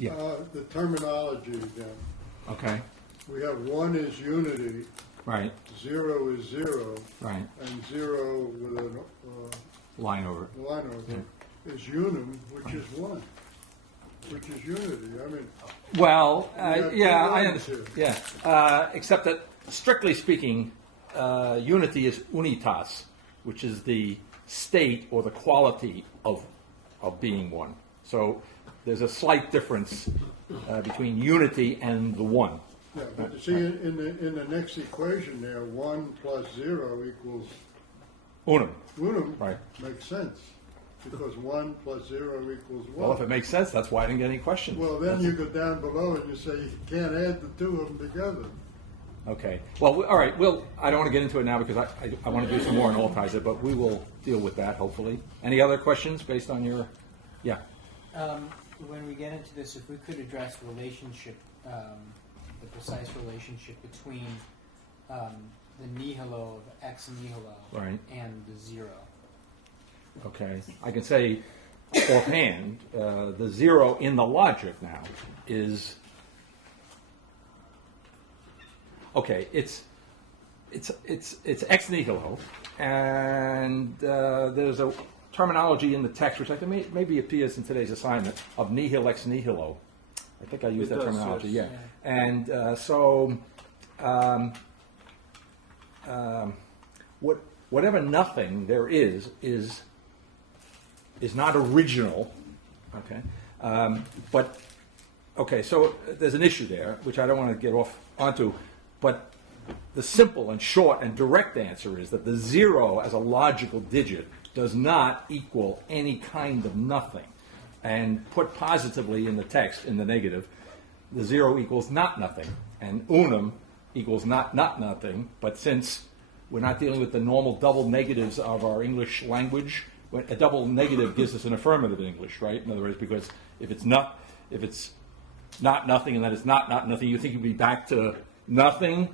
Yeah. The terminology again. Okay. We have 1 is unity, Right. 0 is 0, Right. and 0 with a Line over. line over it is unum, which is 1, which is unity. I mean, Well, have yeah, two I lines understand. here. Yeah. Except that, strictly speaking, unity is unitas, which is the state or the quality of being one. So there's a slight difference between unity and the one. yeah, but you see, in the next equation there, 1 plus 0 equals Unum. unum. Right. Makes sense, because 1 plus 0 equals 1. Well, if it makes sense, that's why I didn't get any questions. Well, then you go down below and you say you can't add the two of them together. Okay. Well, all right. I don't want to get into it now because I want to do some more and altize it, but we will deal with that hopefully. Any other questions based on your? Yeah. When we get into this, if we could address relationship, the precise relationship between the nihilo of ex nihilo Right. and the 0. Okay. I can say offhand, the 0 in the logic now is okay. It's ex nihilo, and there's a terminology in the text which I think maybe appears in today's assignment of nihil ex nihilo. I think I used that terminology. Yes. Yeah. And so whatever nothing there is not original. Okay. But okay, so there's an issue there which I don't want to get off onto, but the simple and short and direct answer is that the 0 as a logical digit does not equal any kind of nothing. And put positively in the text, in the negative, the 0 equals not nothing, and unum equals not nothing. But since we're not dealing with the normal double negatives of our English language, a double negative gives us an affirmative in English, right? In other words, because if it's not nothing and then it's not nothing, you think you'd be back to nothing,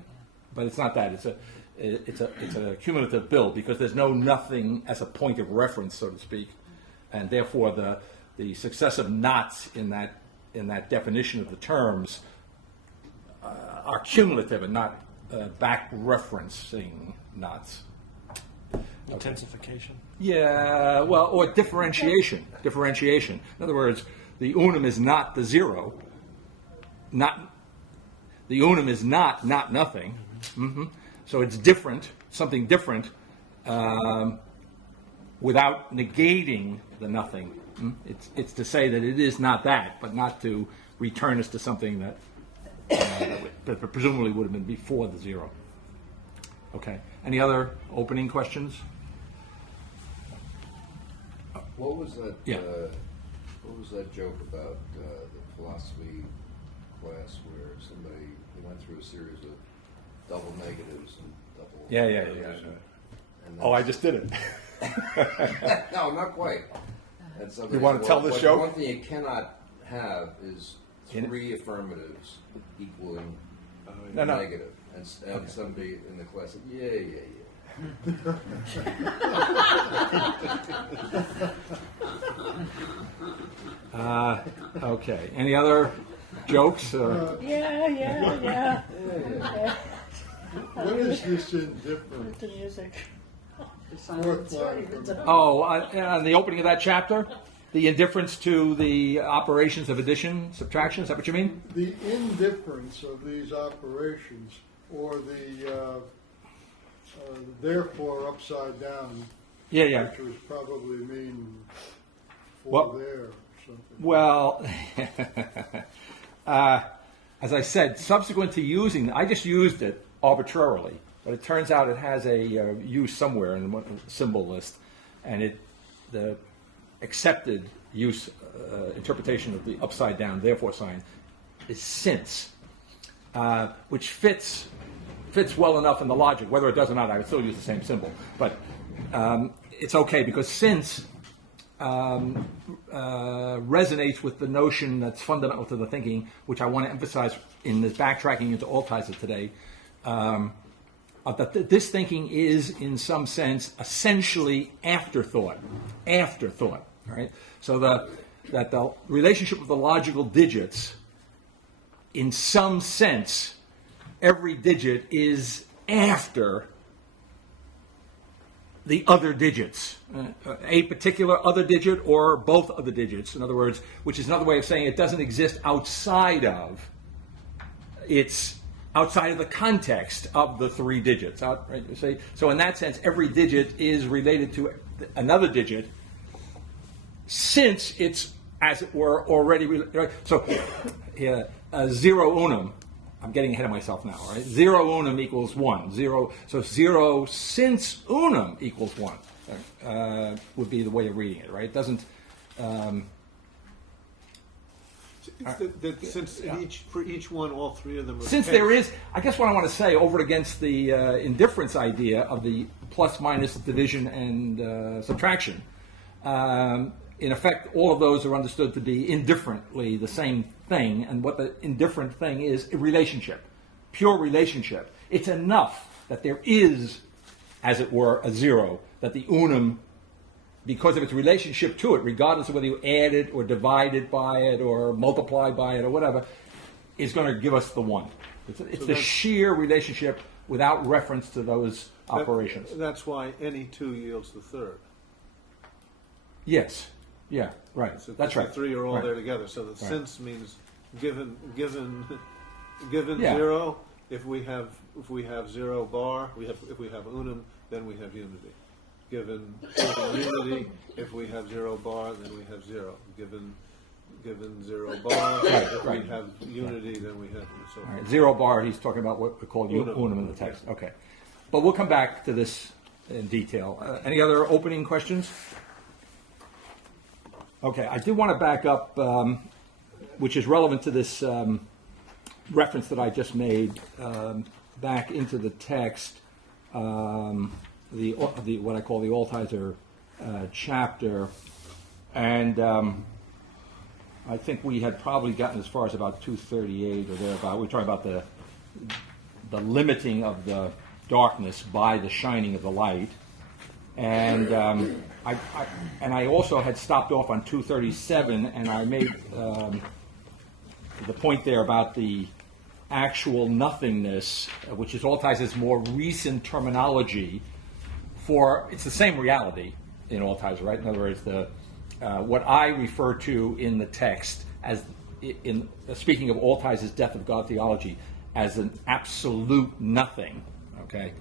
but it's not that. It's a cumulative build because there's no nothing as a point of reference, so to speak, and therefore the successive nots in that definition of the terms are cumulative and not back referencing knots. Intensification. Yeah, well, or differentiation. Differentiation. In other words, the unum is not the 0. The unum is not nothing. Mm-hmm. So it's different, something different, without negating the nothing. It's to say that it is not that, but not to return us to something that presumably would have been before the 0. Okay. Any other opening questions? What was that? Yeah. What was that joke about the philosophy class where somebody went through a series of double negatives and double? Yeah. And Oh, I just did it. no, not quite. And You want to tell this joke? One thing you cannot have is 3 affirmatives equaling No. negative. And somebody in the class said, yeah. Okay. Any other jokes? Yeah. What is this indifferent? With the music. Fourth line from On the opening of that chapter, the indifference to the operations of addition, subtraction. Is that what you mean? the indifference of these operations, or the therefore upside down, Yeah. which was probably mean for Well- there or something. Well, as I said, subsequent to using, I just used it arbitrarily, but it turns out it has a use somewhere in the symbol list, and the accepted use interpretation of the upside down therefore sign is since, which fits well enough in the logic. Whether it does or not, I would still use the same symbol, but it's okay because since resonates with the notion that's fundamental to the thinking, which I want to emphasize in this backtracking into Altizer today, that this thinking is, in some sense, essentially afterthought. Right? So that the relationship of the logical digits, in some sense, every digit is after the other digits, a particular other digit or both of the digits, in other words, which is another way of saying it doesn't exist outside of, it's outside of the context of the three digits. Right? So in that sense, every digit is related to another digit since it's, as it were, already related. So zero unum, I'm getting ahead of myself now, right? Zero unum equals 1. So zero since unum equals 1 would be the way of reading it, right? It doesn't... Since for each one, all three of them are since there is, I guess what I want to say over against the indifference idea of the plus minus division and subtraction, in effect, all of those are understood to be indifferently the same thing, and what the indifferent thing is a relationship, pure relationship. It's enough that there is, as it were, a zero, that the unum, because of its relationship to it, regardless of whether you add it or divide it by it or multiply by it or whatever, is going to give us the 1. It's the sheer relationship without reference to those operations. That's why any 2 yields the third. Yes. Yeah, right. So That's the right. three are all right. there together. So the Right. since means given Yeah. 0. If we have 0 bar, if we have unum, then we have unity. Given unity, if we have 0 bar, then we have 0. Given 0 bar, if right. we have unity, then we have so. All right. 0 bar, he's talking about what we call unum in the text. Yeah. Okay. But we'll come back to this in detail. Any other opening questions? Okay, I do want to back up, which is relevant to this reference that I just made back into the text, the what I call the Altizer chapter, and I think we had probably gotten as far as about 238 or thereabout. We were talking about the limiting of the darkness by the shining of the light. And I also had stopped off on 237, and I made the point there about the actual nothingness, which is Altizer's more recent terminology for, it's the same reality in Altizer, right? In other words, what I refer to in the text as, in speaking of Altizer's death of God theology, as an absolute nothing, okay?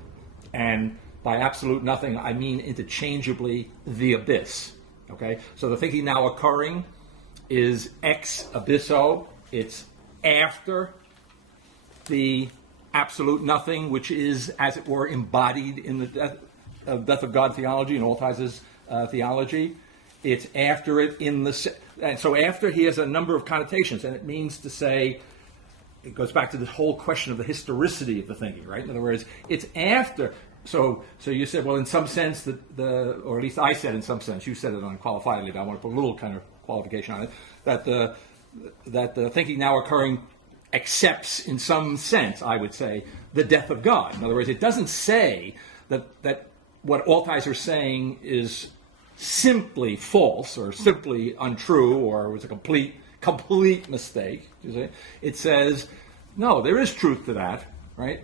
And by absolute nothing, I mean interchangeably the abyss. Okay, so the thinking now occurring is ex abysso. It's after the absolute nothing, which is, as it were, embodied in the death of God theology, in Altizer's theology. It's after it in the, and so after he has a number of connotations, and it means to say, it goes back to the whole question of the historicity of the thinking, right? In other words, it's after. So you said, well, in some sense, or at least I said in some sense, you said it unqualifiedly, but I want to put a little kind of qualification on it, that the thinking now occurring accepts, in some sense, I would say, the death of God. In other words, it doesn't say that what Altizer is saying is simply false or simply untrue or was a complete mistake. You see? It says, no, there is truth to that, right?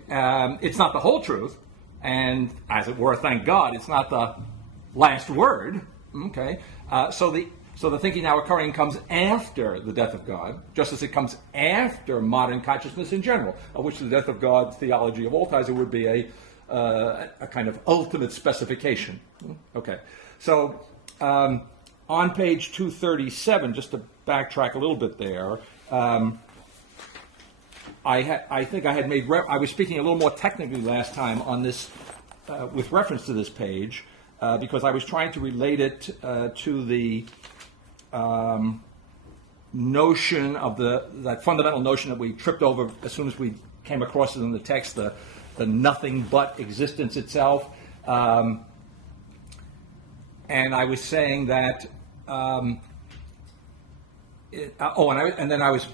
It's not the whole truth. And as it were, thank God, it's not the last word. Okay, so the thinking now occurring comes after the death of God, just as it comes after modern consciousness in general, of which the death of God theology of Altizer would be a kind of ultimate specification. Okay, so on page 237, just to backtrack a little bit there. I think I had made. I was speaking a little more technically last time on this, with reference to this page, because I was trying to relate it to the notion of that fundamental notion that we tripped over as soon as we came across it in the text, the nothing but existence itself, and I was saying that.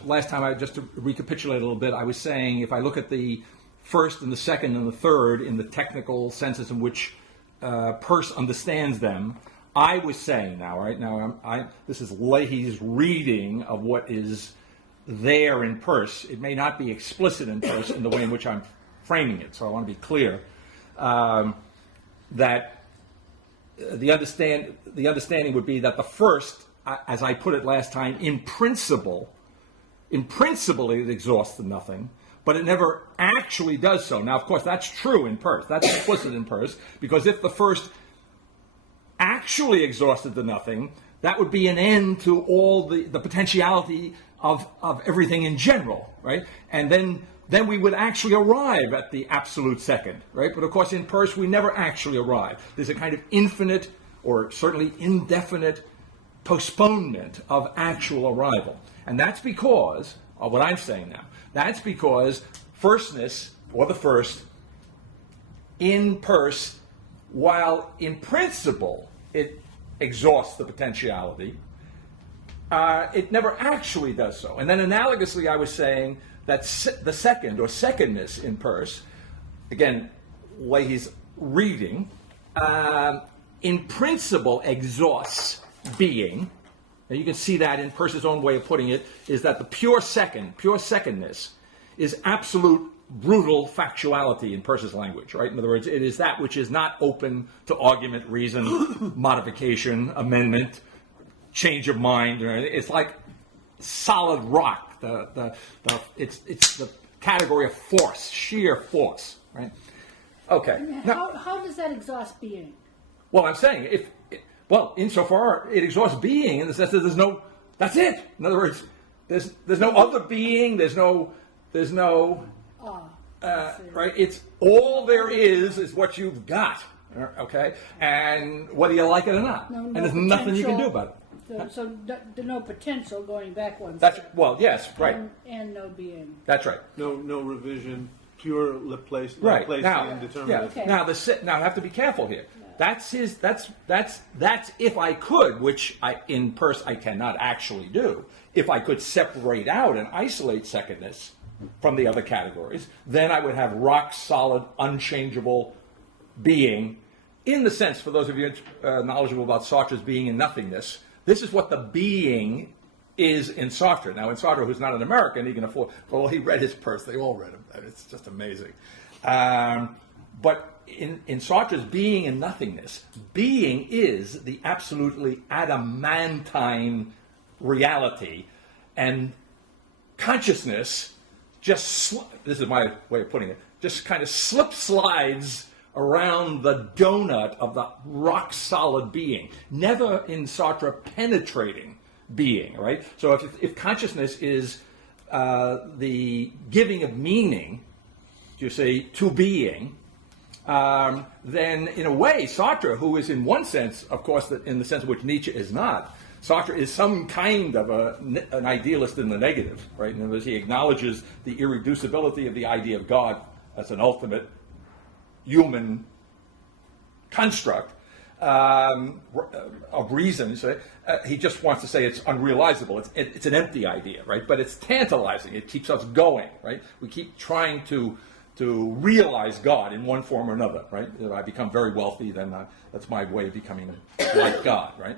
Last time, just to recapitulate a little bit, I was saying if I look at the first and the second and the third in the technical senses in which Peirce understands them, I was saying now, right now, this is Leahy's reading of what is there in Peirce. It may not be explicit in Peirce in the way in which I'm framing it, so I want to be clear that the understanding would be that the first, as I put it last time, in principle it exhausts to nothing, but it never actually does so. Now, of course, that's true in Peirce. That's explicit in Peirce, because if the first actually exhausted to nothing, that would be an end to all the potentiality of everything in general, right? And then we would actually arrive at the absolute second, right? But of course, in Peirce, we never actually arrive. There's a kind of infinite, or certainly indefinite, postponement of actual arrival. And that's because of what I'm saying now. That's because firstness, or the first, in Peirce, while in principle it exhausts the potentiality, it never actually does so. And then analogously, I was saying that the second, or secondness in Peirce, again, Leahy's reading, in principle exhausts being. Now you can see that in Peirce's own way of putting it, is that the pure secondness, is absolute brutal factuality in Peirce's language, right? In other words, it is that which is not open to argument, reason, modification, amendment, change of mind. Right? It's like solid rock. It's the category of force, sheer force, right? Okay. Now, How does that exhaust being? well, I'm saying insofar it exhausts being in the sense that that's it. In other words, there's no other being. There's no. Right? It's all there is what you've got. Okay, and whether you like it or not, No and there's nothing you can do about it. So there's no potential going back one That's step. well, yes, right. And no being. That's right. No revision, pure placing Right. and Now, determinism. yeah. Okay. Now I have to be careful here. That's if I could, which in Peirce I cannot actually do. If I could separate out and isolate secondness from the other categories, then I would have rock solid, unchangeable being. In the sense, for those of you knowledgeable about Sartre's being and nothingness, this is what the being is in Sartre. Now, in Sartre, who's not an American, he can afford. Well, he read his Peirce. They all read him. It's just amazing. But in Sartre's being and nothingness, being is the absolutely adamantine reality, and consciousness this is my way of putting it, just kind of slides around the donut of the rock solid being, never in Sartre penetrating being, right? So if consciousness is the giving of meaning, you say, to being, then in a way, Sartre, who is in one sense, of course, in the sense in which Nietzsche is not, Sartre is some kind of an idealist in the negative, right? In other words, he acknowledges the irreducibility of the idea of God as an ultimate human construct of reason. So, he just wants to say it's unrealizable. It's an empty idea, right? But it's tantalizing. It keeps us going, right? We keep trying to realize God in one form or another, right? If I become very wealthy, then that's my way of becoming like God, right?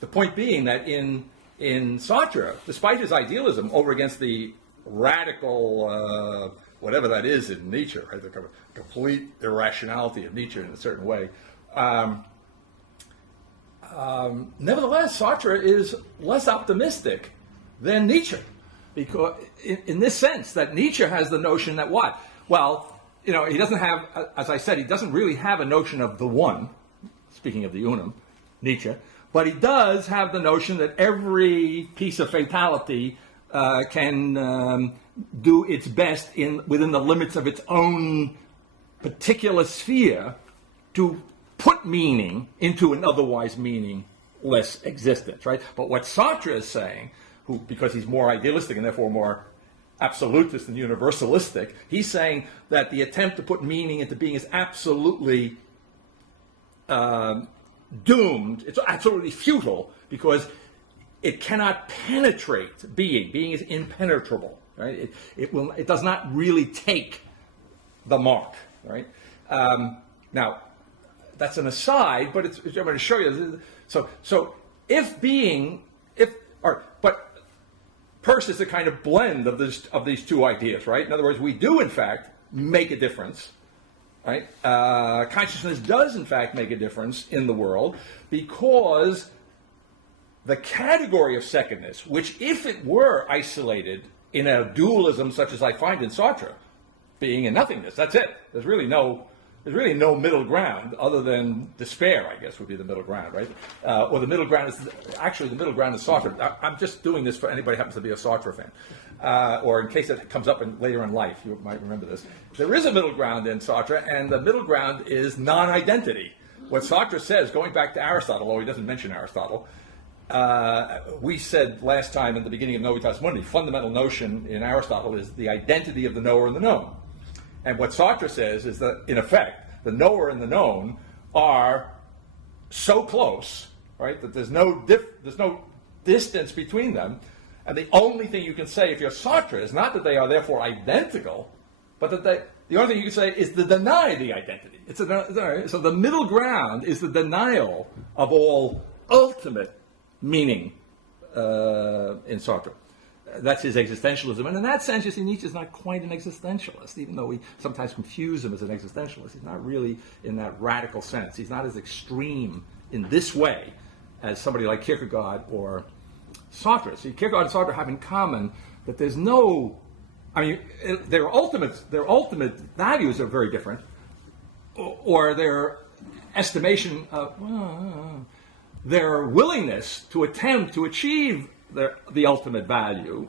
The point being that in Sartre, despite his idealism over against the radical, whatever that is in Nietzsche, right? The complete irrationality of Nietzsche in a certain way, nevertheless, Sartre is less optimistic than Nietzsche. Because in this sense, that Nietzsche has the notion that what? Well, he doesn't have, as I said, he doesn't really have a notion of the one, speaking of the unum, Nietzsche, but he does have the notion that every piece of fatality can do its best within the limits of its own particular sphere to put meaning into an otherwise meaningless existence, right? But what Sartre is saying, because he's more idealistic and therefore more absolutist and universalistic, he's saying that the attempt to put meaning into being is absolutely doomed. It's absolutely futile because it cannot penetrate being. Being is impenetrable, right? It does not really take the mark, right? Now, that's an aside, but I'm going to show you. So if being, but pers is a kind of blend of these two ideas, right? In other words, we do in fact make a difference, right? Consciousness does in fact make a difference in the world because the category of secondness, which if it were isolated in a dualism such as I find in Sartre, being and nothingness, that's it. There's really no middle ground other than despair, I guess, would be the middle ground, right? Or the middle ground is, actually the middle ground is Sartre. I'm just doing this for anybody who happens to be a Sartre fan. Or in case it comes up later in life, you might remember this. There is a middle ground in Sartre, and the middle ground is non-identity. What Sartre says, going back to Aristotle, although he doesn't mention Aristotle, we said last time in the beginning of Novitas Mundi, fundamental notion in Aristotle is the identity of the knower and the known. And what Sartre says is that, in effect, the knower and the known are so close, right, that there's no distance between them. And the only thing you can say if you're Sartre is not that they are therefore identical, but that the only thing you can say is to deny the identity. So the middle ground is the denial of all ultimate meaning in Sartre. That's his existentialism. And in that sense, you see, Nietzsche's not quite an existentialist, even though we sometimes confuse him as an existentialist. He's not really in that radical sense. He's not as extreme in this way as somebody like Kierkegaard or Sartre. See, Kierkegaard and Sartre have in common that there's no, I mean, their ultimate values are very different, or their estimation of, their willingness to attempt to achieve the ultimate value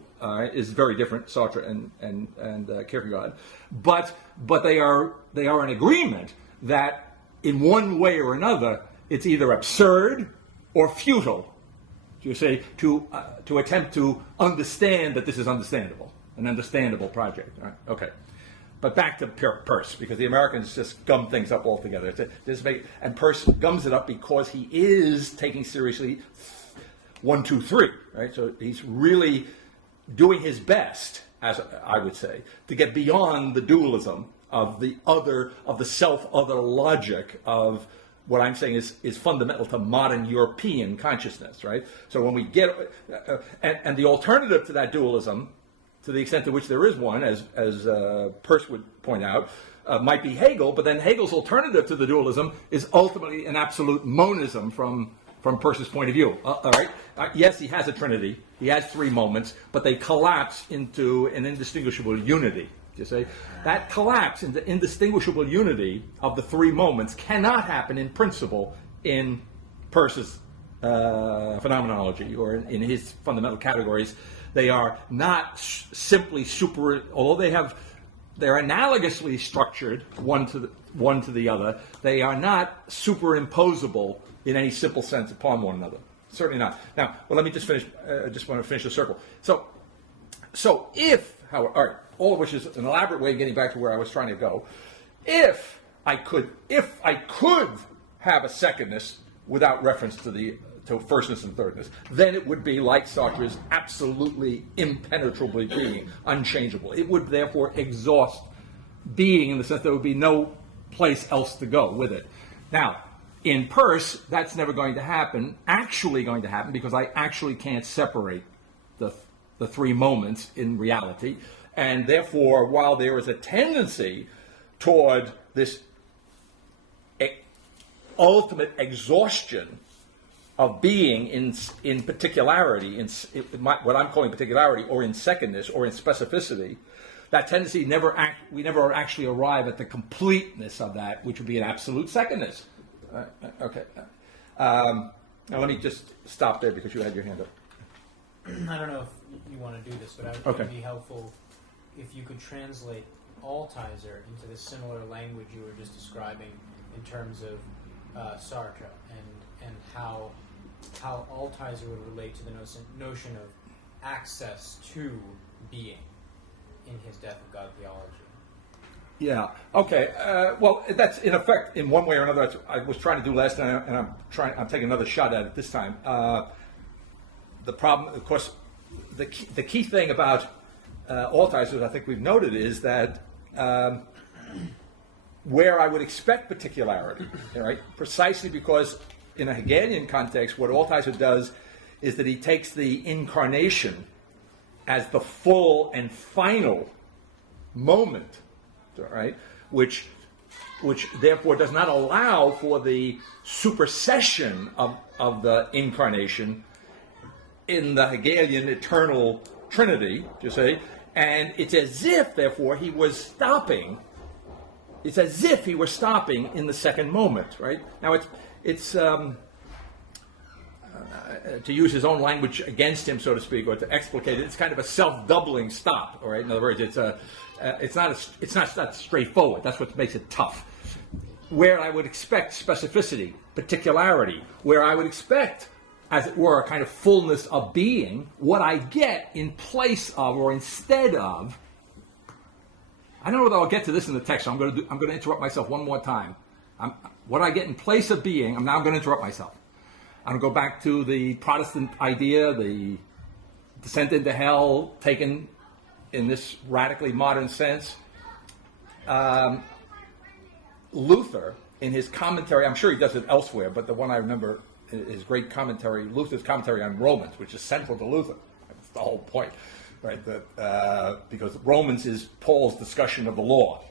is very different, Sartre and Kierkegaard, but they are in agreement that in one way or another it's either absurd or futile. You say to attempt to understand that this is understandable, an understandable project. Right? Okay, but back to Peirce, because the Americans just gum things up altogether. And Peirce gums it up because he is taking seriously 1, 2, 3, right? So he's really doing his best, as I would say, to get beyond the dualism of the self-other logic of what I'm saying is fundamental to modern European consciousness, right? So when we get, and the alternative to that dualism, to the extent to which there is one, as Peirce would point out, might be Hegel, but then Hegel's alternative to the dualism is ultimately an absolute monism from Peirce's point of view. All right? Yes, he has a trinity. He has 3 moments, but they collapse into an indistinguishable unity. You say that collapse into indistinguishable unity of the 3 moments cannot happen in principle in Peirce's phenomenology or in his fundamental categories. They are not simply although they're analogously structured one to the other. They are not superimposable in any simple sense upon one another. Certainly not. Now, well, let me just finish. I just want to finish the circle. So if, however, all right, all of which is an elaborate way of getting back to where I was trying to go. If I could have a secondness without reference to firstness and thirdness, then it would be like Sartre's absolutely impenetrably being, unchangeable. It would therefore exhaust being in the sense there would be no place else to go with it. Now, in Peirce, that's never going to happen, because I actually can't separate the 3 moments in reality. And therefore, while there is a tendency toward this ultimate exhaustion of being in particularity, in what I'm calling particularity, or in secondness, or in specificity, that tendency we never actually arrive at the completeness of that, which would be an absolute secondness. Okay. Now let me just stop there because you had your hand up. I don't know if you want to do this, but it would be helpful if you could translate Altizer into the similar language you were just describing in terms of Sartre and how Altizer would relate to the notion of access to being in his Death of God theology. Yeah. Okay. Well, that's in effect, in one way or another, that's what I was trying to do last time, and I'm taking another shot at it this time. The problem, of course, the key thing about Altizer, I think we've noted, is that where I would expect particularity, all right? Precisely because in a Hegelian context, what Altizer does is that he takes the incarnation as the full and final moment, all right, which therefore does not allow for the supersession of the incarnation in the Hegelian eternal Trinity, you see, and it's as if, therefore, he was stopping. It's as if he were stopping in the second moment, right? Now, it's to use his own language against him, so to speak, or to explicate it, it's kind of a self-doubling stop, all right? In other words, it's not straightforward. That's what makes it tough. Where I would expect specificity, particularity, where I would expect, as it were, a kind of fullness of being, what I get in place of or instead of. I don't know whether I'll get to this in the text, so I'm going to interrupt myself one more time. What I get in place of being, I'm now going to interrupt myself. I'm going to go back to the Protestant idea, the descent into hell, taken in this radically modern sense. Luther, in his commentary, I'm sure he does it elsewhere, but the one I remember, his great commentary, Luther's commentary on Romans, which is central to Luther. That's the whole point. Right, because Romans is Paul's discussion of the law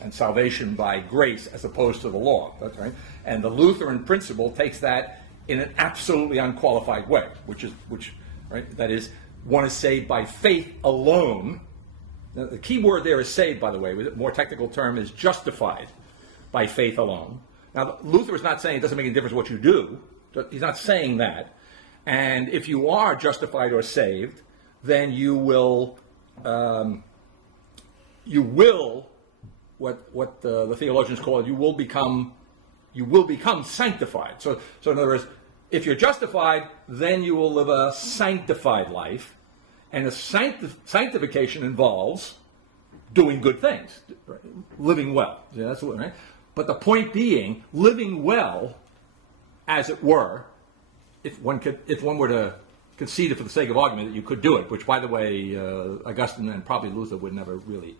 and salvation by grace as opposed to the law. That's right. And the Lutheran principle takes that in an absolutely unqualified way, which that is, one is saved by faith alone. Now, the key word there is saved, by the way. A more technical term is justified by faith alone. Now, Luther is not saying it doesn't make any difference what you do. He's not saying that. And if you are justified or saved, then you will what the theologians call it, you will become sanctified. So in other words, if you're justified, then you will live a sanctified life, and a sanctification involves doing good things, right? Living well. Yeah, that's what, right? But the point being, living well, as it were, if one were to concede it for the sake of argument that you could do it, which, by the way, Augustine and probably Luther would never really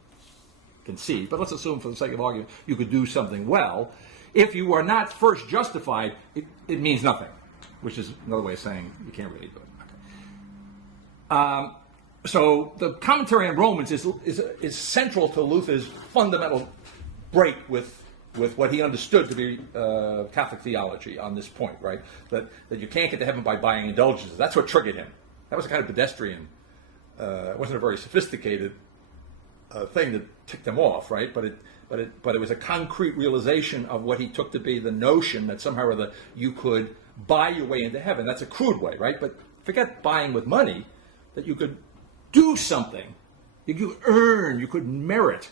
concede. But let's assume, for the sake of argument, you could do something well. If you are not first justified, it means nothing, which is another way of saying you can't really do it. Okay. So the commentary on Romans is central to Luther's fundamental break with what he understood to be Catholic theology on this point, right? That you can't get to heaven by buying indulgences. That's what triggered him. That was a kind of pedestrian, it wasn't a very sophisticated thing that ticked him off, right? But it was a concrete realization of what he took to be the notion that somehow or other you could buy your way into heaven. That's a crude way, right? But forget buying with money, that you could do something. You could earn, you could merit,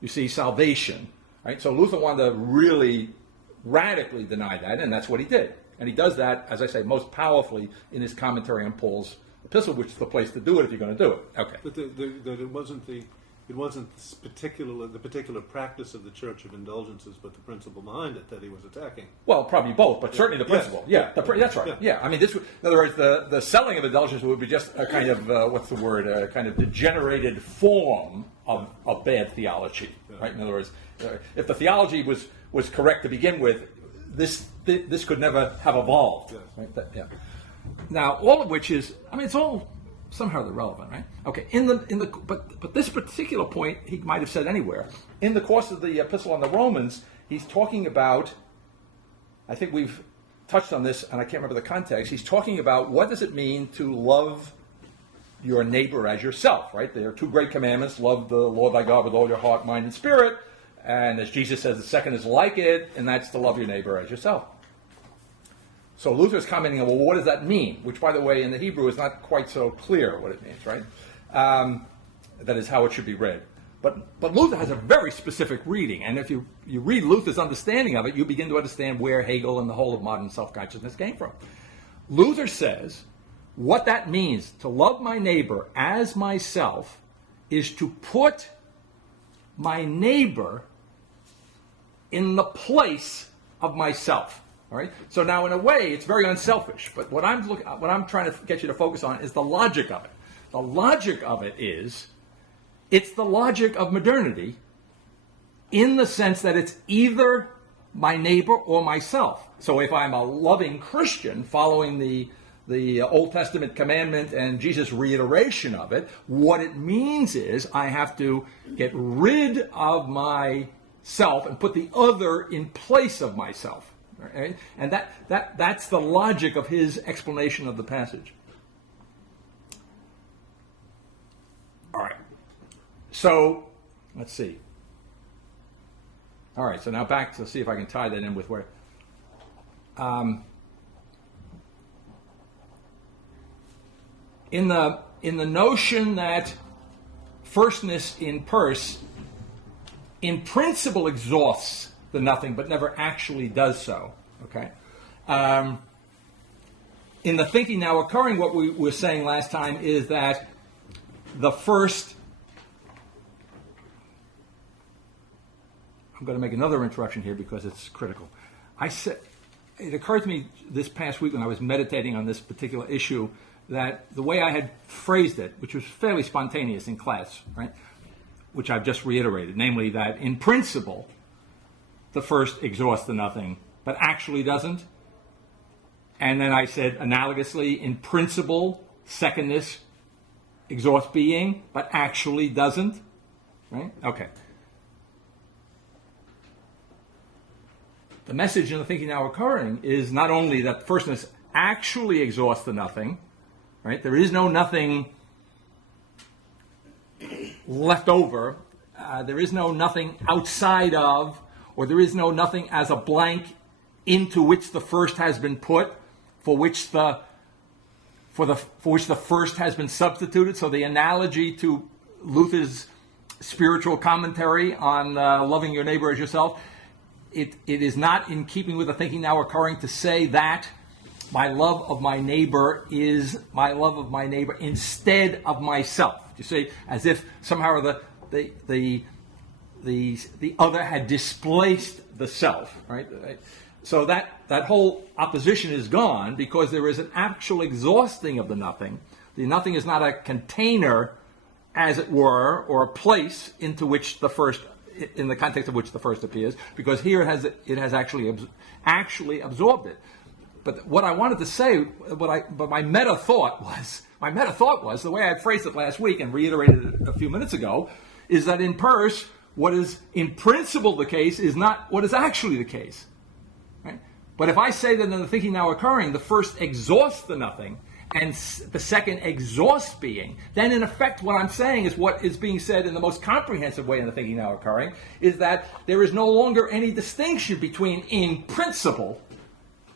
you see, salvation. Right? So Luther wanted to really radically deny that, and that's what he did. And he does that, as I say, most powerfully in his commentary on Paul's epistle, which is the place to do it if you're going to do it. Okay. But it wasn't the particular practice of the Church of Indulgences, but the principle behind it that he was attacking. Well, probably both, but certainly the principle. Yes. Yeah, that's right. Yeah. I mean, in other words, the selling of indulgence would be just a kind of a kind of degenerated form of bad theology, right? In other words, if the theology was correct to begin with, this could never have evolved. Yes. Right? Now, all of which is, I mean, it's all somehow irrelevant, right? Okay. But this particular point he might have said anywhere. In the course of the epistle on the Romans, he's talking about. I think we've touched on this, and I can't remember the context. He's talking about what does it mean to love your neighbor as yourself, right? There are two great commandments: love the Lord thy God with all your heart, mind, and spirit. And as Jesus says, the second is like it, and that's to love your neighbor as yourself. So Luther's commenting on, well, what does that mean? Which, by the way, in the Hebrew is not quite so clear what it means, right? That is how it should be read. But Luther has a very specific reading, and if you read Luther's understanding of it, you begin to understand where Hegel and the whole of modern self-consciousness came from. Luther says, what that means, to love my neighbor as myself, is to put my neighbor in the place of myself. All right. So now, in a way, it's very unselfish. But what I'm trying to get you to focus on is the logic of it. The logic of it is, it's the logic of modernity in the sense that it's either my neighbor or myself. So if I'm a loving Christian following the Old Testament commandment and Jesus' reiteration of it, what it means is I have to get rid of myself and put the other in place of myself. Right? And that's the logic of his explanation of the passage. All right. So, let's see. All right, so now back to see if I can tie that in with where... In the notion that firstness in pers in principle exhausts the nothing, but never actually does so. Okay. In the thinking now occurring, what we were saying last time is that the first. I'm going to make another interruption here because it's critical. I said it occurred to me this past week when I was meditating on this particular issue that the way I had phrased it, which was fairly spontaneous in class, right, which I've just reiterated, namely that in principle, the first exhausts the nothing, but actually doesn't. And then I said, analogously, in principle, secondness exhausts being, but actually doesn't. Right? Okay. The message in the thinking now occurring is not only that firstness actually exhausts the nothing, right? There is no nothing left over. There is no nothing outside of, or there is no nothing as a blank into which the first has been put, for which the first has been substituted. So the analogy to Luther's spiritual commentary on loving your neighbor as yourself, it is not in keeping with the thinking now occurring to say that my love of my neighbor is my love of my neighbor instead of myself. You see, as if somehow the other had displaced the self, right? So that whole opposition is gone because there is an actual exhausting of the nothing. The nothing is not a container, as it were, or a place into which the first, in the context of which the first appears, because here it has actually absorbed it. But what I wanted to say, but my meta thought was the way I phrased it last week and reiterated it a few minutes ago, is that in pers, what is in principle the case is not what is actually the case. Right? But if I say that in the thinking now occurring, the first exhausts the nothing, and the second exhausts being, then in effect what I'm saying is what is being said in the most comprehensive way in the thinking now occurring, is that there is no longer any distinction between in principle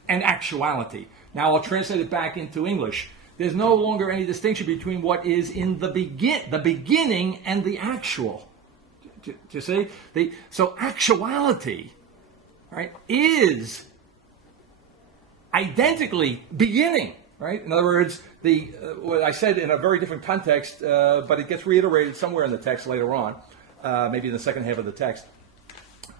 and actuality. Now I'll translate it back into English. There's no longer any distinction between what is in the beginning and the actual. Do you see? So actuality, right, is identically beginning. Right? In other words, what I said in a very different context, but it gets reiterated somewhere in the text later on, maybe in the second half of the text,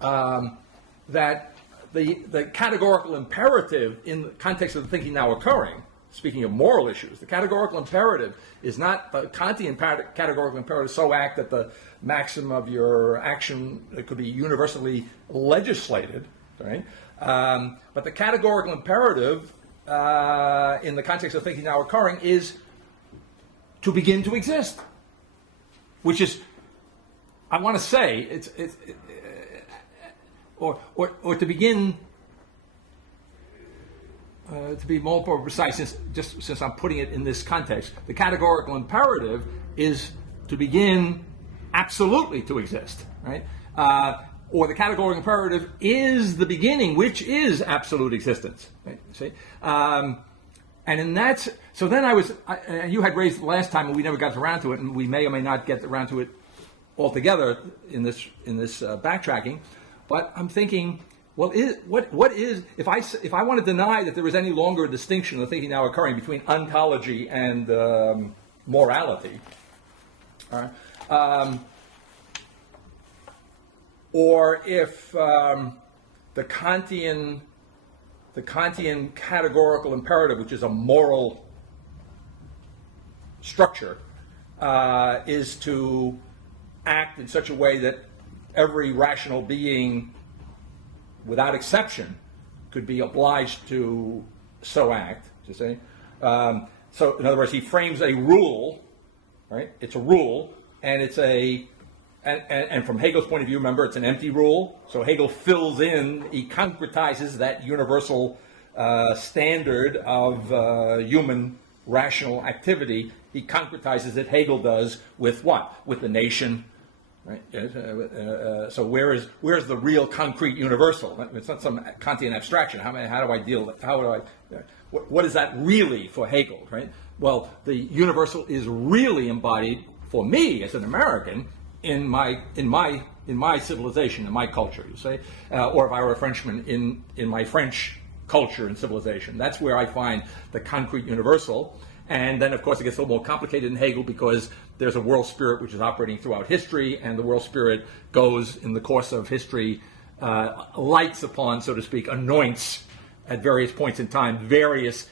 that the categorical imperative in the context of the thinking now occurring, speaking of moral issues, the categorical imperative is not the Kantian categorical imperative, so act that the maxim of your action could be universally legislated, right? But the categorical imperative in the context of thinking now occurring is to begin to exist, which is, I want to say, or to begin, to be more precise, since I'm putting it in this context, the categorical imperative is to begin absolutely to exist, right? Or the categorical imperative is the beginning, which is absolute existence. Right? See, and in that, so then you had raised it last time, and we never got around to it, and we may or may not get around to it altogether in this backtracking. But I'm thinking, well, what is if I want to deny that there is any longer a distinction, the thinking now occurring between ontology and morality, all right? Or if the Kantian categorical imperative, which is a moral structure, is to act in such a way that every rational being, without exception, could be obliged to so act, you see. So, in other words, he frames a rule, right? It's a rule, and it's and from Hegel's point of view, remember, it's an empty rule. So Hegel fills in, he concretizes that universal standard of human rational activity. He concretizes it, Hegel does, with what? With the nation. Right? So where's the real concrete universal? It's not some Kantian abstraction. How do I deal with it? What is that really for Hegel? Right? Well, the universal is really embodied for me as an American in my civilization, in my culture. You say, or if I were a Frenchman, in my French culture and civilization. That's where I find the concrete universal. And then, of course, it gets a little more complicated in Hegel because there's a world spirit which is operating throughout history, and the world spirit goes in the course of history, lights upon, so to speak, anoints at various points in time various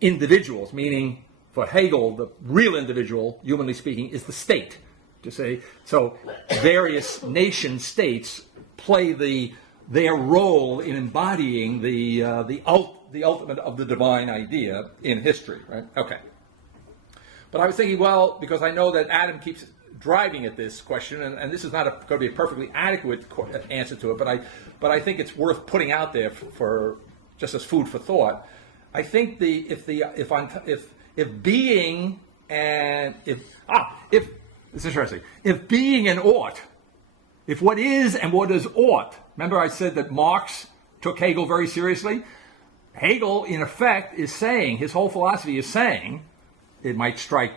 individuals, meaning for Hegel, the real individual, humanly speaking, is the state. To say so, various nation states play their role in embodying the ultimate of the divine idea in history, right? Okay. But I was thinking, well, because I know that Adam keeps driving at this question, and this is not going to be a perfectly adequate answer to it, but I think it's worth putting out there for just as food for thought. I think if being and if it's interesting, if being and ought, if what is and what is ought. Remember, I said that Marx took Hegel very seriously. Hegel, in effect, is saying, his whole philosophy is saying, it might strike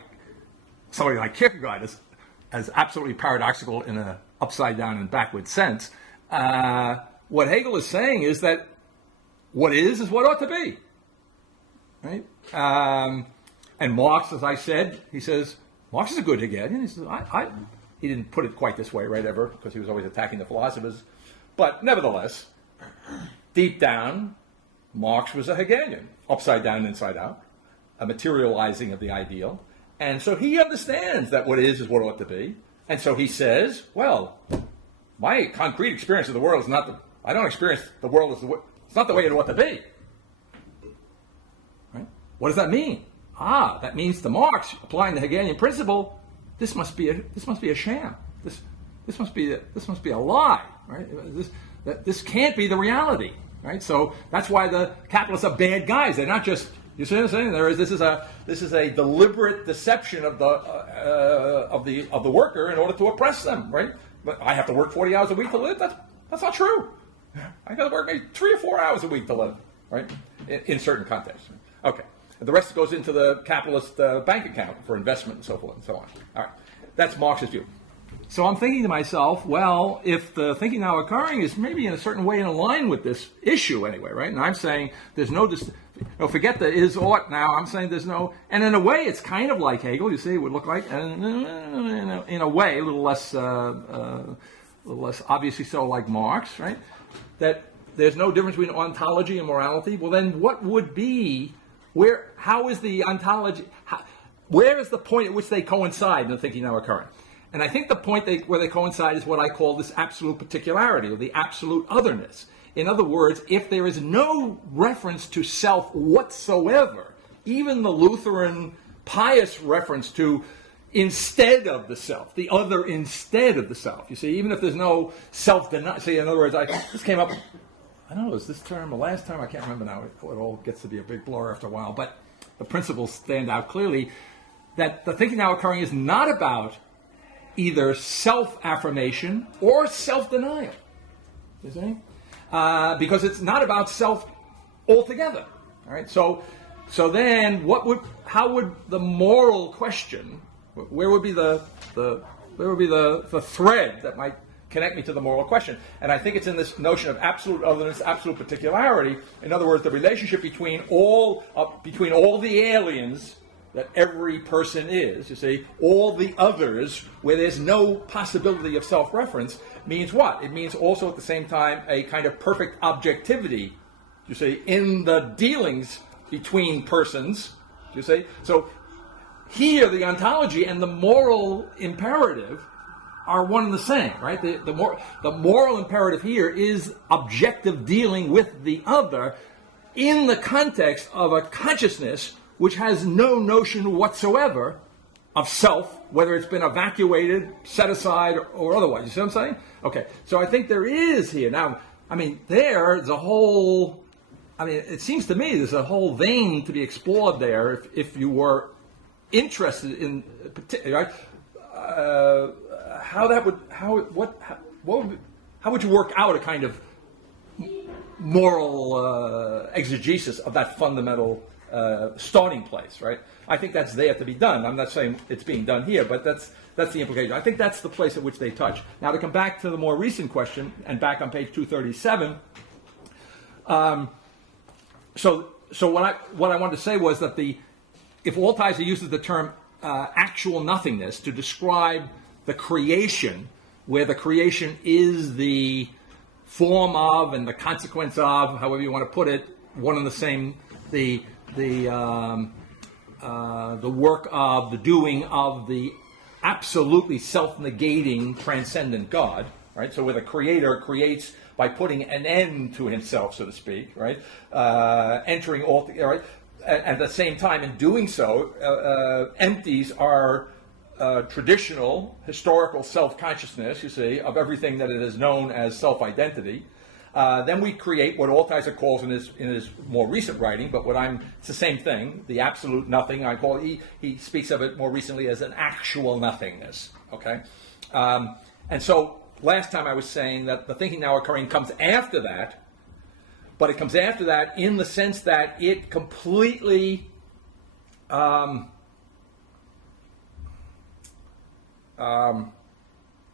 somebody like Kierkegaard as absolutely paradoxical in an upside down and backward sense. What Hegel is saying is that what is what ought to be. Right? And Marx, as I said, he says, Marx is a good Hegelian. He says, he didn't put it quite this way, right, ever, because he was always attacking the philosophers. But nevertheless, deep down, Marx was a Hegelian, upside down and inside out, a materializing of the ideal. And so he understands that what is what ought to be. And so he says, well, my concrete experience of the world is not I don't experience the world as it's not the way it ought to be. Right? What does that mean? That means to Marx, applying the Hegelian principle, this must be a sham. This must be a lie, right? This can't be the reality, right? So that's why the capitalists are bad guys. They're not just, you see what I'm saying? This is a deliberate deception of the worker in order to oppress them, right? But I have to work 40 hours a week to live. That's not true. I got to work maybe 3 or 4 hours a week to live, right? In certain contexts. Okay. The rest goes into the capitalist bank account for investment and so forth and so on. All right. That's Marx's view. So I'm thinking to myself, well, if the thinking now occurring is maybe in a certain way in line with this issue anyway, right? And I'm saying there's forget the is ought now. I'm saying there's no, and in a way it's kind of like Hegel. You see, it would look like, in a way, a little less obviously so like Marx, right? That there's no difference between ontology and morality. Well, then what would be, how is the ontology, where is the point at which they coincide in the thinking now occurring? And I think the point where they coincide is what I call this absolute particularity, or the absolute otherness. In other words, if there is no reference to self whatsoever, even the Lutheran pious reference to instead of the self, the other instead of the self. You see, even if there's no self-denial. See, in other words, this came up, I don't know, is this term or last term? I can't remember now. It all gets to be a big blur after a while. But the principles stand out clearly that the thinking now occurring is not about either self-affirmation or self-denial. You see? Because it's not about self altogether. All right. So then, how would the moral question? Where would be the thread that might connect me to the moral question? And I think it's in this notion of absolute otherness, absolute particularity. In other words, the relationship between all the aliens that every person is, you see, all the others, where there's no possibility of self-reference, means what? It means also at the same time a kind of perfect objectivity, you see, in the dealings between persons, you see. So here the ontology and the moral imperative are one and the same, right? The moral imperative here is objective dealing with the other in the context of a consciousness which has no notion whatsoever of self, whether it's been evacuated, set aside, or otherwise. You see what I'm saying? Okay, so I think there is here. Now, I mean, there's a whole, I mean, it seems to me there's a whole vein to be explored there if you were interested in, right? How would you work out a kind of moral exegesis of that fundamental starting place, right? I think that's there to be done. I'm not saying it's being done here, but that's the implication. I think that's the place at which they touch. Now, to come back to the more recent question, and back on page 237, so what I wanted to say was that if Altizer uses the term actual nothingness to describe the creation, where the creation is the form of and the consequence of, however you want to put it, one and the same, the work of, the doing of the absolutely self-negating transcendent God, right? So where the creator creates by putting an end to himself, so to speak, right? Entering all, right? At the same time, in doing so, empties our traditional historical self-consciousness, you see, of everything that it is known as self-identity. Then we create what Altizer calls in his more recent writing, but it's the same thing, the absolute nothing. He speaks of it more recently as an actual nothingness. Okay, and so last time I was saying that the thinking now occurring comes after that, but it comes after that in the sense that it completely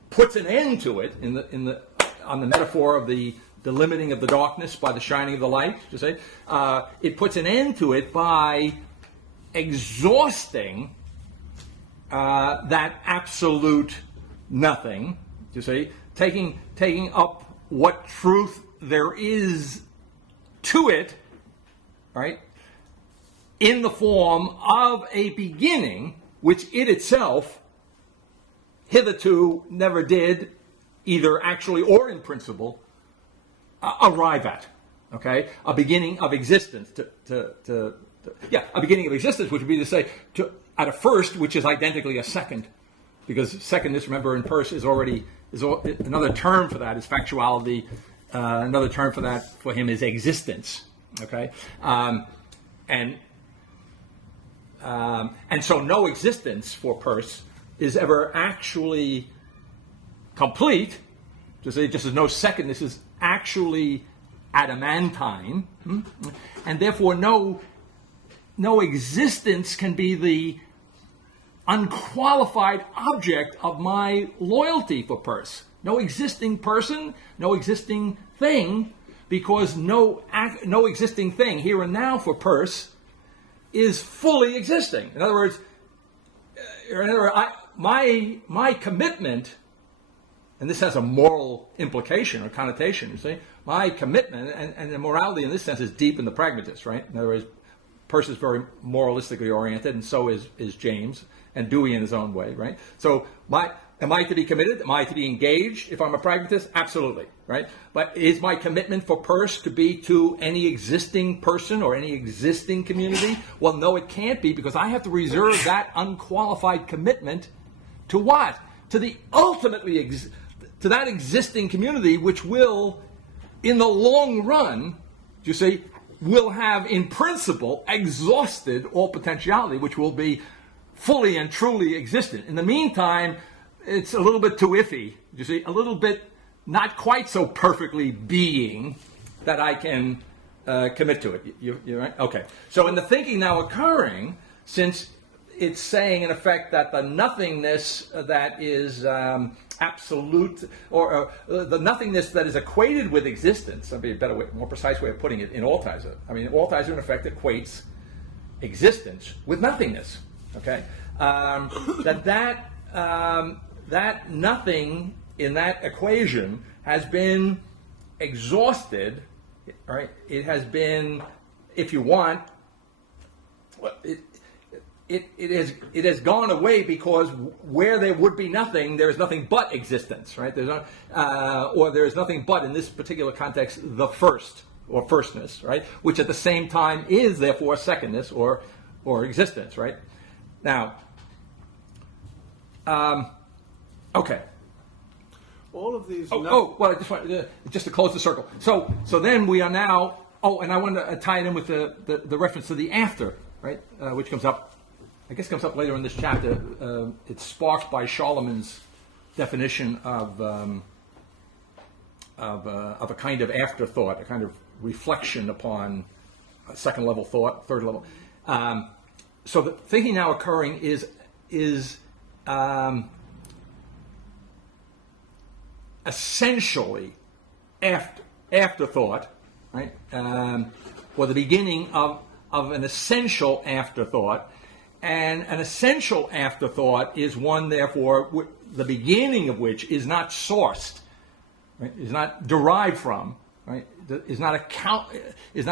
puts an end to it on the metaphor of the limiting of the darkness by the shining of the light. You see, it puts an end to it by exhausting that absolute nothing. You see, taking up what truth there is to it, right, in the form of a beginning which it itself hitherto never did, either actually or in principle, arrive at. Okay, a beginning of existence. A beginning of existence, which would be to say at a first, which is identically a second, because secondness, remember, in Peirce is another term for that is factuality. Another term for that for him is existence. Okay, and so no existence for Peirce is ever actually complete. Just as no secondness is actually adamantine, and therefore no existence can be the unqualified object of my loyalty for Peirce. No existing person, no existing thing, because no existing thing here and now for Peirce is fully existing. In other words, my commitment, and this has a moral implication or connotation, you see, my commitment, and the morality in this sense is deep in the pragmatist, right? In other words, Peirce is very moralistically oriented, and so is James, and Dewey in his own way, right? So am I to be committed? Am I to be engaged if I'm a pragmatist? Absolutely, right? But is my commitment for Peirce to be to any existing person or any existing community? Well, no, it can't be, because I have to reserve that unqualified commitment to what? To the ultimately to that existing community, which will, in the long run, you see, will have in principle exhausted all potentiality, which will be fully and truly existent. In the meantime, it's a little bit too iffy, you see, a little bit not quite so perfectly being that I can commit to it. You're right? Okay. So in the thinking now occurring, since it's saying, in effect, that the nothingness that is absolute, or the nothingness that is equated with existence, that'd be a better way, more precise way of putting it in Altizer. I mean, Altizer, in effect, equates existence with nothingness. Okay, that nothing in that equation has been exhausted. Right? It has been, if you want, it has gone away because where there would be nothing, there is nothing but existence, right? Or there is nothing but, in this particular context, the first or firstness, right? Which at the same time is therefore secondness or existence, right? Now, okay. All of these. Well, I just want just to close the circle. So then we are now. Oh, and I want to tie it in with the reference to the after, right? Which comes up, I guess, comes up later in this chapter. It's sparked by Charlemagne's definition of a kind of afterthought, a kind of reflection upon a second level thought, third level. So the thinking now occurring is essentially afterthought, right? Or the beginning of an essential afterthought. And an essential afterthought is one, therefore, the beginning of which is not sourced, right? Is not derived from, right? Is not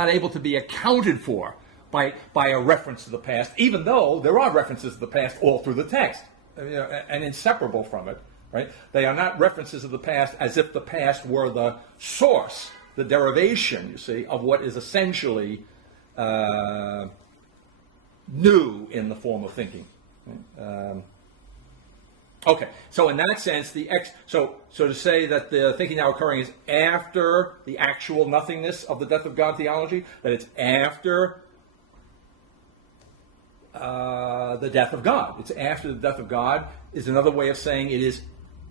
able to be accounted for by a reference to the past, even though there are references to the past all through the text, and inseparable from it. Right? They are not references of the past as if the past were the source, the derivation, you see, of what is essentially new in the form of thinking. Right? Okay, so in that sense, so to say that the thinking now occurring is after the actual nothingness of the death of God theology, that it's after the death of God. It's after the death of God is another way of saying it is,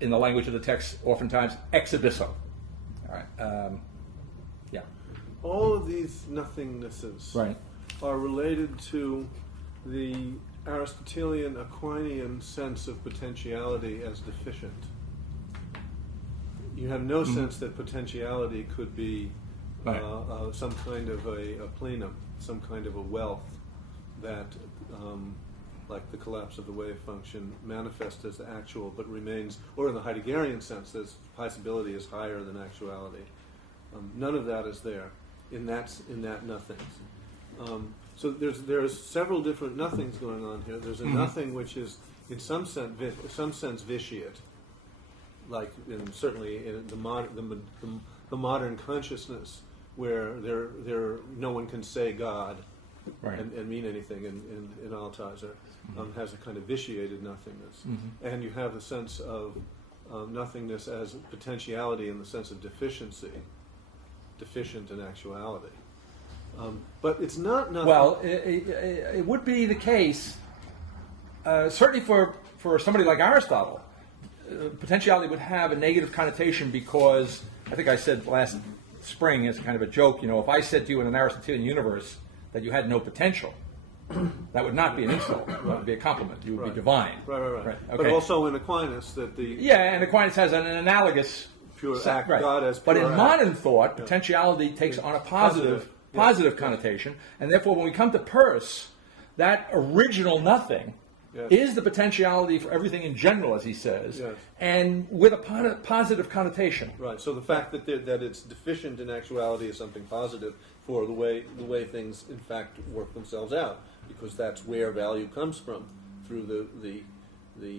in the language of the text, oftentimes ex abysso. All right. Yeah. All of these nothingnesses are related to the Aristotelian Aquinian sense of potentiality as deficient. You have no sense that potentiality could be some kind of a plenum, some kind of a wealth that, like the collapse of the wave function, manifests as the actual but remains, or in the Heideggerian sense, this possibility is higher than actuality. None of that is there in that nothing. So there's several different nothings going on here. There's a nothing which is in some sense vitiate, like certainly in the modern consciousness, where no one can say God and mean anything in Altizer, has a kind of vitiated nothingness. And you have the sense of nothingness as potentiality in the sense of deficiency, deficient in actuality. But it's not nothing. Well, it would be the case, certainly for somebody like Aristotle, potentiality would have a negative connotation because, I think I said last spring as kind of a joke, if I said to you in an Aristotelian universe that you had no potential, that would not be an insult. That would be a compliment. You would be divine. Right. Okay. But also in Aquinas that the... Yeah, and Aquinas has an analogous... Pure act, God as pure But in act. Modern thought, potentiality takes on a positive connotation, and therefore when we come to Peirce, that original nothing is the potentiality for everything in general, as he says, and with a positive connotation. Right. So the fact that it's deficient in actuality is something positive for the way things in fact work themselves out, because that's where value comes from, through the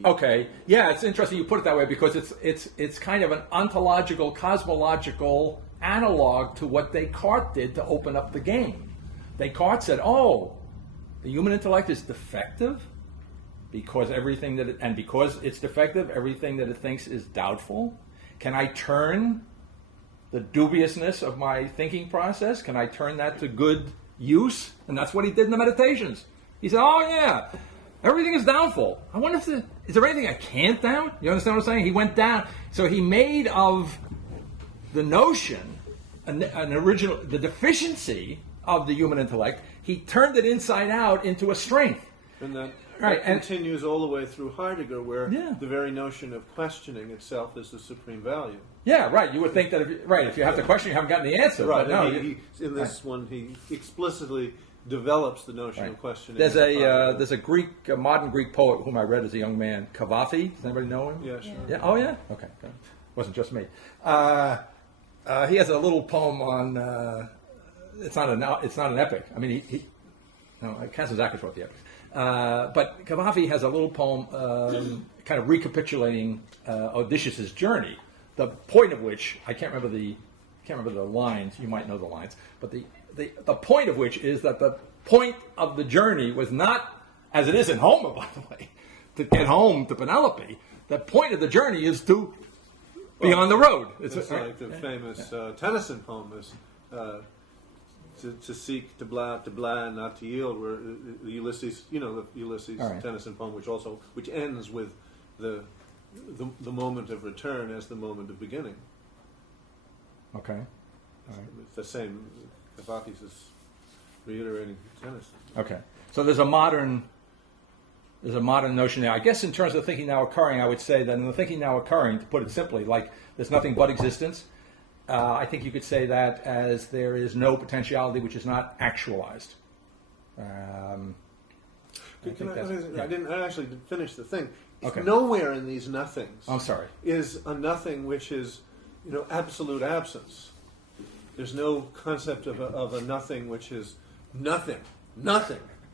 Okay. Yeah, it's interesting you put it that way, because it's kind of an ontological, cosmological analog to what Descartes did to open up the game. Descartes said, the human intellect is defective because because it's defective, everything that it thinks is doubtful. Can I turn the dubiousness of my thinking process, can I turn that to good use? And that's what he did in the Meditations. He said, everything is doubtful. I wonder if is there anything I can't doubt? You understand what I'm saying? He went down. So he made of the notion, an original, the deficiency of the human intellect, he turned it inside out into a strength. And that Right, and continues all the way through Heidegger, where the very notion of questioning itself is the supreme value. Yeah, right. You would think that if you have the question, you haven't gotten the answer. Right. But no, In this one, he explicitly develops the notion of questioning. There's a modern Greek poet whom I read as a young man, Cavafy. Does anybody know him? Yeah, sure. Yeah. Oh, yeah. Okay. Good. Wasn't just me. He has a little poem on. It's not an epic. I mean, Kazantzakis wrote the epic. But Cavafy has a little poem kind of recapitulating Odysseus' journey. The point of which I can't remember the lines. You might know the lines, but the point of which is that the point of the journey was not, as it is in Homer, by the way, to get home to Penelope. The point of the journey is to be on the road. It's like the famous Tennyson poem is to seek, to blah, not to yield. Where the Ulysses, the Ulysses Tennyson poem, which ends with the moment of return as the moment of beginning. Okay. All right. It's the same. Cavafy is reiterating Tennyson. Okay. So there's a modern notion there. I guess in terms of thinking now occurring, I would say that in the thinking now occurring, to put it simply, like there's nothing but existence. I think you could say that as there is no potentiality which is not actualized. I actually didn't finish the thing. Okay. Nowhere in these nothings I'm sorry. is a nothing which is, absolute absence. There's no concept of a nothing which is nothing.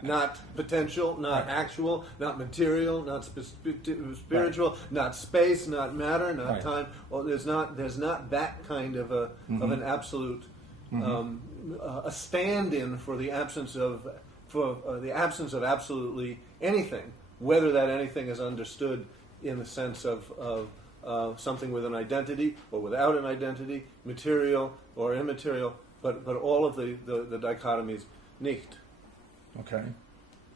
Not potential, not actual, not material, not spiritual, not space, not matter, not time. Well, there's not that kind of an absolute a stand-in for the absence of absolutely anything. Whether that anything is understood in the sense of something with an identity or without an identity, material or immaterial, but all of the dichotomies nicht. Okay.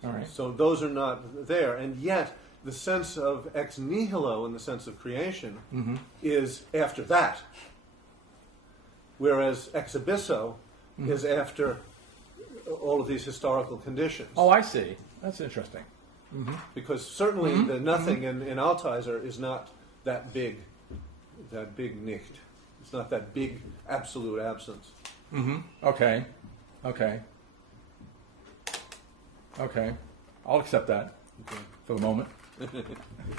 All right. So those are not there, and yet the sense of ex nihilo in the sense of creation is after that, whereas ex abysso is after all of these historical conditions. Oh, I see. That's interesting. Because certainly the nothing in Altizer is not that big nicht. It's not that big absolute absence. Okay. I'll accept that for the moment.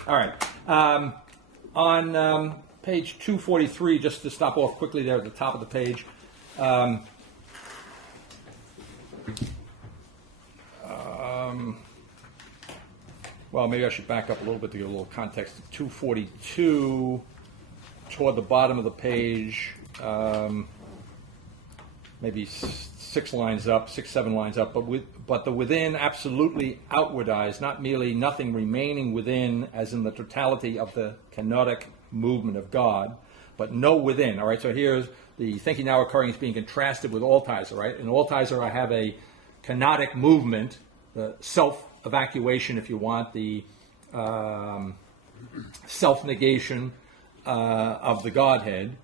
All right. On page 243, just to stop off quickly there at the top of the page. Well, maybe I should back up a little bit to give a little context. 242, toward the bottom of the page, maybe 6, 7 lines up, but the within absolutely outwardized, not merely nothing remaining within, as in the totality of the kenotic movement of God, but no within. All right, so here's the thinking now occurring is being contrasted with Altizer, right? In Altizer, I have a kenotic movement, the self-evacuation, if you want, the self-negation of the Godhead.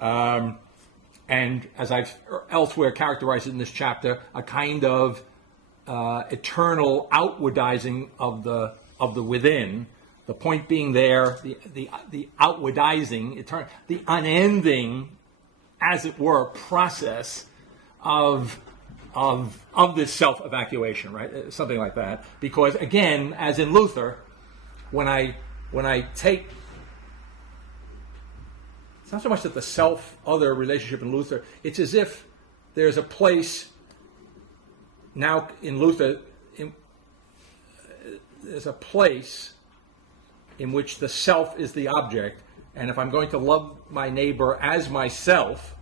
And as I've elsewhere characterized it in this chapter, a kind of eternal outwardizing of the within. The point being there, the outwardizing, the unending, as it were, process of this self-evacuation, right? Something like that. Because again, as in Luther, when I take, it's not so much that the self-other relationship in Luther, it's as if there's a place now in Luther, there's a place in which the self is the object, and if I'm going to love my neighbor as myself,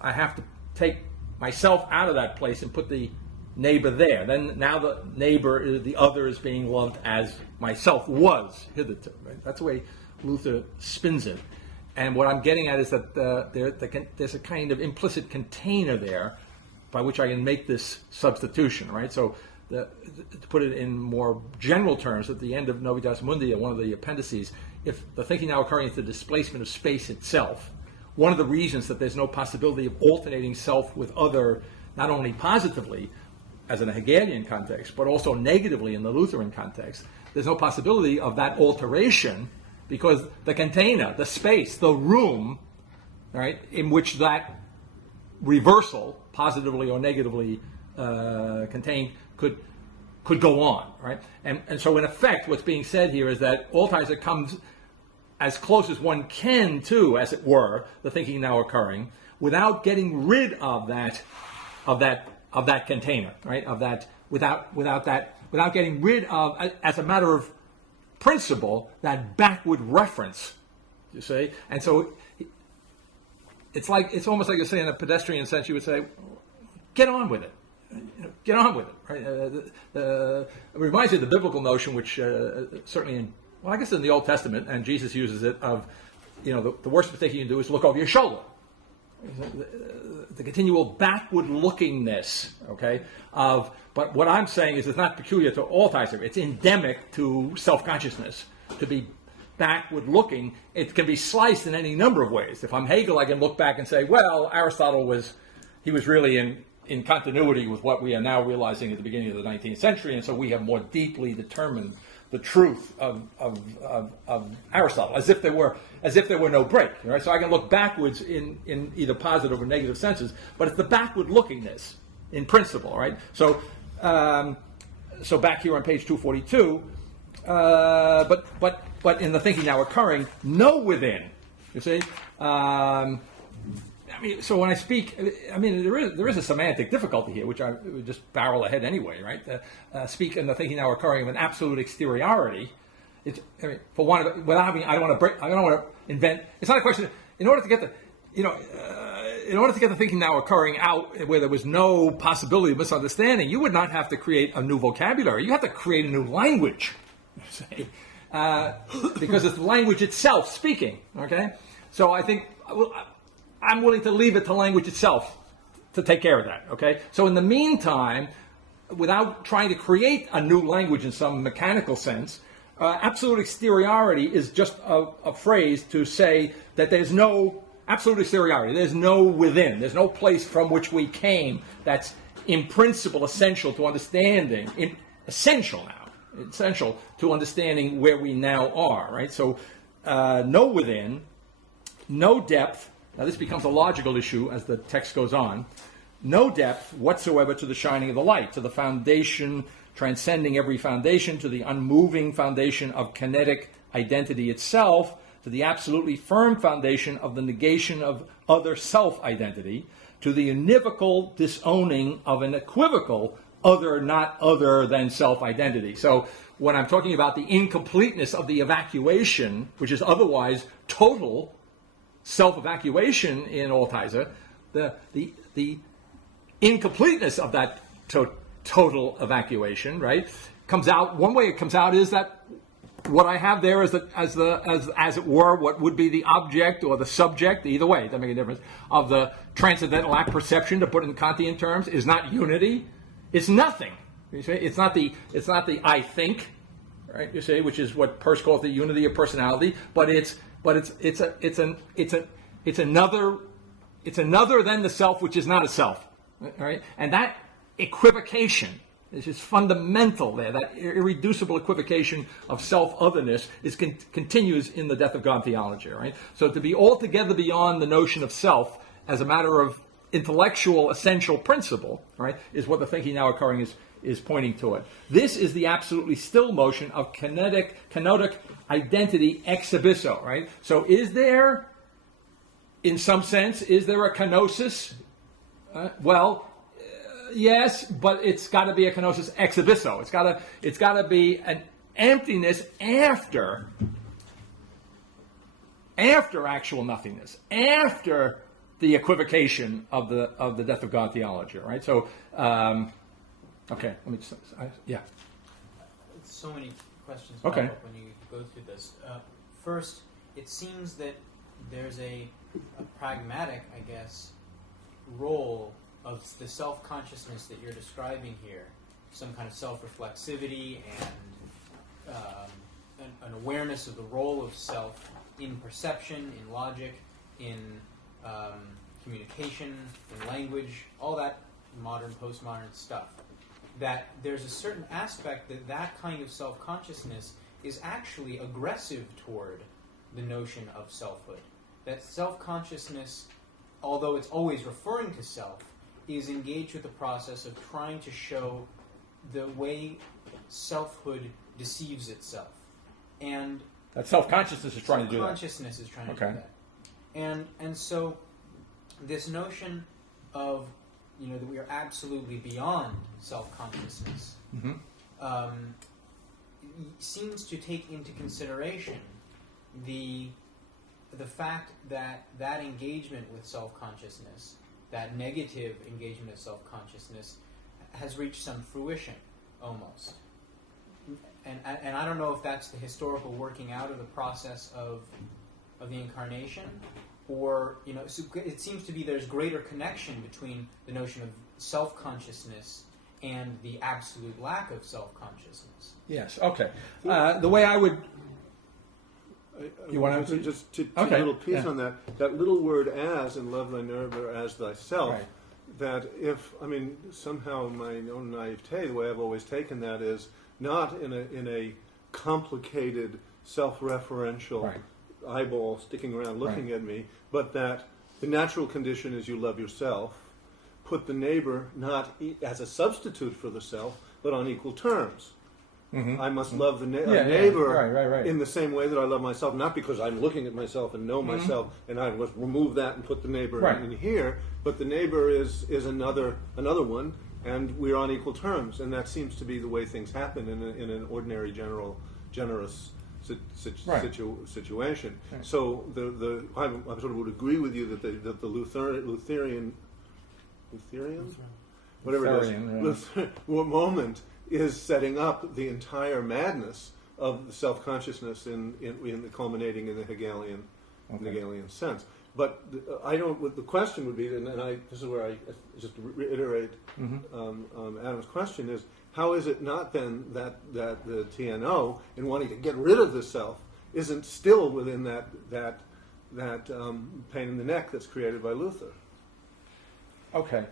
I have to take myself out of that place and put the neighbor there. Then now the neighbor, the other, is being loved as myself was hitherto. Right? That's the way Luther spins it. And what I'm getting at is that there's a kind of implicit container there by which I can make this substitution, right? So to put it in more general terms, at the end of Novitas Mundi, one of the appendices, if the thinking now occurring is the displacement of space itself, one of the reasons that there's no possibility of alternating self with other, not only positively, as in a Hegelian context, but also negatively in the Lutheran context, there's no possibility of that alteration because the container, the space, the room, right, in which that reversal, positively or negatively contained, could go on, right? And so in effect, what's being said here is that Altizer comes as close as one can to, as it were, the thinking now occurring, without getting rid of that container, right? Of that, without that without getting rid of, as a matter of principle, that backward reference. You see, and so it's almost like you're saying in a pedestrian sense. You would say, get on with it. Get on with it. Right? It reminds me of the biblical notion, which certainly I guess in the Old Testament, and Jesus uses it, of, the worst mistake you can do is look over your shoulder. The continual backward lookingness, okay, but what I'm saying is it's not peculiar to Altizer. It's endemic to self-consciousness, to be backward looking. It can be sliced in any number of ways. If I'm Hegel, I can look back and say, well, Aristotle was really in continuity with what we are now realizing at the beginning of the 19th century, and so we have more deeply determined the truth of Aristotle, as if there were no break. Right? So I can look backwards in either positive or negative senses, but it's the backward lookingness in principle, right? So back here on page 242, but in the thinking now occurring, know within. You see. So when I speak, there is a semantic difficulty here, which I would just barrel ahead anyway, right? Speak in the thinking now occurring of an absolute exteriority. I don't want to invent. It's not a question. In order to get the thinking now occurring out where there was no possibility of misunderstanding, you would not have to create a new vocabulary. You have to create a new language, because it's the language itself speaking. Okay, so I think. I'm willing to leave it to language itself to take care of that, okay? So in the meantime, without trying to create a new language in some mechanical sense, absolute exteriority is just a phrase to say that there's no absolute exteriority, there's no within, there's no place from which we came that's in principle essential to understanding, essential to understanding where we now are, right? So no within, no depth. Now this becomes a logical issue as the text goes on. No depth whatsoever to the shining of the light, to the foundation transcending every foundation, to the unmoving foundation of kinetic identity itself, to the absolutely firm foundation of the negation of other self-identity, to the univocal disowning of an equivocal other not other than self-identity. So when I'm talking about the incompleteness of the evacuation, which is otherwise total self-evacuation in Altizer, the incompleteness of that total evacuation, right, comes out. One way it comes out is that what I have there is that as it were, what would be the object or the subject, either way, it doesn't make a difference, of the transcendental act perception, to put it in Kantian terms, is not unity. It's nothing. You see? It's not the I think, right? You see, which is what Peirce calls the unity of personality, but it's another than the self, which is not a self, right? And that equivocation is just fundamental there. That irreducible equivocation of self-otherness continues in the death of God theology, right? So to be altogether beyond the notion of self as a matter of intellectual essential principle, right, is what the thinking now occurring is pointing to it. This is the absolutely still motion of kenotic identity ex abysso, right? So is there, in some sense, is there a kenosis? Yes, but it's got to be a kenosis ex abysso. It's got to be an emptiness after actual nothingness, after the equivocation of the death of God theology, right? So, okay, let me just, yeah. So many questions Okay. pop up when you go through this. First, it seems that there's a pragmatic, I guess, role of the self-consciousness that you're describing here, some kind of self-reflexivity and an awareness of the role of self in perception, in logic, in communication, in language, all that modern, postmodern stuff. That there's a certain aspect that kind of self-consciousness is actually aggressive toward the notion of selfhood. That self-consciousness, although it's always referring to self, is engaged with the process of trying to show the way selfhood deceives itself. And that self-consciousness is trying to do that. Self-consciousness is trying to do that. And so this notion of, that we are absolutely beyond self-consciousness, seems to take into consideration the fact that that engagement with self-consciousness, that negative engagement with self-consciousness, has reached some fruition, almost. And I don't know if that's the historical working out of the process of the incarnation, or, you know, so it seems to be there's greater connection between the notion of self-consciousness and the absolute lack of self-consciousness. Yes, okay. The way I would... You want to... Just two okay. little piece on that. That little word "as" in "love thy neighbor as thyself," Right. that if, I mean, somehow my own naivete, the way I've always taken that is not in a complicated, self-referential Right. eyeball sticking around looking Right. at me, but that the natural condition is you love yourself. Put the neighbor not as a substitute for the self, but on equal terms. Mm-hmm. I must love the Yeah, neighbor right. in the same way that I love myself, not because I'm looking at myself and know Mm-hmm. myself, and I must remove that and put the neighbor Right. in here. But the neighbor is another one, and we're on equal terms, and that seems to be the way things happen in an ordinary, generous Right. situation. Right. So I sort of would agree with you that the Lutheran, whatever Lutheran, it is, moment is setting up the entire madness of the self-consciousness in the culminating in the Hegelian sense. But the question would be, and this is where I just reiterate Adam's question, is how is it not then that the TNO, in wanting to get rid of the self, isn't still within that pain in the neck that's created by Luther? Okay.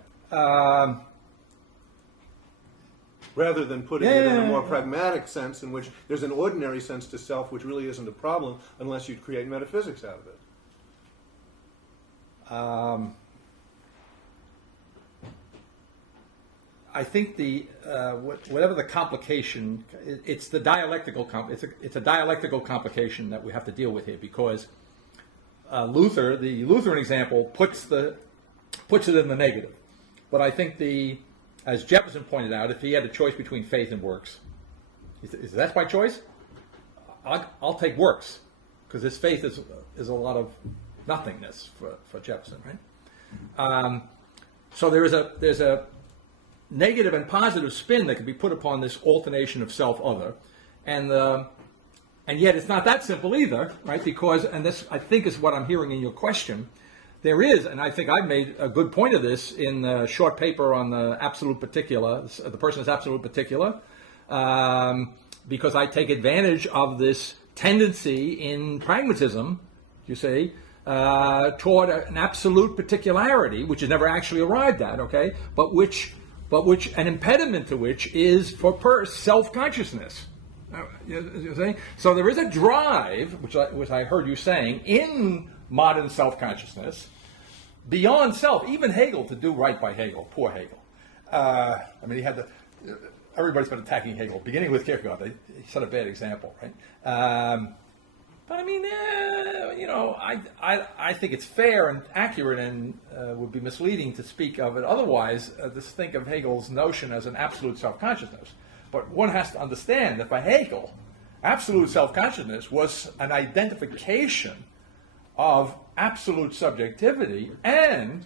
Rather than putting it in a more pragmatic sense, in which there's an ordinary sense to self, which really isn't a problem unless you create metaphysics out of it. I think whatever the complication, it's the dialectical it's a dialectical complication that we have to deal with here, because the Lutheran example puts it in the negative. But I think as Jefferson pointed out, if he had a choice between faith and works, is that's my choice? I'll take works, because his faith is a lot of nothingness for Jefferson, right? So there's a negative and positive spin that can be put upon this alternation of self-other, and yet it's not that simple either, right? Because, and this I think is what I'm hearing in your question, there is, and I think I've made a good point of this in the short paper on the absolute particular, the person is absolute particular, because I take advantage of this tendency in pragmatism, you see, toward an absolute particularity, which is never actually arrived at, okay, but which an impediment to which is for self-consciousness. You see? So there is a drive, which I heard you saying, in modern self-consciousness, beyond self. Even Hegel, to do right by Hegel, poor Hegel. I mean, everybody's been attacking Hegel, beginning with Kierkegaard. He set a bad example, right? But I mean, I think it's fair and accurate, and would be misleading to speak of it otherwise, to think of Hegel's notion as an absolute self-consciousness. But one has to understand that for Hegel, absolute self-consciousness was an identification of absolute subjectivity and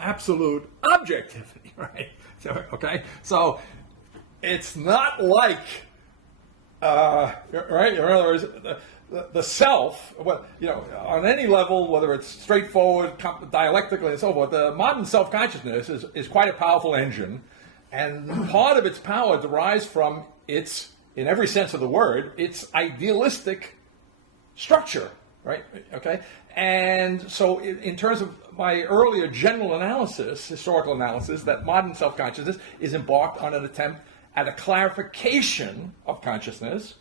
absolute objectivity, right? So it's not like, right? In other words, the self, on any level, whether it's straightforward, dialectically, and so forth, the modern self-consciousness is quite a powerful engine, and part of its power derives from its, in every sense of the word, its idealistic structure, right? Okay, and so in terms of my earlier general analysis, historical analysis, that modern self-consciousness is embarked on an attempt at a clarification of consciousness,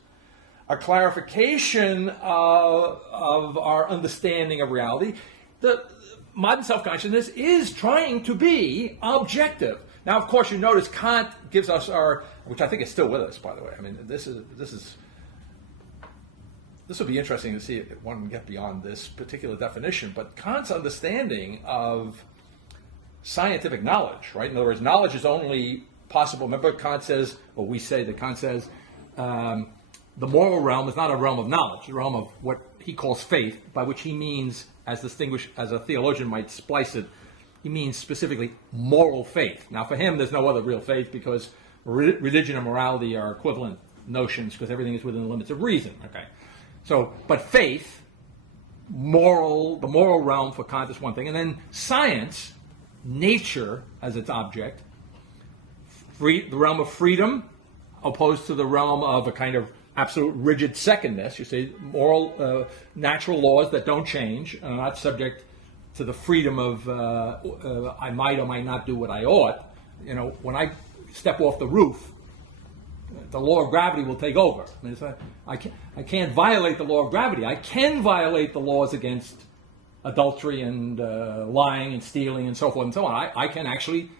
a clarification of our understanding of reality. The modern self-consciousness is trying to be objective. Now, of course, you notice Kant gives us which I think is still with us, by the way. I mean, this will be interesting to see if one can get beyond this particular definition. But Kant's understanding of scientific knowledge, right? In other words, knowledge is only possible. Remember, Kant says, or we say that Kant says, the moral realm is not a realm of knowledge, it's a realm of what he calls faith, by which he means, as distinguished as a theologian might splice it, he means specifically moral faith. Now, for him, there's no other real faith because religion and morality are equivalent notions because everything is within the limits of reason. Okay, so but faith, the moral realm for Kant is one thing, and then science, nature as its object, the realm of freedom, opposed to the realm of a kind of absolute rigid secondness. You see, moral, natural laws that don't change, are not subject to the freedom of I might or might not do what I ought. You know, when I step off the roof, the law of gravity will take over. I mean, I can't violate the law of gravity. I can violate the laws against adultery and lying and stealing and so forth and so on. I can actually,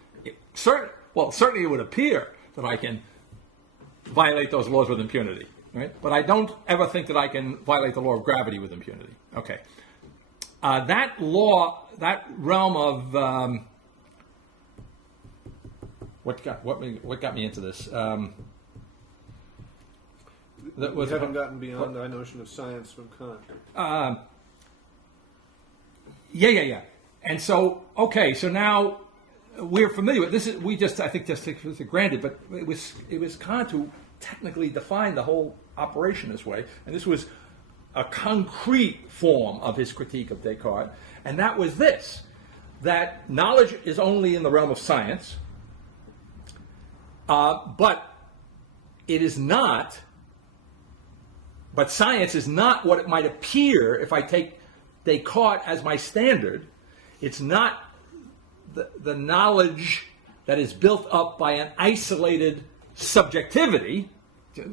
certainly it would appear that I can violate those laws with impunity, right? But I don't ever think that I can violate the law of gravity with impunity. Okay. That law, that realm of what got me into this? We haven't gotten beyond our notion of science from Kant. Yeah. And so, okay, so now we're familiar with this. I think just take it for granted, but it was Kant who technically defined the whole operation this way, and this was a concrete form of his critique of Descartes, and that was this: that knowledge is only in the realm of science, but it is not. But science is not what it might appear if I take Descartes as my standard. It's not the knowledge that is built up by an isolated subjectivity.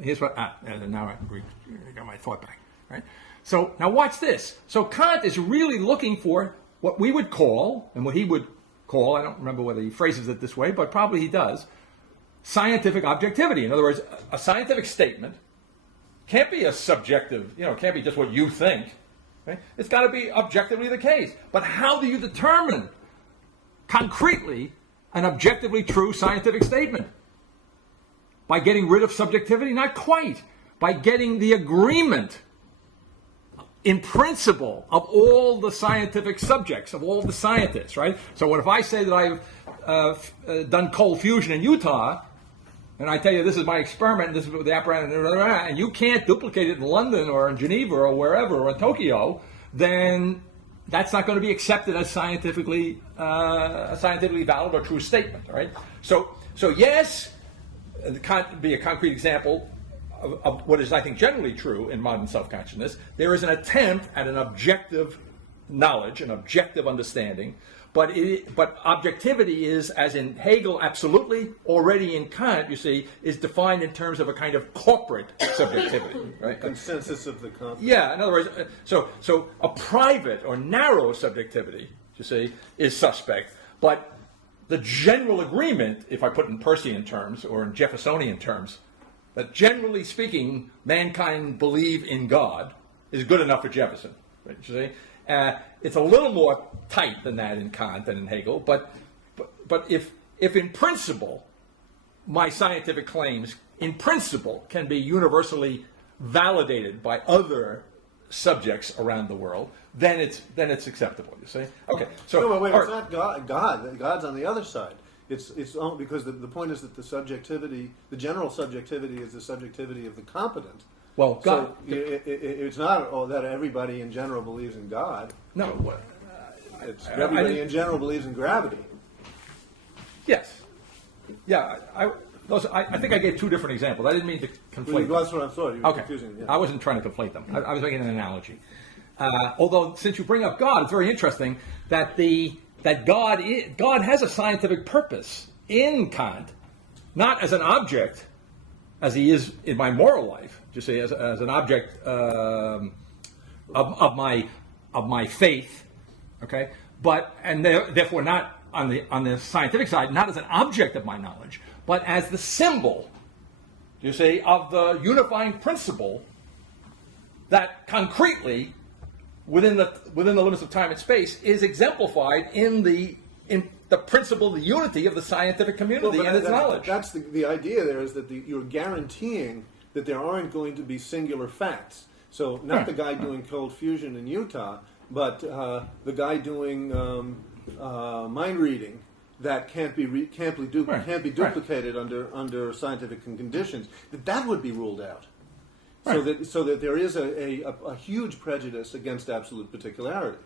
Here's what, and now I got my thought back, right? So now watch this. So Kant is really looking for what we would call, and what he would call, I don't remember whether he phrases it this way, but probably he does, scientific objectivity. In other words, a scientific statement can't be a subjective, it can't be just what you think. Right? It's got to be objectively the case. But how do you determine concretely an objectively true scientific statement? By getting rid of subjectivity? Not quite. By getting the agreement in principle of all the scientific subjects, of all the scientists, right? So if I say that I've done cold fusion in Utah, and I tell you this is my experiment, and this is the apparatus, and you can't duplicate it in London or in Geneva or wherever or in Tokyo, then that's not going to be accepted as scientifically valid or true statement, right? So yes, it can't be a concrete example of what is, I think, generally true in modern self-consciousness. There is an attempt at an objective knowledge, an objective understanding, but objectivity is, as in Hegel, absolutely, already in Kant, you see, is defined in terms of a kind of corporate subjectivity, right? Consensus of the competent. Yeah, in other words, so a private or narrow subjectivity, you see, is suspect, but the general agreement, if I put in Peircean terms or in Jeffersonian terms, that generally speaking, mankind believe in God, is good enough for Jefferson, right? You see? It's a little more tight than that in Kant and in Hegel, but if in principle my scientific claims in principle can be universally validated by other subjects around the world, then it's acceptable. You see? Okay. So no, but wait, it's not God. God's on the other side. It's only because the point is that the subjectivity, the general subjectivity, is the subjectivity of the competent. Well, God, so it's not that everybody in general believes in God. No, it's everybody in general believes in gravity. Yes. Yeah. I think I gave two different examples. I didn't mean to conflate them. That's what I thought. You were confusing. Yeah. I wasn't trying to conflate them. I was making an analogy. Although, since you bring up God, it's very interesting that God has a scientific purpose in Kant, not as an object, as he is in my moral life. You see, as an object of my faith, okay, and therefore not on the scientific side, not as an object of my knowledge, but as the symbol, you see, of the unifying principle that concretely, within the limits of time and space, is exemplified in the the principle, the unity of the scientific community and its knowledge. That's the idea there is that you're guaranteeing that there aren't going to be singular facts. So not the guy doing cold fusion in Utah, but the guy doing mind reading that can't be duplicated under scientific conditions. That would be ruled out. Right. So that there is a huge prejudice against absolute particularity.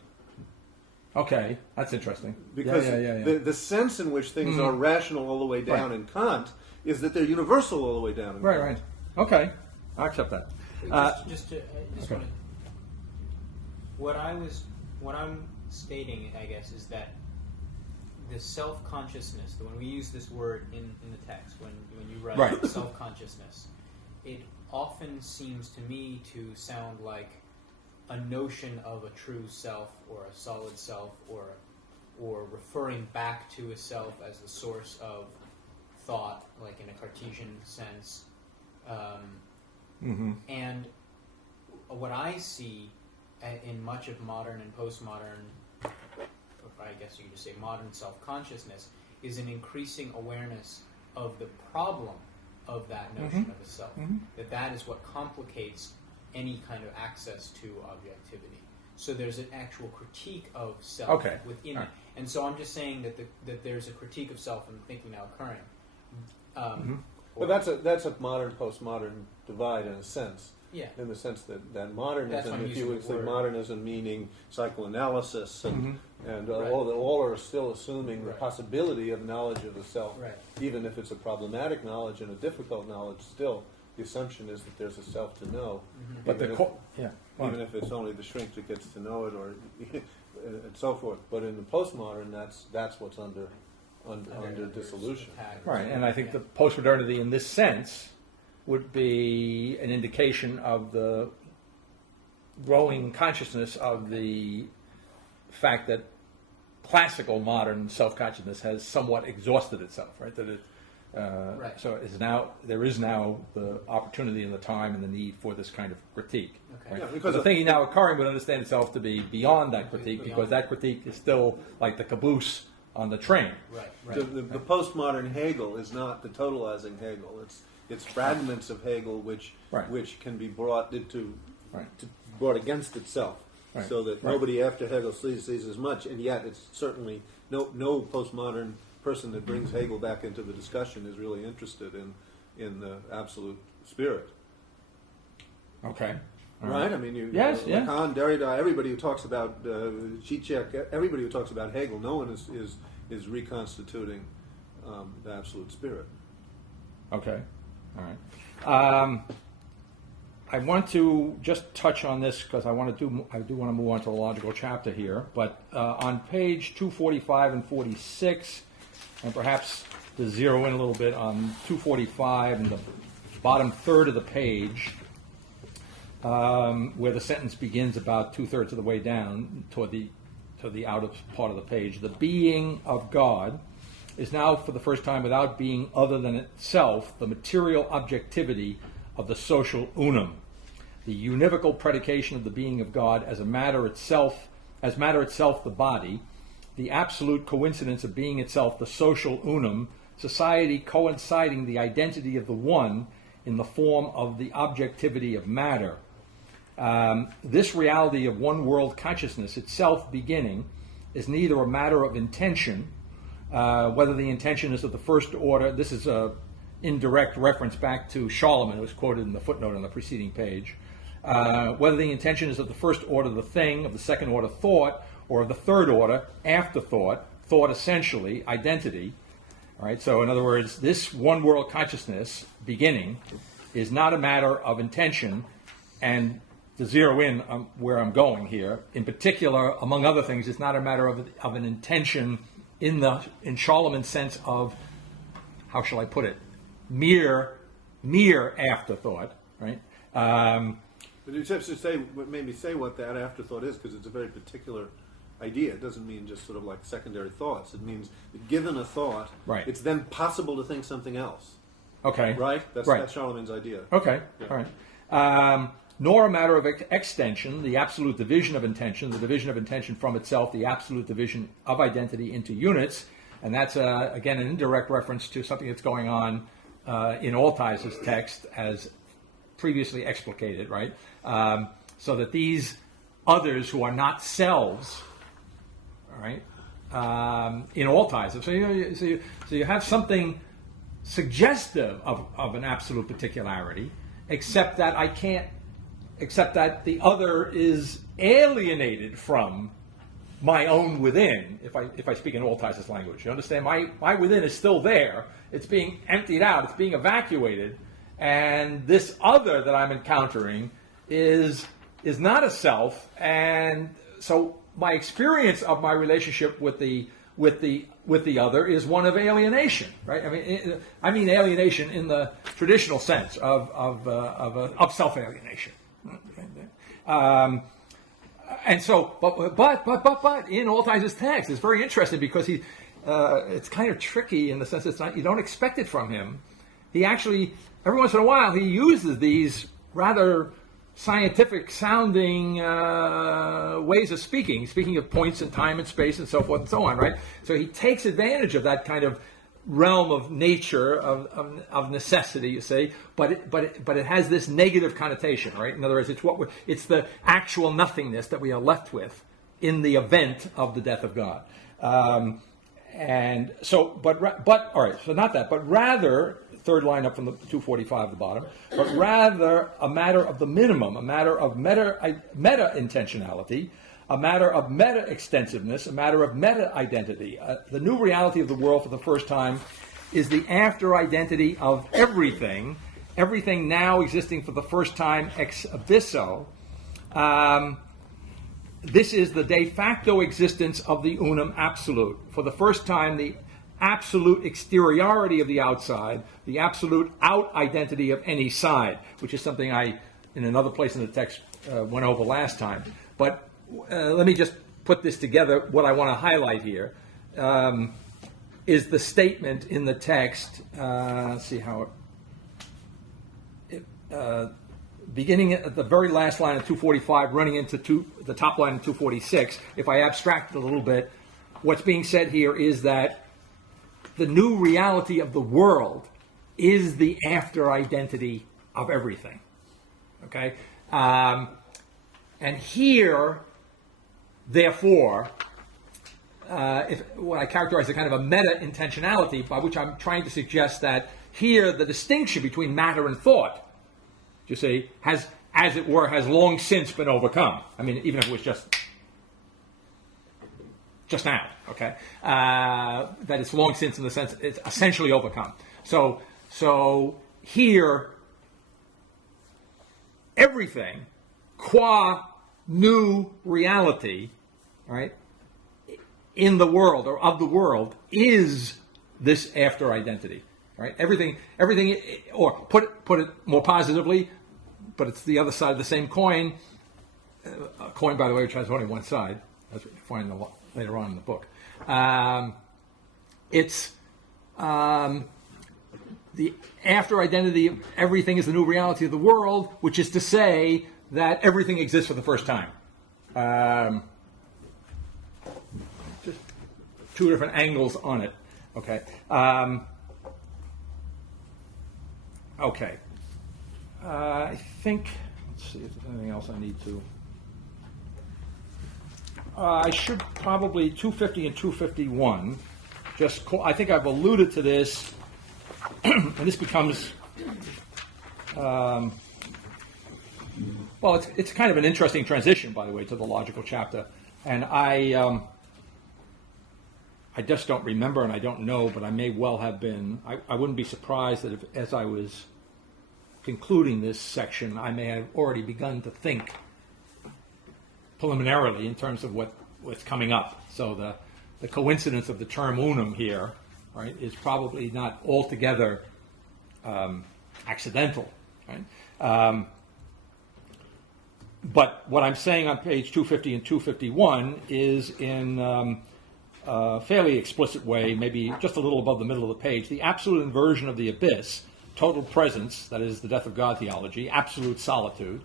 Okay, that's interesting. Because the sense in which things are rational all the way down in Kant is that they're universal all the way down in Kant. Right. Okay, I accept that. What I'm stating, I guess, is that the self-consciousness, when we use this word in the text, when you write self-consciousness, it often seems to me to sound like a notion of a true self or a solid self or referring back to a self as the source of thought, like in a Cartesian sense. And what I see in much of modern and postmodern, or I guess you could just say modern self-consciousness, is an increasing awareness of the problem of that notion of a self. That is what complicates any kind of access to objectivity. So there's an actual critique of self within it. And so I'm just saying that there's a critique of self in thinking now occurring. But that's a modern postmodern divide in a sense. Yeah. In the sense that modernism, if you would say word. modernism meaning psychoanalysis and Right. all are still assuming the possibility of knowledge of the self, Right. even if it's a problematic knowledge and a difficult knowledge. Still, the assumption is that there's a self to know, But even if it's only the shrink that gets to know it, or and so forth. But in the postmodern, that's what's under dissolution. Right, and I think the postmodernity in this sense would be an indication of the growing consciousness of the fact that classical modern self-consciousness has somewhat exhausted itself, right? That it, So there is now the opportunity and the time and the need for this kind of critique. Okay. Right? Yeah, because the thinking now occurring would understand itself to be beyond that critique, because that critique is still like the caboose on the train. Right. The postmodern Hegel is not the totalizing Hegel. It's fragments of Hegel which can be brought brought against itself, so that nobody after Hegel sees as much. And yet, it's certainly no postmodern person that brings Hegel back into the discussion is really interested in the absolute spirit. Okay. Right? I mean, Lacan, Derrida, everybody who talks about Zizek, everybody who talks about Hegel, no one is reconstituting the absolute spirit. Okay. All right. I want to just touch on this because I do want to move on to the logical chapter here. But on page 245 and 46, and perhaps to zero in a little bit on 245 and the bottom third of the page, where the sentence begins about 2/3 of the way down toward the outer part of the page, the being of God is now for the first time without being other than itself the material objectivity of the social unum, the univocal predication of the being of God as matter itself the body, the absolute coincidence of being itself the social unum, society coinciding the identity of the one in the form of the objectivity of matter. This reality of one world consciousness itself beginning is neither a matter of intention, whether the intention is of the first order. This is an indirect reference back to Charlemagne, it was quoted in the footnote on the preceding page. Whether the intention is of the first order, the thing, of the second order, thought, or of the third order, afterthought, thought essentially, identity. All right, so in other words, this one world consciousness beginning is not a matter of intention, and to zero in on where I'm going here, in particular, among other things, it's not a matter of an intention in Charlemagne's sense of, how shall I put it, mere afterthought, right? But you have to say what made me say what that afterthought is, because it's a very particular idea. It doesn't mean just sort of like secondary thoughts. It means that given a thought, it's then possible to think something else. Okay. Right? That's Charlemagne's idea. Okay. Yeah. All right. Nor a matter of extension, the absolute division of intention, the division of intention from itself, the absolute division of identity into units, And that's, again, an indirect reference to something that's going on in Altize's text as previously explicated, right? So that these others who are not selves, all right, in Altize. So you have something suggestive of an absolute particularity, except that the other is alienated from my own within, if I speak in Altize's language. You understand? My within is still there. It's being emptied out. It's being evacuated. And this other that I'm encountering is not a self. And so my experience of my relationship with the other is one of alienation, right? I mean alienation in the traditional sense of self-alienation. And so, but in Altize's text, it's very interesting because it's kind of tricky in the sense it's not, you don't expect it from him. He actually, every once in a while, he uses these rather scientific sounding ways of speaking of points in time and space and so forth and so on, right? So he takes advantage of that kind of realm of nature, of necessity, you say, but it has this negative connotation, right? In other words, it's the actual nothingness that we are left with in the event of the death of God. And so, but all right, so not that, but rather, third line up from the 245 at the bottom, but rather a matter of the minimum, a matter of meta-intentionality, a matter of meta-extensiveness, a matter of meta-identity. The new reality of the world for the first time is the after-identity of everything now existing for the first time ex abysso. This is the de facto existence of the unum absolute. For the first time, the absolute exteriority of the outside, the absolute out-identity of any side, which is something I, in another place in the text, went over last time. But let me just put this together. What I want to highlight here is the statement in the text. Let's see how it beginning at the very last line of 245, running into the top line of 246. If I abstract it a little bit, what's being said here is that the new reality of the world is the after identity of everything. Okay, and here, therefore, what I characterize as kind of a meta-intentionality, by which I'm trying to suggest that here the distinction between matter and thought, you see, has long since been overcome. I mean, even if it was just now, okay? That it's long since in the sense it's essentially overcome. So here, everything, qua new reality, right, in the world or of the world is this after identity, right? Everything, or put it more positively, but it's the other side of the same coin. A coin, by the way, which has only one side. That's what you find later on in the book. It's the after identity of everything is the new reality of the world, which is to say that everything exists for the first time. Just two different angles on it. Okay. Okay. I think, let's see if there's anything else I need to. I should probably 250 and 251. I think I've alluded to this, and this becomes, well, it's kind of an interesting transition, by the way, to the logical chapter. And I just don't remember, and I don't know, but I may well have been. I wouldn't be surprised that if, as I was concluding this section, I may have already begun to think preliminarily in terms of what's coming up. So the coincidence of the term unum here, right, is probably not altogether accidental, right? But what I'm saying on page 250 and 251 is in a fairly explicit way, maybe just a little above the middle of the page, the absolute inversion of the abyss, total presence, that is the death of God theology, absolute solitude,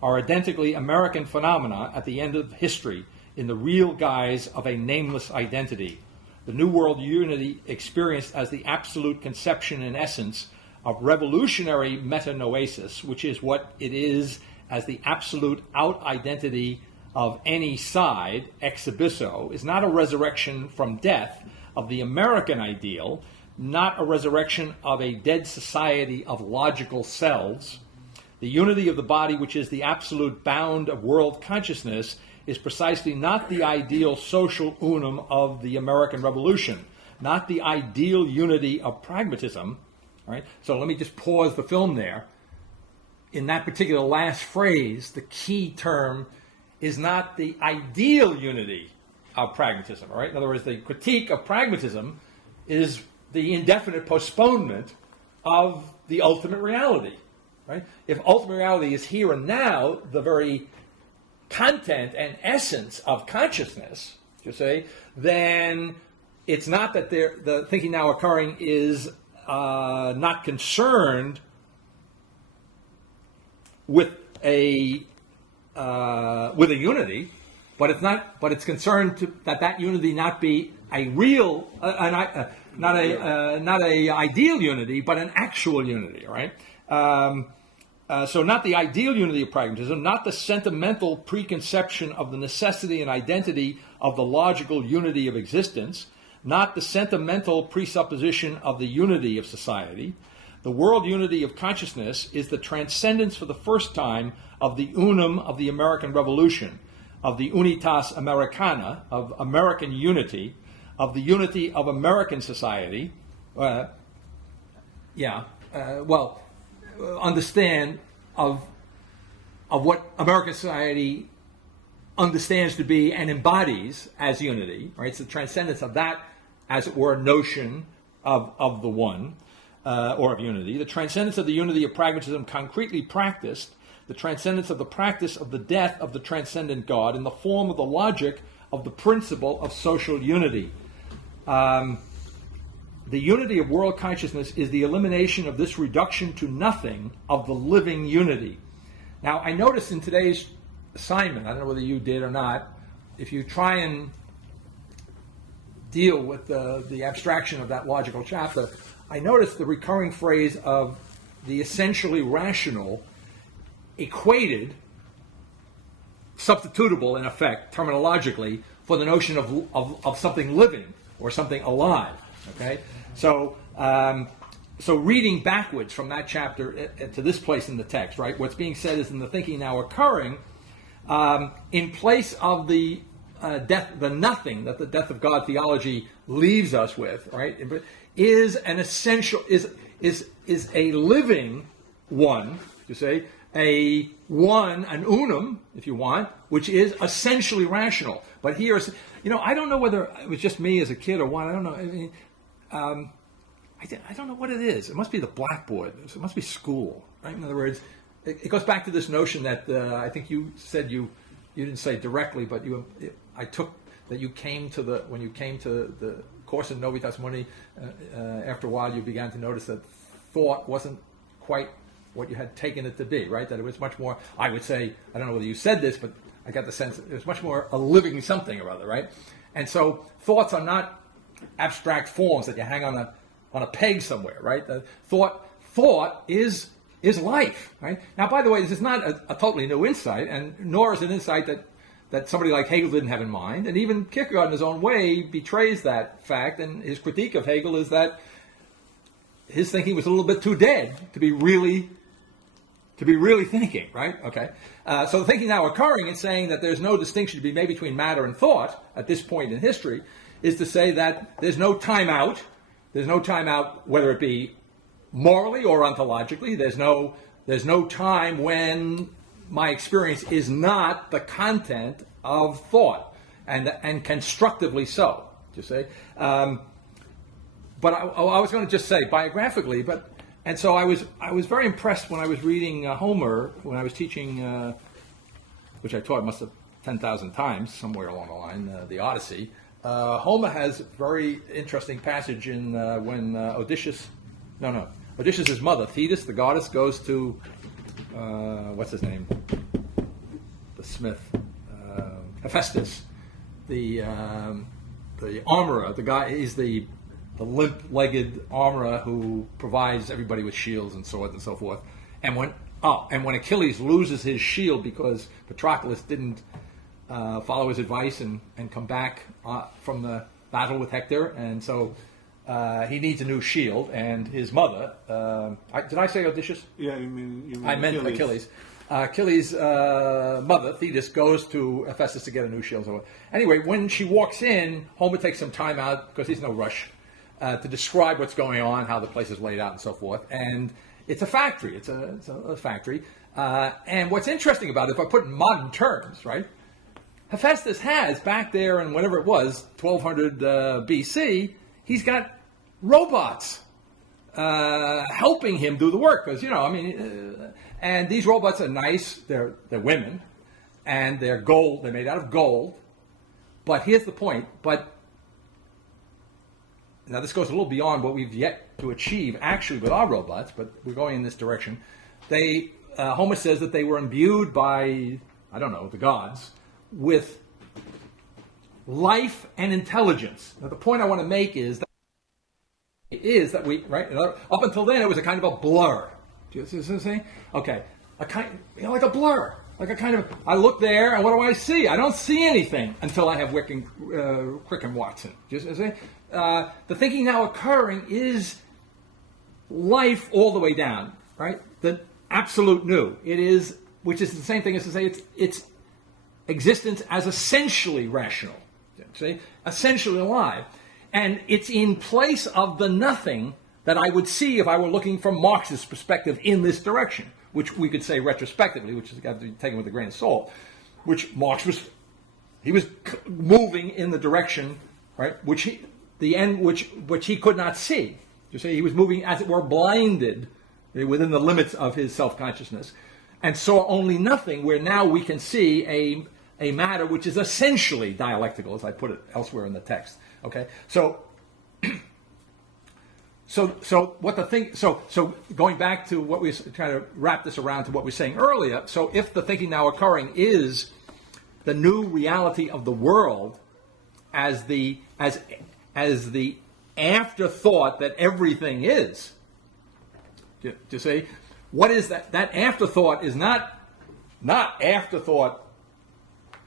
are identically American phenomena at the end of history in the real guise of a nameless identity, the New World unity experienced as the absolute conception and essence of revolutionary metanoesis, which is what it is as the absolute out-identity of any side, ex abysso, is not a resurrection from death of the American ideal, not a resurrection of a dead society of logical selves. The unity of the body, which is the absolute bound of world consciousness, is precisely not the ideal social unum of the American Revolution, not the ideal unity of pragmatism. Right? So let me just pause the film there. In that particular last phrase, the key term is not the ideal unity of pragmatism. Right? In other words, the critique of pragmatism is the indefinite postponement of the ultimate reality. Right? If ultimate reality is here and now, the very content and essence of consciousness, you say, then it's not that the thinking now occurring is not concerned with a unity, but it's not. But it's concerned that unity not be a real, not a ideal unity, but an actual unity. Right. So not the ideal unity of pragmatism, not the sentimental preconception of the necessity and identity of the logical unity of existence, not the sentimental presupposition of the unity of society. The world unity of consciousness is the transcendence for the first time of the unum of the American Revolution, of the unitas americana, of American unity, of the unity of American society. Understand of what American society understands to be and embodies as unity, right? It's the transcendence of that, as it were, notion of the one, or of unity. The transcendence of the unity of pragmatism concretely practiced, the transcendence of the practice of the death of the transcendent God in the form of the logic of the principle of social unity. The unity of world consciousness is the elimination of this reduction to nothing of the living unity. Now, I noticed in today's assignment, I don't know whether you did or not, if you try and deal with the abstraction of that logical chapter, I noticed the recurring phrase of the essentially rational equated, substitutable in effect, terminologically, for the notion of something living or something alive. Okay, so reading backwards from that chapter to this place in the text, right? What's being said is in the thinking now occurring, in place of the death, the nothing that the death of God theology leaves us with, right? Is an essential, is a living one, you say, an unum, if you want, which is essentially rational. But here, I don't know whether it was just me as a kid or what. I don't know. I mean, I don't know what it is. It must be the blackboard. It must be school, right? In other words, it goes back to this notion that I think you said you didn't say directly, but I took that when you came to the course in Novitas Mundi, after a while you began to notice that thought wasn't quite what you had taken it to be, right? That it was much more, I would say, I don't know whether you said this, but I got the sense it was much more a living something or other, right? And so thoughts are not abstract forms that you hang on a peg somewhere, right? The thought is life, right? Now, by the way, this is not a totally new insight, and nor is it an insight that somebody like Hegel didn't have in mind, and even Kierkegaard in his own way betrays that fact, and his critique of Hegel is that his thinking was a little bit too dead to be really thinking, right? Okay. So the thinking now occurring and saying that there's no distinction to be made between matter and thought at this point in history is to say that there's no time out. There's no time out, whether it be morally or ontologically. There's no time when my experience is not the content of thought, and constructively so. You say, but I was going to just say biographically, and so I was very impressed when I was reading Homer when I was teaching, which I taught must have 10,000 times somewhere along the line, the Odyssey. Homer has a very interesting passage in when Odysseus' mother, Thetis, the goddess, goes to, what's his name? The smith, Hephaestus, the armorer, the guy, he's the limp-legged armorer who provides everybody with shields and swords and so forth. And when Achilles loses his shield because Patroclus didn't follow his advice and come back from the battle with Hector, and so he needs a new shield. And his mother, did I say Odysseus? Yeah, you mean I meant Achilles. Achilles' mother, Thetis, goes to Hephaestus to get a new shield. So anyway, when she walks in, Homer takes some time out, because he's no rush, to describe what's going on, how the place is laid out, and so forth. And it's a factory. It's a factory. And what's interesting about it, if I put it in modern terms, right? Hephaestus has, back there in whatever it was, 1200 BC, he's got robots helping him do the work. Because, and these robots are nice. They're women. And they're gold. They're made out of gold. But here's the point. But now this goes a little beyond what we've yet to achieve actually with our robots, but we're going in this direction. Homer says that they were imbued by, I don't know, the gods, with life and intelligence. Now the point I want to make is that we, right, up until then it was a kind of a blur. Do you see what I'm saying? Okay, like a blur. Like a kind of, I look there, and what do I see? I don't see anything until I have Crick and Watson. Do you see what I'm saying? The thinking now occurring is life all the way down, right? The absolute new. It is, which is the same thing as to say it's existence as essentially rational. See? Essentially alive. And it's in place of the nothing that I would see if I were looking from Marx's perspective in this direction, which we could say retrospectively, which has got to be taken with a grain of salt, which Marx was moving in the direction, right, which he could not see. You see, he was moving, as it were, blinded within the limits of his self-consciousness, and saw only nothing, where now we can see a matter which is essentially dialectical, as I put it elsewhere in the text. Okay, so what the thing? So going back to what we trying to wrap this around to what we were saying earlier. So if the thinking now occurring is the new reality of the world as the afterthought that everything is. To say, what is that? That afterthought is not afterthought.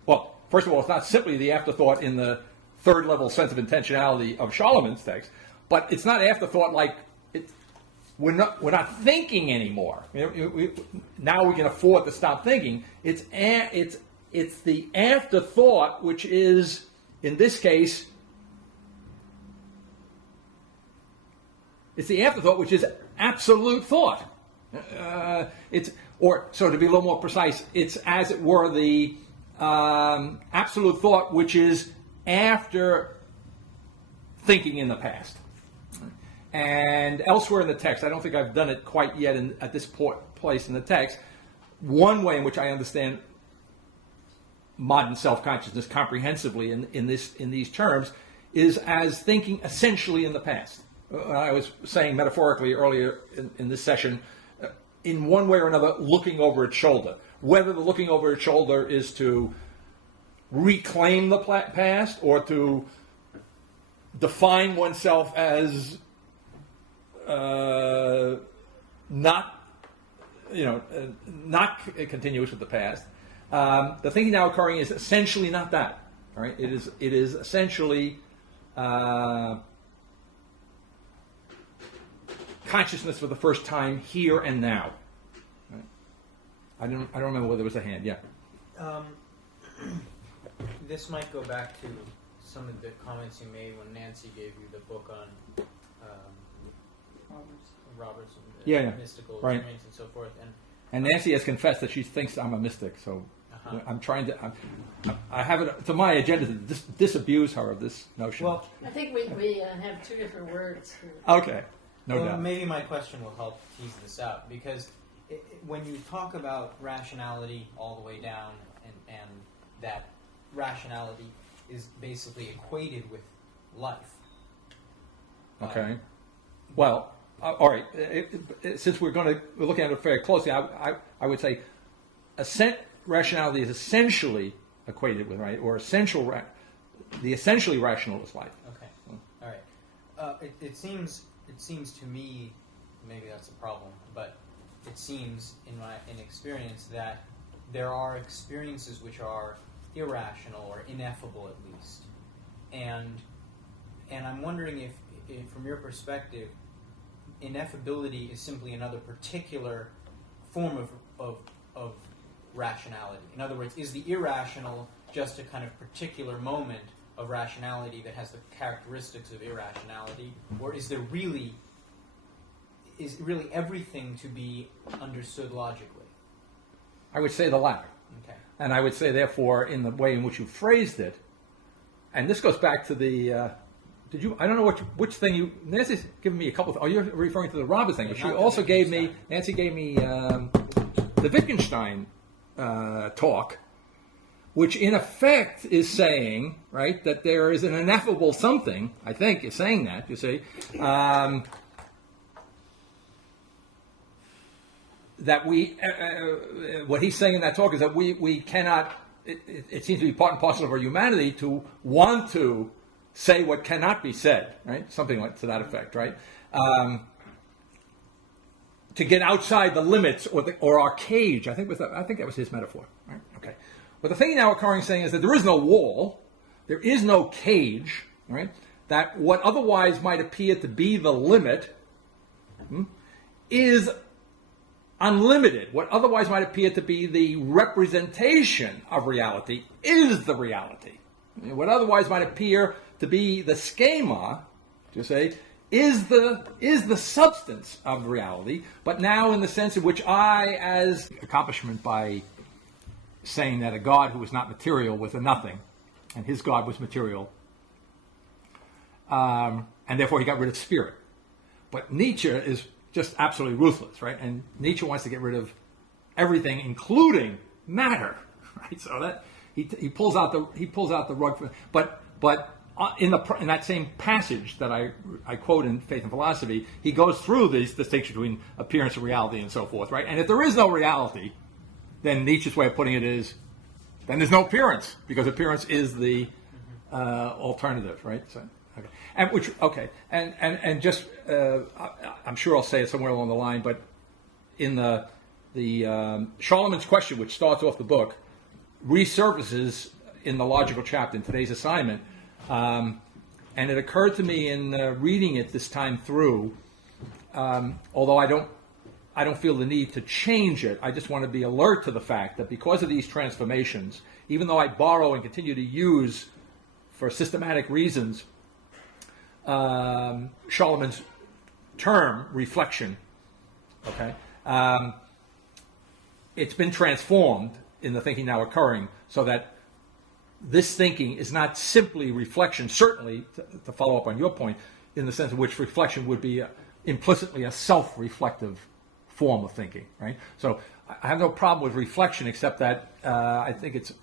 Well, first of all, it's not simply the afterthought in the third level sense of intentionality of Charlemagne's text, but it's not afterthought like we're not thinking anymore. Now we can afford to stop thinking. It's the afterthought, which is, in this case, it's the afterthought which is absolute thought. So to be a little more precise, it's, as it were, the absolute thought which is after thinking in the past. And elsewhere in the text, I don't think I've done it quite yet at this place in the text, one way in which I understand modern self-consciousness comprehensively in these terms is as thinking essentially in the past. I was saying metaphorically earlier in this session, in one way or another, looking over its shoulder. Whether the looking over its shoulder is to reclaim the past or to define oneself as not continuous with the past. The thinking now occurring is essentially not that. All right, it is essentially consciousness for the first time here and now. Right? I don't remember whether there was a hand. Yeah. This might go back to some of the comments you made when Nancy gave you the book on Robert's mystical right. experience and so forth. And Nancy has confessed that she thinks I'm a mystic. So I'm trying to. I have it to my agenda to disabuse her of this notion. Well, I think we have two different words. Okay. No doubt. Maybe my question will help tease this out, because when you talk about rationality all the way down, and that rationality is basically equated with life. Okay. Well, all right. Since we're looking at it very closely, I would say rationality is essentially equated with, right, or essential the essentially rationalist life. Okay. All right. It seems to me, maybe that's a problem, but it seems in experience that there are experiences which are irrational or ineffable at least, and I'm wondering if from your perspective, ineffability is simply another particular form of rationality. In other words, is the irrational just a kind of particular moment of rationality that has the characteristics of irrationality, or is really everything to be understood logically? I would say the latter. Okay. And I would say, therefore, in the way in which you phrased it, and this goes back to the, I don't know which thing Nancy's given me a couple of, you're referring to the Roberts thing, but she also Nancy gave me the Wittgenstein talk, which in effect is saying, right, that there is an ineffable something, I think, is saying that, you see, that what he's saying in that talk is that we cannot, it seems to be part and parcel of our humanity to want to say what cannot be said, right? Something like to that effect, right? To get outside the limits or our cage. I think that was his metaphor, right? Okay. But the thing now occurring saying is that there is no wall, there is no cage, right? That what otherwise might appear to be the limit is unlimited. What otherwise might appear to be the representation of reality is the reality. What otherwise might appear to be the schema, to say, is the substance of reality, but now in the sense in which I, as accomplishment by saying that a God who was not material was a nothing, and his God was material, and therefore he got rid of spirit. But Nietzsche is just absolutely ruthless, right? And Nietzsche wants to get rid of everything, including matter, right? So that he pulls out the rug. But in that same passage that I quote in Faith and Philosophy, he goes through this distinction between appearance and reality and so forth, right? And if there is no reality, then Nietzsche's way of putting it is, then there's no appearance, because appearance is the alternative, right? So, okay, and just I'm sure I'll say it somewhere along the line, but in the Charlemagne's question, which starts off the book, resurfaces in the logical chapter in today's assignment, and it occurred to me in reading it this time through, although I don't feel the need to change it, I just want to be alert to the fact that because of these transformations, even though I borrow and continue to use for systematic reasons Charlemagne's term reflection, okay, it's been transformed in the thinking now occurring, so that this thinking is not simply reflection, certainly, to follow up on your point, in the sense in which reflection would be implicitly a self-reflective form of thinking, right? So I have no problem with reflection, except that I think it's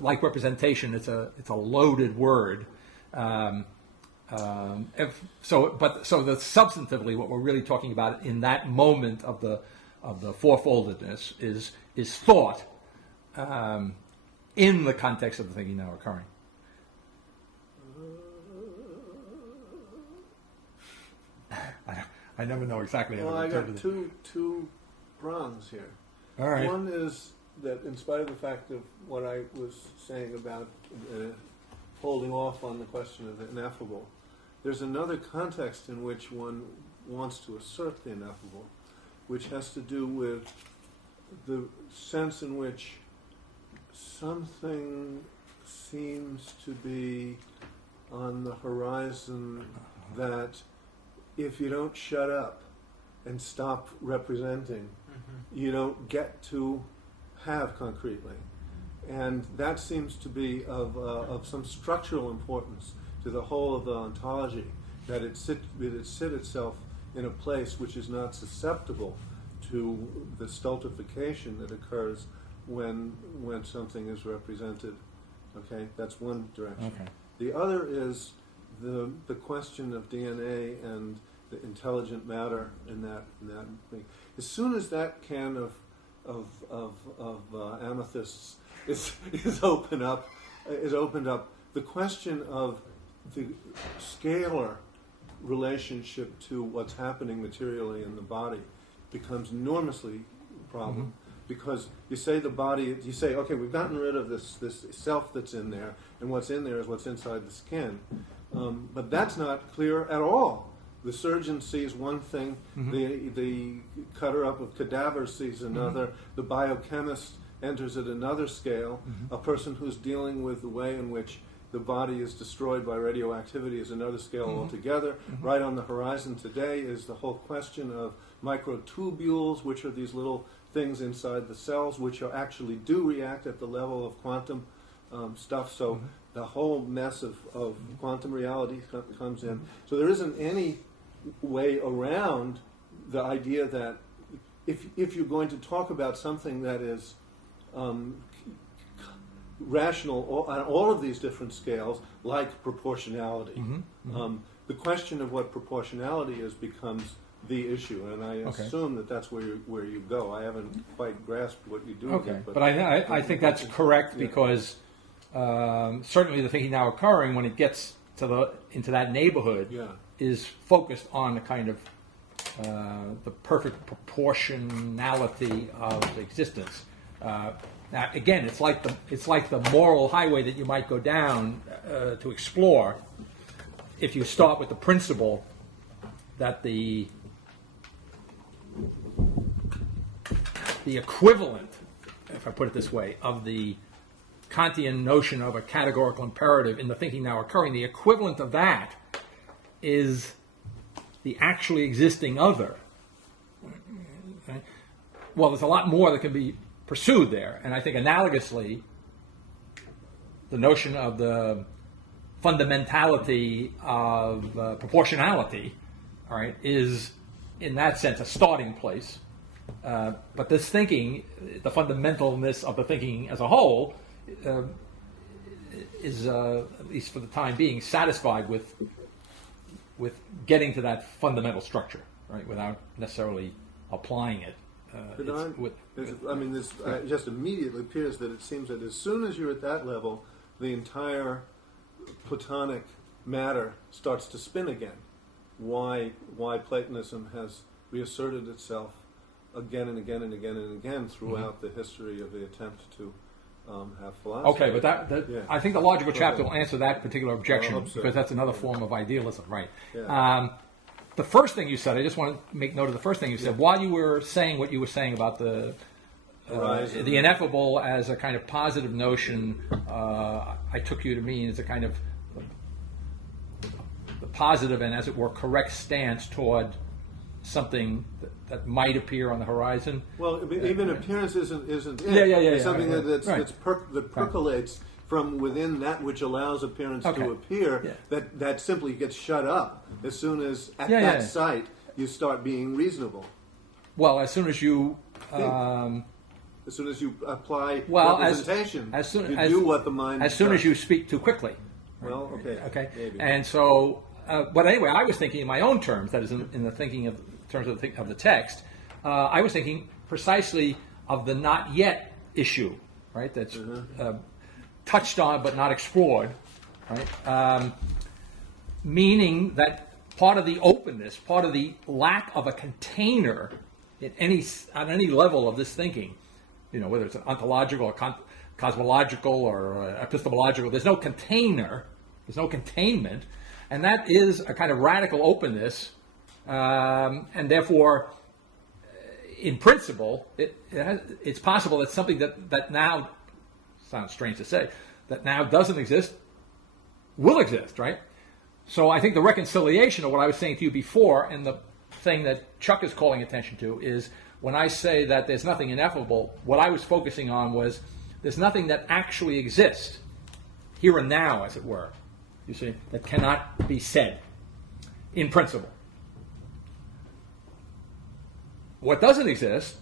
like representation. It's a loaded word. So substantively, what we're really talking about in that moment of the fourfoldedness is thought in the context of the thinking now occurring. I never know exactly how to interpret it. I got two prongs here. All right. One is that in spite of the fact of what I was saying about holding off on the question of the ineffable, there's another context in which one wants to assert the ineffable, which has to do with the sense in which something seems to be on the horizon that if you don't shut up and stop representing, you don't get to have concretely. And that seems to be of some structural importance to the whole of the ontology, that it sit itself in a place which is not susceptible to the stultification that occurs when something is represented. Okay, that's one direction. Okay. The other is the question of DNA and the intelligent matter in that thing. As soon as that can of amethysts is opened up, the question of the scalar relationship to what's happening materially in the body becomes enormously a problem. Because you say the body, you say, okay, we've gotten rid of this self that's in there, and what's in there is what's inside the skin. But that's not clear at all. The surgeon sees one thing, the cutter up of cadavers sees another, the biochemist enters at another scale, a person who's dealing with the way in which the body is destroyed by radioactivity is another scale altogether. Right on the horizon today is the whole question of microtubules, which are these little things inside the cells which are actually do react at the level of quantum stuff. So the whole mess of quantum reality comes in. So there isn't any way around the idea that if you're going to talk about something that is rational on all of these different scales, like proportionality, the question of what proportionality is becomes the issue, and I assume that that's where you go. I haven't quite grasped what you do. Okay, but I think that's correct because certainly the thinking now occurring when it gets to into that neighborhood is focused on the kind of the perfect proportionality of existence. Now, again, it's like the moral highway that you might go down to explore if you start with the principle that the equivalent, if I put it this way, of the Kantian notion of a categorical imperative in the thinking now occurring, the equivalent of that is the actually existing other. Okay? Well, there's a lot more that can be pursued there, and I think analogously, the notion of the fundamentality of proportionality, all right, is in that sense a starting place. But this thinking, the fundamentalness of the thinking as a whole, is at least for the time being satisfied with getting to that fundamental structure, right, without necessarily applying it. This just immediately appears that it seems that as soon as you're at that level, the entire Platonic matter starts to spin again. Why Platonism has reasserted itself again and again and again and again throughout the history of the attempt to have philosophy. Okay, but I think the logical chapter will answer that particular objection because that's another form of idealism, right? Yeah. The first thing you said, I just want to make note of the first thing you said, while you were saying what you were saying about the ineffable as a kind of positive notion, I took you to mean as a kind of the positive and, as it were, correct stance toward something that might appear on the horizon. Well, even appearance isn't it. It's something that percolates from within that which allows appearance to appear, that simply gets shut up as soon as at that site you start being reasonable. Well, as soon as you as soon as you apply representation, you do what the mind as soon as you speak too quickly. Well, okay. Maybe. And so, but anyway, I was thinking in my own terms, that is in the thinking of terms of the text, I was thinking precisely of the not yet issue, right? That's touched on but not explored, right? Meaning that part of the openness, part of the lack of a container on any level of this thinking, whether it's an ontological or cosmological or epistemological, there's no container, there's no containment, and that is a kind of radical openness, and therefore, in principle, it's possible that something that now, sounds strange to say, that now doesn't exist, will exist, right? So I think the reconciliation of what I was saying to you before and the thing that Chuck is calling attention to is when I say that there's nothing ineffable, what I was focusing on was there's nothing that actually exists, here and now, as it were, you see, that cannot be said, in principle. What doesn't exist,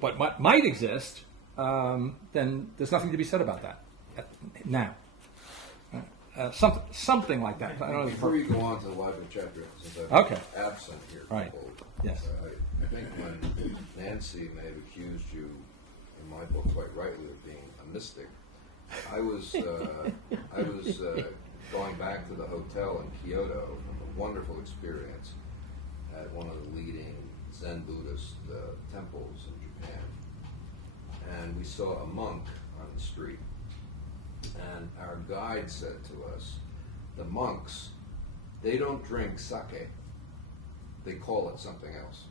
but what might exist, then there's nothing to be said about that now. Something like that. I don't know. Before you go on to the logical chapter, since I'm absent here, right? Yes. I think when Nancy may have accused you, in my book quite rightly, of being a mystic, I was going back to the hotel in Kyoto from a wonderful experience at one of the leading Zen Buddhist temples in Japan, and we saw a monk on the street, and our guide said to us, the monks, they don't drink sake, they call it something else.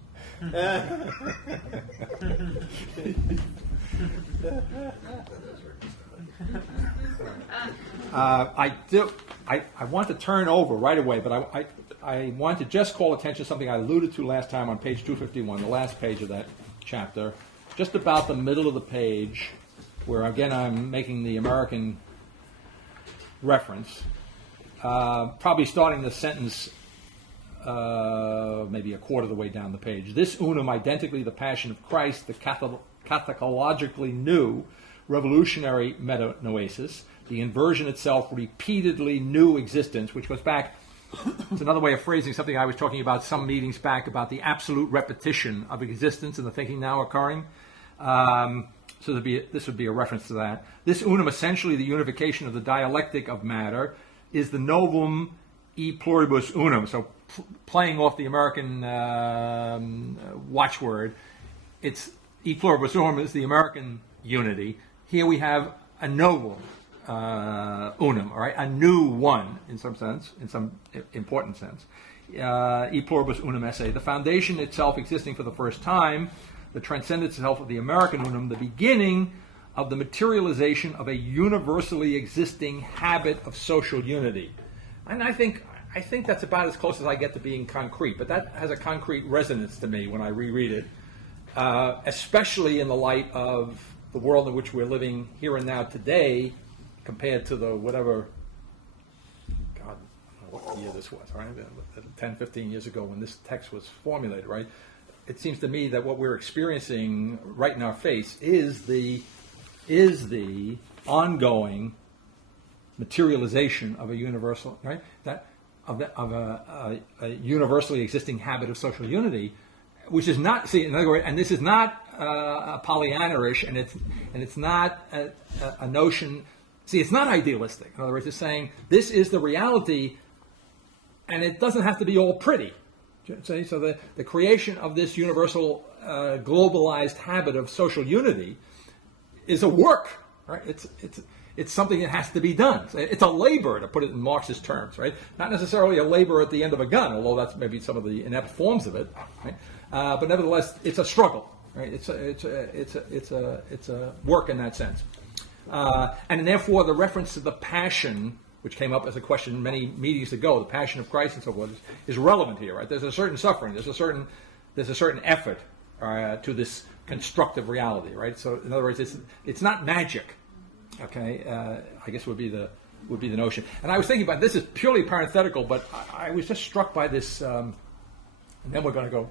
I want to turn over right away, but I want to just call attention to something I alluded to last time on page 251, the last page of that chapter, just about the middle of the page, where again I'm making the American reference, probably starting the sentence maybe a quarter of the way down the page. This unum, identically the Passion of Christ, the cathologically new revolutionary metanoesis, the inversion itself, repeatedly new existence, which goes back, it's another way of phrasing something I was talking about some meetings back about the absolute repetition of existence and the thinking now occurring. So this would be a reference to that. This unum, essentially the unification of the dialectic of matter, is the novum e pluribus unum. So playing off the American watchword, it's e pluribus unum is the American unity. Here we have a novum unum, all right, a new one in some sense, in some important sense. E pluribus unum esse, the foundation itself existing for the first time, the transcendence itself of the American unum, the beginning of the materialization of a universally existing habit of social unity. And I think that's about as close as I get to being concrete, but that has a concrete resonance to me when I reread it, especially in the light of the world in which we're living here and now today, compared to the whatever, God, I don't know what year this was, right? 10, 15 years ago when this text was formulated, right? It seems to me that what we're experiencing right in our face is the ongoing materialization of a universal, right? Of a universally existing habit of social unity, which is not, see, in other words, and this is not a Pollyanna-ish, and it's not a notion. See, it's not idealistic. In other words, it's saying this is the reality, and it doesn't have to be all pretty. So the creation of this universal globalized habit of social unity is a work, right? It's something that has to be done. It's a labor, to put it in Marxist terms, right? Not necessarily a labor at the end of a gun, although that's maybe some of the inept forms of it, right? But nevertheless, it's a struggle, right? It's a work in that sense, and therefore the reference to the passion, which came up as a question many meetings ago, the passion of Christ and so forth, is relevant here, right? There's a certain suffering, there's a certain effort to this constructive reality, right? So in other words, it's not magic. Okay, I guess would be the notion. And I was thinking about this is purely parenthetical, but I was just struck by this. And then we're going to go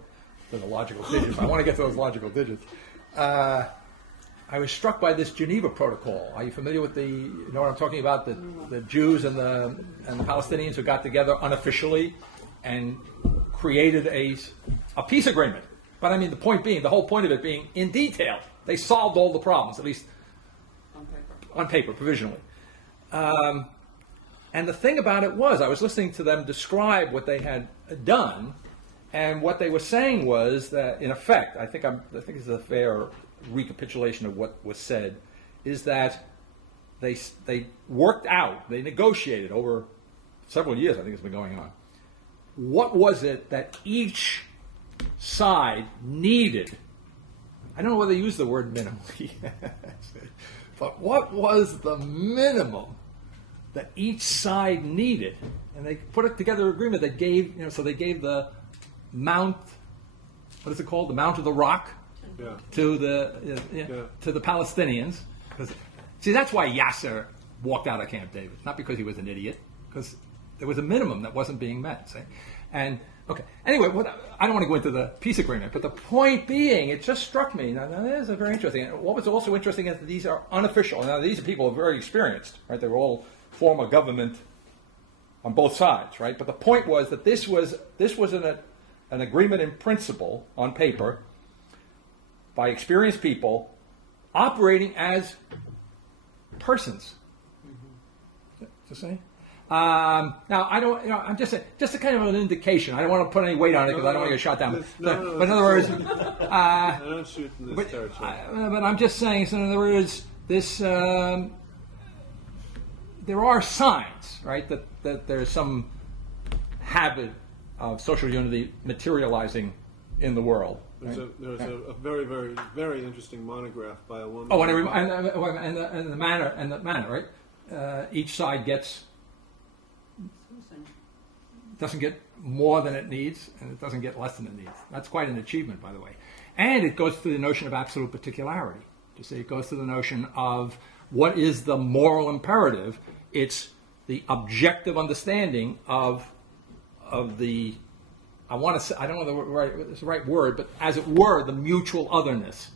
to the logical digits. I want to get to those logical digits. I was struck by this Geneva Protocol. Are you familiar with you know what I'm talking about? The Jews and the Palestinians who got together unofficially and created a peace agreement. But I mean, the whole point of it being in detail. They solved all the problems, at least on paper, provisionally. And the thing about it was, I was listening to them describe what they had done, and what they were saying was that, in effect, I think this is a fair recapitulation of what was said, is that they worked out, they negotiated over several years, I think it's been going on, what was it that each side needed. I don't know whether they use the word minimally, but what was the minimum that each side needed? And they put it together an agreement that gave, so they gave the Mount, what is it called? The Mount of the Rock to the Palestinians. Because, see, that's why Yasser walked out of Camp David. Not because he was an idiot, because there was a minimum that wasn't being met. See? And okay. Anyway, I don't want to go into the peace agreement, but the point being, it just struck me. Now this is very interesting. What was also interesting is that these are unofficial. Now these are people who are very experienced, right? They were all former government on both sides, right? But the point was that this was an agreement in principle on paper by experienced people operating as persons, to say. Now, I don't, I'm just saying, just a kind of an indication. I don't want to put any weight on it because I don't want to get shot down. But in other words, I don't shoot in this territory. but I'm just saying, so in other words, this, there are signs, right, that there's some habit of social unity materializing in the world. Right? There's a very, very, very interesting monograph by a woman. Oh, and the manner, right? Each side doesn't get more than it needs, and it doesn't get less than it needs. That's quite an achievement, by the way. And it goes to the notion of absolute particularity. To say, it goes to the notion of what is the moral imperative. It's the objective understanding of the, I want to say, I don't know it's the right word, but as it were, the mutual otherness.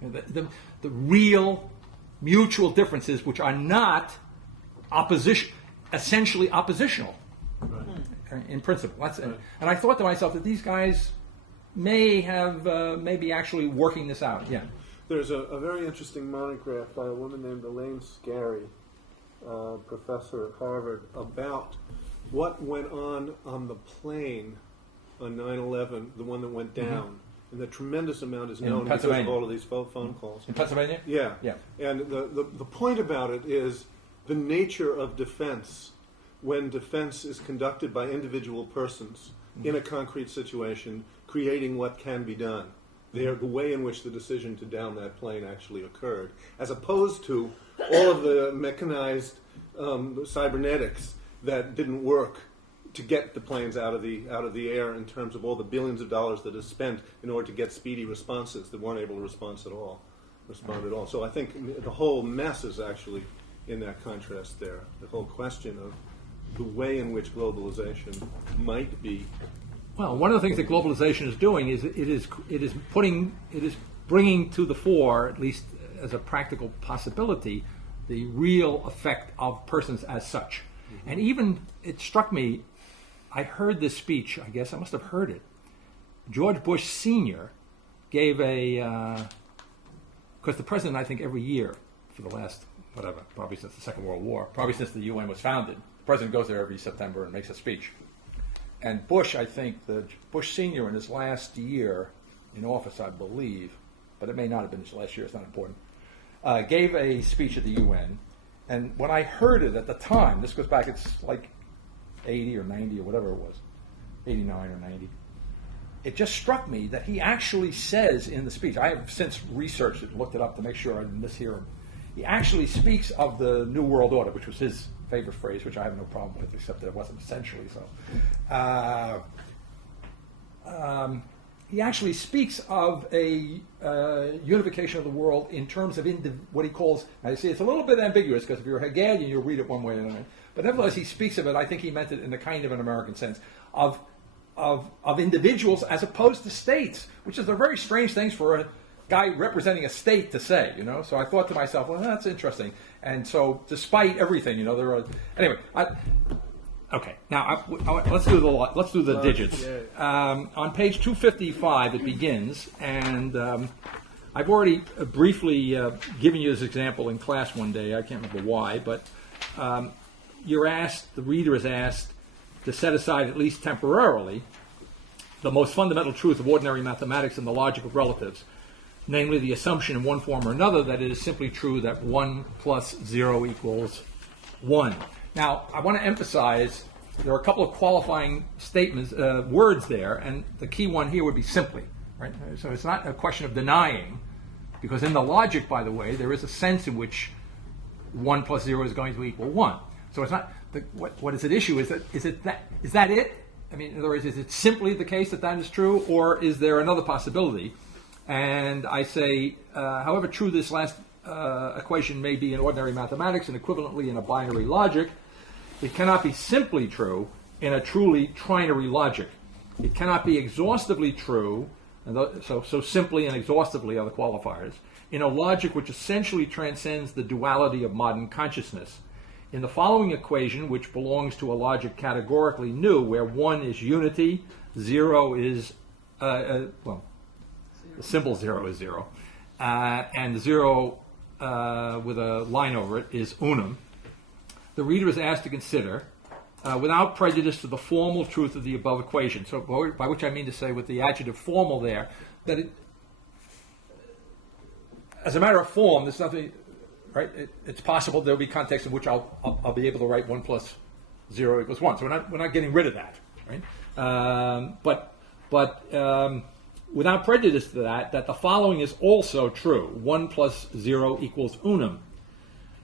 The real mutual differences which are not essentially oppositional. Right. In principle. That's it. And I thought to myself that these guys may be actually working this out. Yeah. There's a very interesting monograph by a woman named Elaine Scarry, professor at Harvard, about what went on the plane on 9/11, the one that went down. And the tremendous amount is known because of all of these phone calls. In Pennsylvania? Yeah. Yeah. And the point about it is the nature of defense when defense is conducted by individual persons in a concrete situation, creating what can be done. The way in which the decision to down that plane actually occurred, as opposed to all of the mechanized cybernetics that didn't work to get the planes out of the air in terms of all the billions of dollars that is spent in order to get speedy responses that weren't able to respond at all. So I think the whole mess is actually in that contrast there. The whole question of the way in which globalization might be. Well, one of the things that globalization is doing is it is bringing to the fore, at least as a practical possibility, the real effect of persons as such. Mm-hmm. And even it struck me, I heard this speech. I guess I must have heard it. George Bush Sr. gave because the president, I think, every year for the last probably since the Second World War, probably since the UN was founded. The president goes there every September and makes a speech. And Bush, I think, the Bush Sr. in his last year in office, I believe, but it may not have been his last year, it's not important, gave a speech at the UN. And when I heard it at the time, this goes back, it's like 80 or 90 or whatever it was, 89 or 90, it just struck me that he actually says in the speech, I have since researched it, looked it up to make sure I didn't mishear him, he actually speaks of the New World Order, which was his favorite phrase, which I have no problem with, except that it wasn't essentially so. He actually speaks of a unification of the world in terms of what he calls, I see it's a little bit ambiguous because if you're Hegelian, you'll read it one way or another. But nevertheless, he speaks of it, I think he meant it in a kind of an American sense, of individuals as opposed to states, which is a very strange thing for a guy representing a state to say, So I thought to myself, well, that's interesting. And so, despite everything, there are. Anyway, okay. Now let's do the digits. On page 255, it begins, and I've already briefly given you this example in class one day. I can't remember why, but the reader is asked to set aside, at least temporarily, the most fundamental truth of ordinary mathematics and the logic of relatives. Namely, the assumption in one form or another that it is simply true that 1 plus 0 equals 1. Now, I want to emphasize there are a couple of qualifying statements, words there, and the key one here would be simply. Right? So it's not a question of denying, because in the logic, by the way, there is a sense in which 1 plus 0 is going to equal 1. So it's not what is at issue is that it? I mean, in other words, is it simply the case that is true, or is there another possibility? And I say, however true this last equation may be in ordinary mathematics and equivalently in a binary logic, it cannot be simply true in a truly trinary logic. It cannot be exhaustively true, and so simply and exhaustively are the qualifiers, in a logic which essentially transcends the duality of modern consciousness. In the following equation, which belongs to a logic categorically new, where 1 is unity, 0 is, the symbol 0 is 0, and 0 with a line over it is unum. the reader is asked to consider without prejudice to the formal truth of the above equation. So by which I mean to say with the adjective formal there, that it, as a matter of form, there's nothing, right? It's possible there'll be contexts in which I'll be able to write 1 plus 0 equals 1. So we're not getting rid of that, right? But without prejudice to that the following is also true. 1 plus 0 equals unum.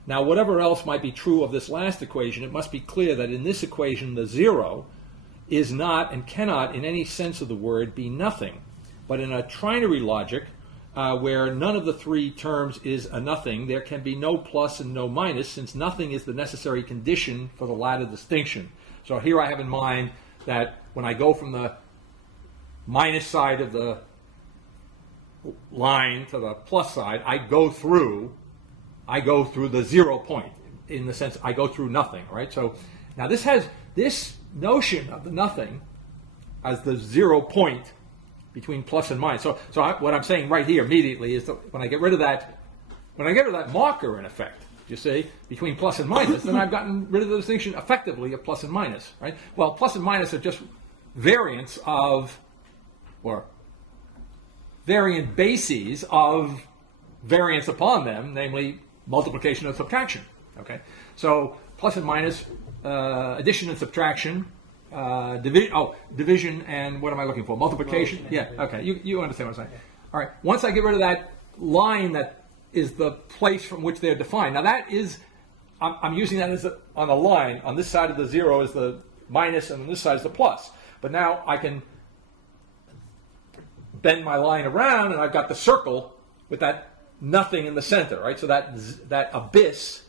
Now, whatever else might be true of this last equation, it must be clear that in this equation, the 0 is not and cannot, in any sense of the word, be nothing. But in a trinary logic, where none of the three terms is a nothing, there can be no plus and no minus, since nothing is the necessary condition for the latter distinction. So here I have in mind that when I go from the minus side of the line to the plus side, I go through the 0 point, in the sense I go through nothing, right? So now this has this notion of the nothing as the 0 point between plus and minus. So what I'm saying right here immediately is that when I get rid of that marker, in effect, you see, between plus and minus, then I've gotten rid of the distinction effectively of plus and minus, right? Well, plus and minus are just variants of, or variant bases of variance upon them, namely multiplication and subtraction. Okay, so plus and minus, addition and subtraction, division and what am I looking for? Multiplication. Yeah. Okay, you understand what I'm saying. All right. Once I get rid of that line that is the place from which they're defined. Now that is, I'm using that as on a line. On this side of the 0 is the minus, and on this side is the plus. But now I can bend my line around, and I've got the circle with that nothing in the center, right? So that abyss,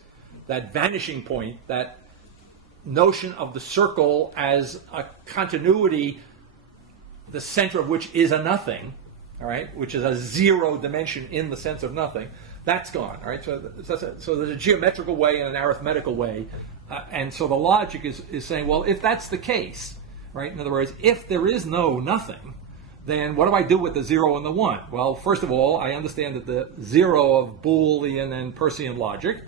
that vanishing point, that notion of the circle as a continuity, the center of which is a nothing, all right, which is a 0 dimension in the sense of nothing, that's gone, all right? So there's a geometrical way and an arithmetical way, and so the logic is saying, well, if that's the case, right, in other words, if there is no nothing, then what do I do with the 0 and the 1? Well, first of all, I understand that the 0 of Boolean and Peircean logic,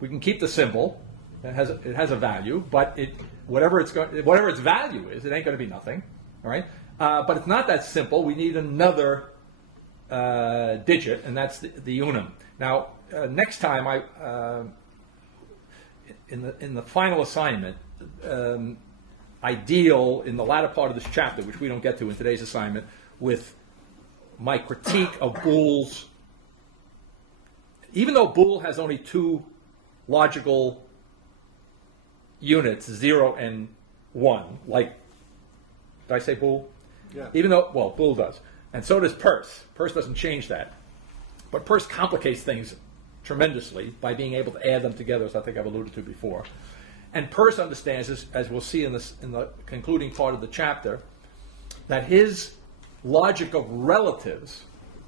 we can keep the symbol. It has a value, but whatever its value is, it ain't going to be nothing. All right, but it's not that simple. We need another digit, and that's the unum. Now, next time, in the final assignment, I deal in the latter part of this chapter, which we don't get to in today's assignment, with my critique of Boole's. Even though Boole has only two logical units, 0 and 1, like, did I say Boole? Yeah. Even though, well, Boole does. And so does Peirce. Peirce doesn't change that. But Peirce complicates things tremendously by being able to add them together, as I think I've alluded to before. And Peirce understands, as we'll see in the concluding part of the chapter, that his logic of relatives,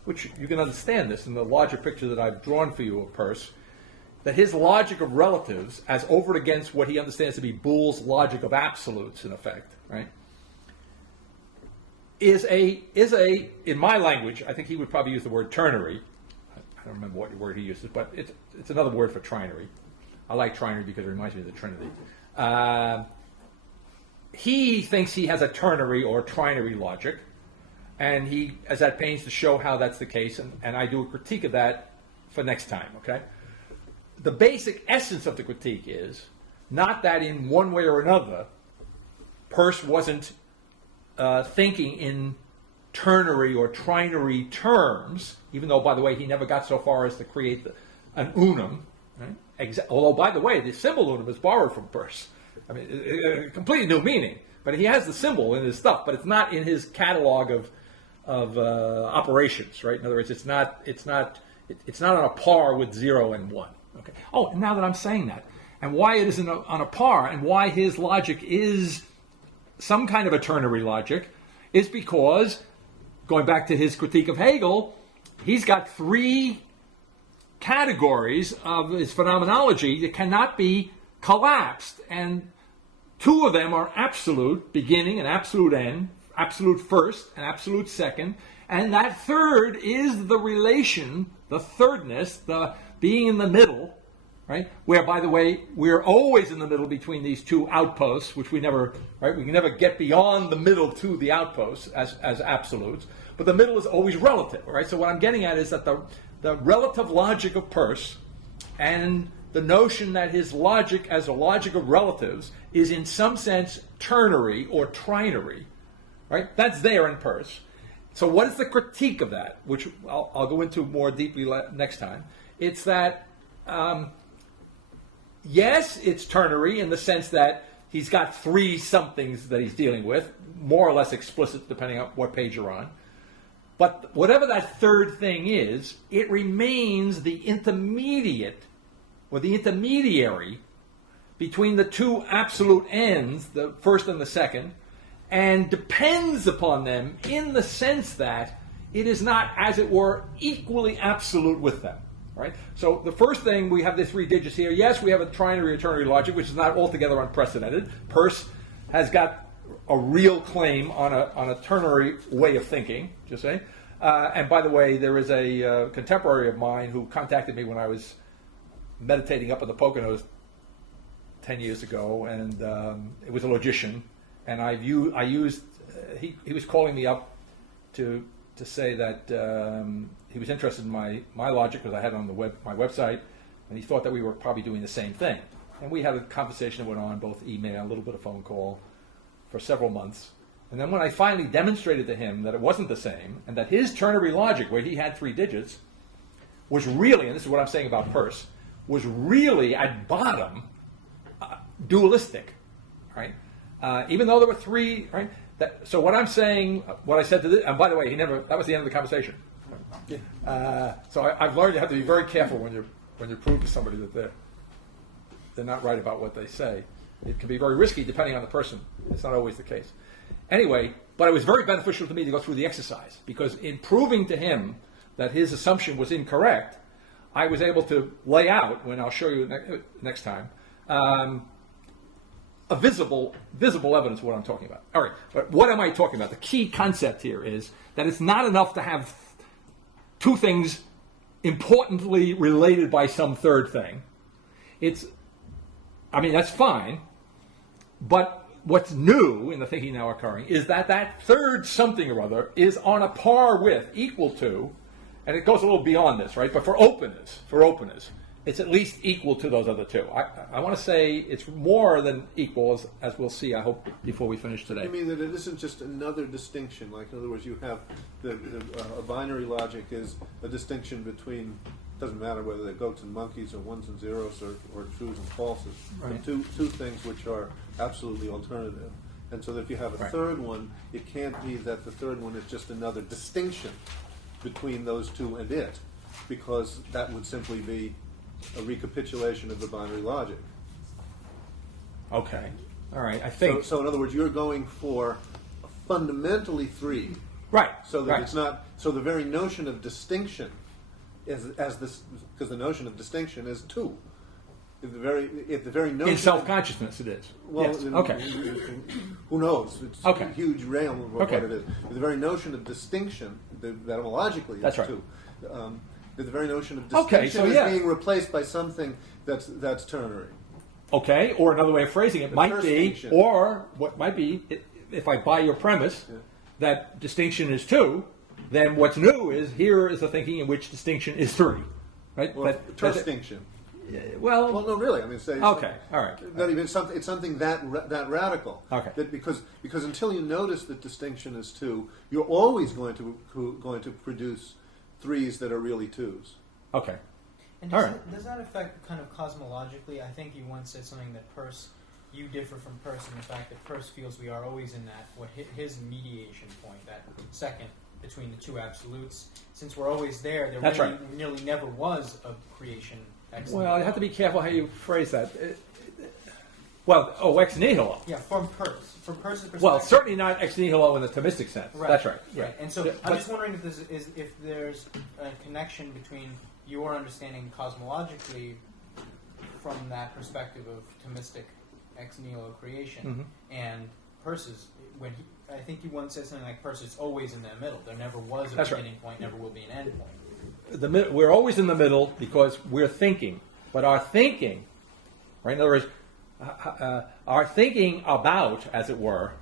which you can understand this in the larger picture that I've drawn for you of Peirce, that his logic of relatives, as over against what he understands to be Boole's logic of absolutes, in effect, right, is in my language, I think he would probably use the word ternary. I don't remember what word he uses, but it's another word for trinary. I like trinary because it reminds me of the Trinity. He thinks he has a ternary or trinary logic, and he is at pains to show how that's the case, and I do a critique of that for next time, okay? The basic essence of the critique is not that in one way or another, Peirce wasn't thinking in ternary or trinary terms, even though, by the way, he never got so far as to create an unum, right? Although, by the way, the symbol unum is borrowed from Peirce. I mean, a completely new meaning. But he has the symbol in his stuff, but it's not in his catalog of operations, right? In other words, it's not on a par with 0 and 1. Okay. Oh, and now that I'm saying that, and why it isn't on a par, and why his logic is some kind of a ternary logic, is because, going back to his critique of Hegel, he's got three categories of his phenomenology that cannot be collapsed, and two of them are absolute beginning and absolute end, absolute first and absolute second, and that third is the relation, the thirdness, the being in the middle, right? Where, by the way, we're always in the middle between these two outposts, which we never, right? We can never get beyond the middle to the outposts as absolutes, but the middle is always relative, right? So what I'm getting at is that the relative logic of Peirce and the notion that his logic as a logic of relatives is in some sense ternary or trinary, right? That's there in Peirce. So what is the critique of that, which I'll go into more deeply next time? It's that, yes, it's ternary in the sense that he's got three somethings that he's dealing with, more or less explicit depending on what page you're on. But whatever that third thing is, it remains the intermediate or the intermediary between the two absolute ends, the first and the second, and depends upon them in the sense that it is not, as it were, equally absolute with them. Right? So the first thing, we have the three digits here. Yes, we have a trinary or ternary logic, which is not altogether unprecedented. Peirce has got a real claim on a ternary way of thinking, just say. And by the way, there is a contemporary of mine who contacted me when I was meditating up in the Poconos 10 years ago, and it was a logician, and he was calling me up to say that he was interested in my logic because I had it on my website, and he thought that we were probably doing the same thing. And we had a conversation that went on, both email, a little bit of phone call, for several months. And then when I finally demonstrated to him that it wasn't the same, and that his ternary logic, where he had three digits, was really, and this is what I'm saying about Peirce, was really at bottom dualistic, right? Even though there were three, right? So what I'm saying, what I said to this, and by the way, that was the end of the conversation. So I've learned you have to be very careful when you prove to somebody that they're not right about what they say. It can be very risky depending on the person. It's not always the case. Anyway, but it was very beneficial to me to go through the exercise, because in proving to him that his assumption was incorrect, I was able to lay out, when I'll show you next time, a visible evidence of what I'm talking about. All right, but what am I talking about? The key concept here is that it's not enough to have two things importantly related by some third thing. That's fine, but what's new in the thinking now occurring is that third something or other is on a par with, equal to, and it goes a little beyond this, right? But for openness, it's at least equal to those other two. I want to say it's more than equal, as we'll see, I hope, before we finish today. You mean that it isn't just another distinction? Like, in other words, you have a binary logic is a distinction between, doesn't matter whether they're goats and monkeys or ones and zeros or trues and falses. Right. Two things which are absolutely alternative. And so that if you have a third one, it can't be that the third one is just another distinction between those two and it, because that would simply be a recapitulation of the binary logic. Okay. All right. I think. So in other words, you're going for a fundamentally three. Right. So that it's not. So the very notion of distinction because the notion of distinction is two. If the very notion in self-consciousness, it is. Well, yes. Okay. Who knows? It's a huge realm of what it is. The very notion of distinction, that etymologically is two. The very notion of distinction is being replaced by something that's ternary. Okay, or another way of phrasing it might be, or what might be, if I buy your premise that distinction is two, then what's new is here is the thinking in which distinction is three, right? Well, distinction. Well, no, really. I mean, say okay, all right. Not even something. It's something that radical. Okay. That because until you notice that distinction is two, you're always going to produce threes that are really twos. Okay. And does that affect kind of cosmologically? I think you once said something that Peirce, you differ from Peirce in the fact that Peirce feels we are always in that, what his mediation point, that second between the two absolutes. Since we're always there, there nearly never was a creation. Well, you have to be careful how you phrase that. Ex nihilo. Yeah, from Peirce. From Peirce's perspective. Well, certainly not ex nihilo in the Thomistic sense. Right. That's right. Right. And so I'm just wondering if there's a connection between your understanding cosmologically from that perspective of Thomistic ex nihilo creation and Peirce's. I think you once said something like Peirce is always in the middle. There never was a beginning point, never will be an end point. We're always in the middle because we're thinking. But our thinking, right? In other words, our thinking about, as it were,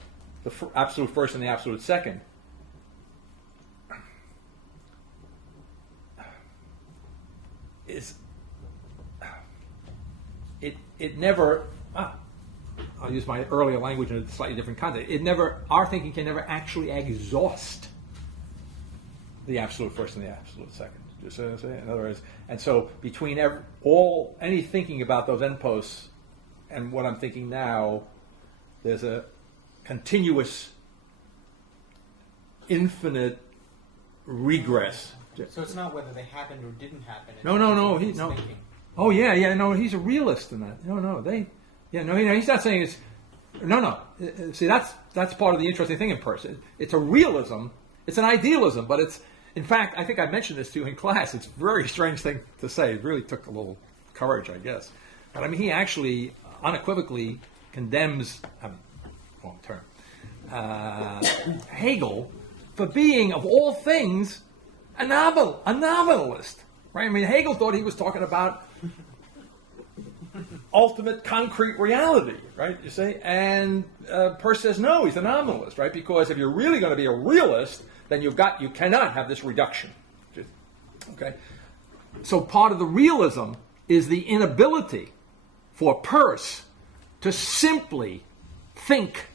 the absolute first and the absolute second, is it never. I'll use my earlier language in a slightly different context. Our thinking can never actually exhaust the absolute first and the absolute second. Just so say, in other words, and so between any thinking about those endposts and what I'm thinking now, there's a continuous, infinite regress. So it's not whether they happened or didn't happen. No. He's No. thinking. Oh yeah. No, he's a realist in that. No. He's not saying it's. No. See, that's part of the interesting thing in person. It's a realism. It's an idealism, but it's. In fact, I think I mentioned this to you in class. It's a very strange thing to say. It really took a little courage, I guess. But I mean, he actually unequivocally condemns. Wrong term. Hegel for being, of all things, a novelist, right? I mean, Hegel thought he was talking about ultimate concrete reality, right? You see, and Peirce says no, he's a nominalist, right? Because if you're really going to be a realist, then you cannot have this reduction. Okay, so part of the realism is the inability for Peirce to simply think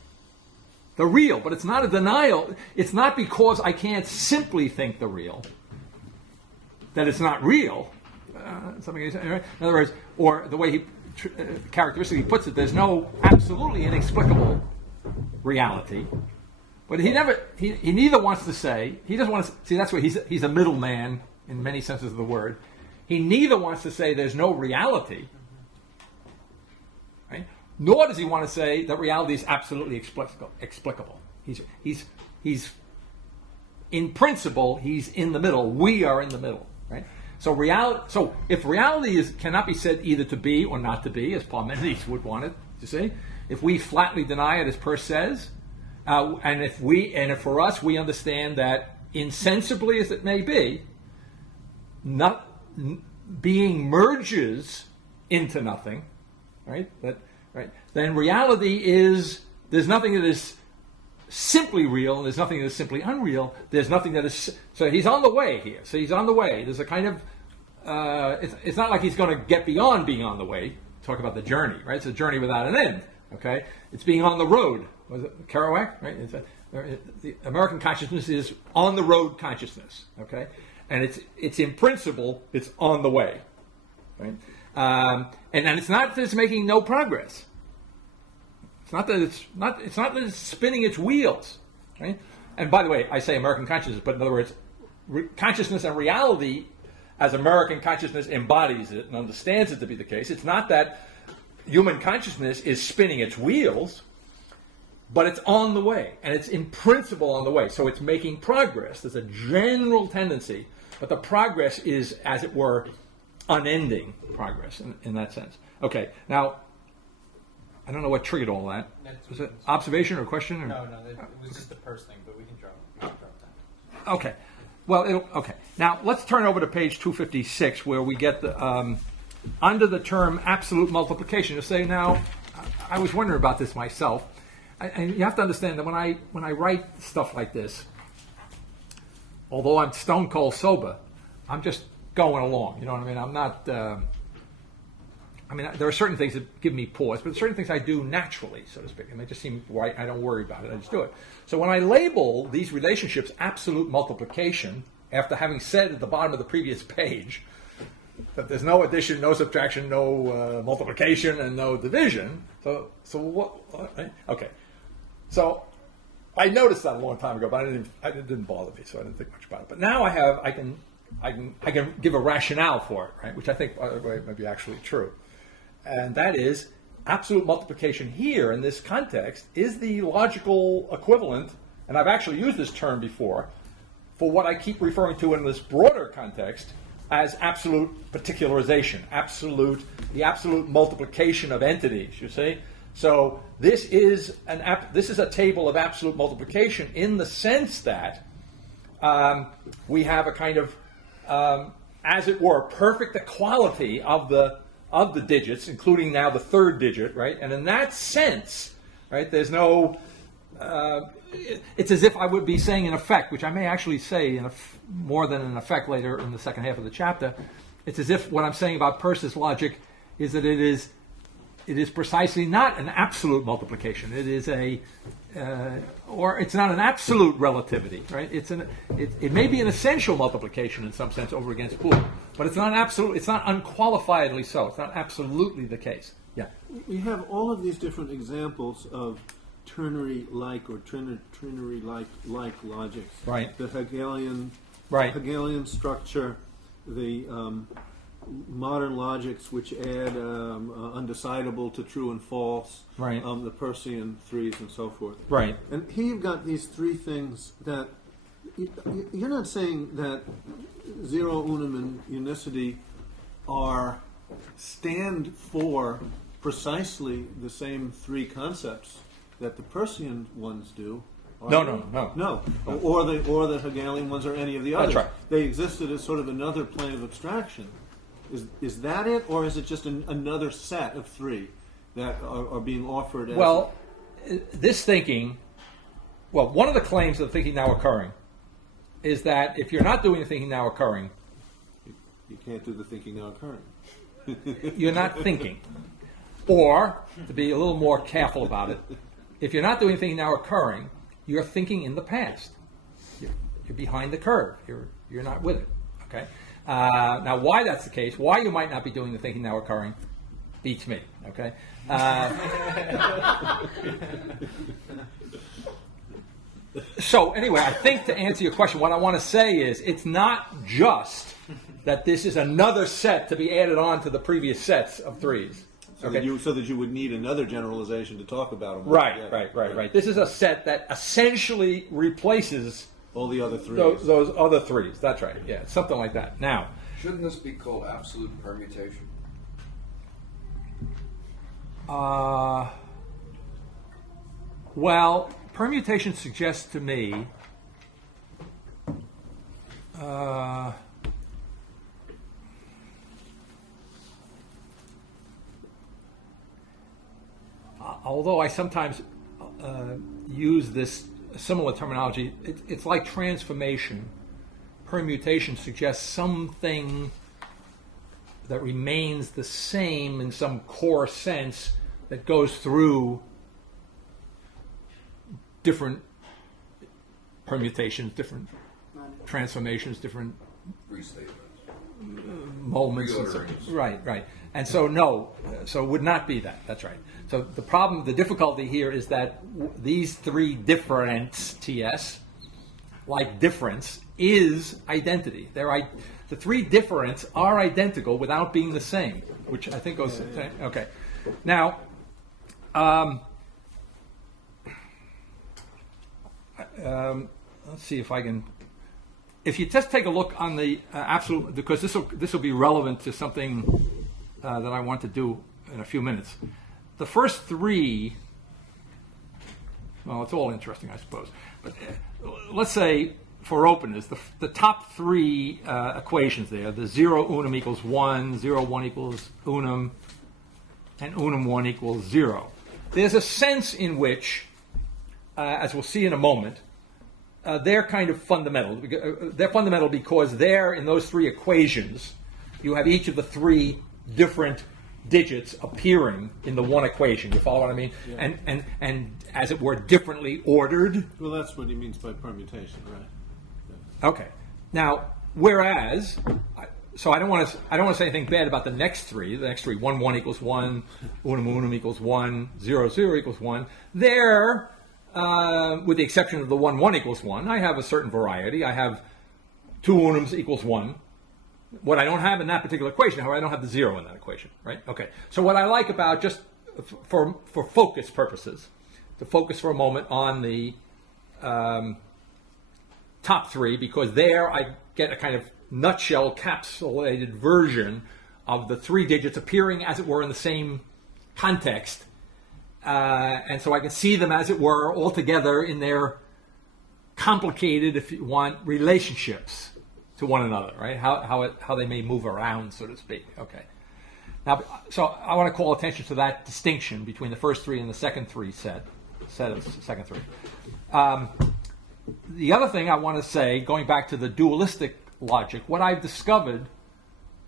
the real, but it's not a denial. It's not because I can't simply think the real that it's not real. Something, right? In other words, or the way he characteristically puts it, there's no absolutely inexplicable reality. But he neither wants to say, he doesn't want to see, that's why he's a middleman in many senses of the word. He neither wants to say there's no reality, right? Nor does he want to say that reality is absolutely explicable. He's in principle, he's in the middle. We are in the middle, right? So if reality cannot be said either to be or not to be, as Parmenides would want it to say, if we flatly deny it, as Peirce says, and if for us we understand that insensibly as it may be, being merges into nothing, right? Then reality is, there's nothing that is simply real, and there's nothing that is simply unreal. There's nothing that is, so he's on the way here. So he's on the way. There's a kind of, it's not like he's going to get beyond being on the way. Talk about the journey, right? It's a journey without an end, okay? It's being on the road. Was it Kerouac, right? The American consciousness is on the road consciousness, okay? And it's in principle, it's on the way, right? And it's not that it's making no progress. It's not that it's spinning its wheels, right? And by the way, I say American consciousness, but in other words, consciousness and reality, as American consciousness embodies it and understands it to be the case, it's not that human consciousness is spinning its wheels, but it's on the way, and it's in principle on the way. So it's making progress. There's a general tendency, but the progress is, as it were, unending progress in that sense. Okay, now, I don't know what triggered all that. Was it observation or question? Or? No, it was just the Peirce thing, but we can drop that. Okay. Well, okay. Now, let's turn over to page 256, where we get the under the term absolute multiplication. You say, now, I was wondering about this myself. And you have to understand that when I write stuff like this, although I'm stone cold sober, I'm just going along. You know what I mean? I'm not. There are certain things that give me pause, but certain things I do naturally, so to speak, and they just seem right. I don't worry about it. I just do it. So when I label these relationships absolute multiplication, after having said at the bottom of the previous page that there's no addition, no subtraction, no multiplication, and no division. So what? Okay. So I noticed that a long time ago, but it didn't bother me, so I didn't think much about it. But now I can give a rationale for it, right? Which I think, by the way, may be actually true. And that is, absolute multiplication here in this context is the logical equivalent, and I've actually used this term before, for what I keep referring to in this broader context as absolute particularization, the absolute multiplication of entities, you see? So this is a table of absolute multiplication in the sense that we have a kind of, as it were, perfect equality of the of the digits, including now the third digit, right? And in that sense, right, there's no, it's as if I would be saying in effect, which I may actually say more than in effect later in the second half of the chapter. It's as if what I'm saying about Peirce's logic is that it is precisely not an absolute multiplication. It is or it's not an absolute relativity, right? It may be an essential multiplication in some sense over against Boole, but it's not absolute. It's not unqualifiedly so. It's not absolutely the case. Yeah. We have all of these different examples of ternary-like or trinary-like logics. Right. The Hegelian, Right. Hegelian structure, the modern logics which add undecidable to true and false, Right. The Peircean threes and so forth. Right. And here you've got these three things that you're not saying that zero, unum, and unicity stand for precisely the same three concepts that the Peircean ones do. No. Or the Hegelian ones or any of the others. That's right. They existed as sort of another plane of abstraction. Is that it, or is it just another set of three that are being offered as... Well, this thinking, one of the claims of the thinking now occurring is that if you're not doing the thinking now occurring, You can't do the thinking now occurring. you're not thinking. Or, to be a little more careful about it, if you're not doing the thinking now occurring, you're thinking in the past. You're behind the curve. You're not with it. Okay. Now, why that's the case, why you might not be doing the thinking now occurring, beats me. Okay. So anyway, I think to answer your question, what I want to say is it's not just that this is another set to be added on to the previous sets of threes. So, Okay. that you would need another generalization to talk about them. Right. This is a set that essentially replaces all the other threes. those other threes. That's right. Yeah, something like that. Now, Shouldn't this be called absolute permutation? well, permutation suggests to me although I sometimes use this similar terminology, it's like transformation. Permutation suggests something that remains the same in some core sense that goes through different permutations, different transformations, different Restatement. moments. And so, Reordering. right. And so so it would not be that. That's right. So the difficulty here is that these three differents, TS, like difference, is identity. The three differents are identical without being the same, which I think goes... Okay. Now, let's see if I can... If you just take a look on the absolute... Because this will be relevant to something that I want to do in a few minutes. The first three... Well, it's all interesting, I suppose. But let's say... For openness, the top three equations there, the 0 unum equals 1, 0 1 equals unum, and unum 1 equals 0. There's a sense in which, as we'll see in a moment, they're kind of fundamental. They're fundamental because there, in those three equations, you have each of the three different digits appearing in the one equation. You follow what I mean? Yeah. And as it were, differently ordered. Well, that's what he means by permutation, right? Okay. Now, whereas, so I don't want to say anything bad about the next three. The next three, 1 1 equals 1, unum equals 1, 0 0 equals 1. There, with the exception of the 1 1 equals 1, I have a certain variety. I have 2 unums equals 1. What I don't have in that particular equation, however, I don't have the 0 in that equation, right? Okay. So what I like about, just for focus purposes, to focus for a moment on the top three, because there I get a kind of nutshell capsulated version of the three digits appearing, as it were, in the same context. And so I can see them, as it were, all together in their complicated, if you want, relationships to one another, right? How they may move around, so to speak. Okay. Now, so I want to call attention to that distinction between the first three and the second three set of the second three. The other thing I want to say, going back to the dualistic logic, what I've discovered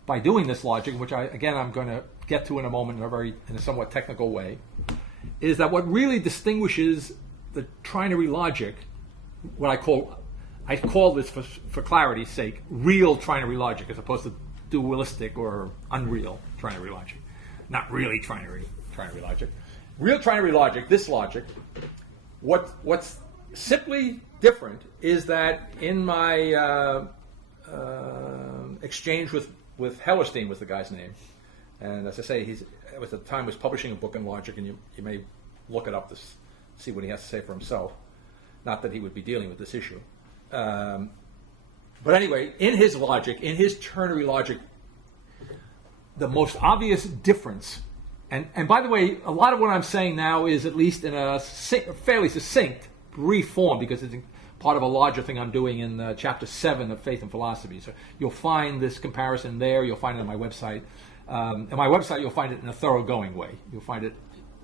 by doing this logic, which I'm going to get to in a moment in a somewhat technical way, is that what really distinguishes the trinary logic, what I call this for clarity's sake, real trinary logic, as opposed to dualistic or unreal trinary logic. Not really trinary logic. Real trinary logic, this logic, what's simply different is that in my exchange with Hellerstein was the guy's name, and as I say, he at the time was publishing a book in logic, and you may look it up to see what he has to say for himself. Not that he would be dealing with this issue. But anyway, in his logic, in his ternary logic, the most obvious difference, and by the way, a lot of what I'm saying now is at least in a fairly succinct, brief form, because it's part of a larger thing I'm doing in chapter 7 of Faith and Philosophy. So you'll find this comparison there, you'll find it on my website. On my website, you'll find it in a thoroughgoing way. You'll find it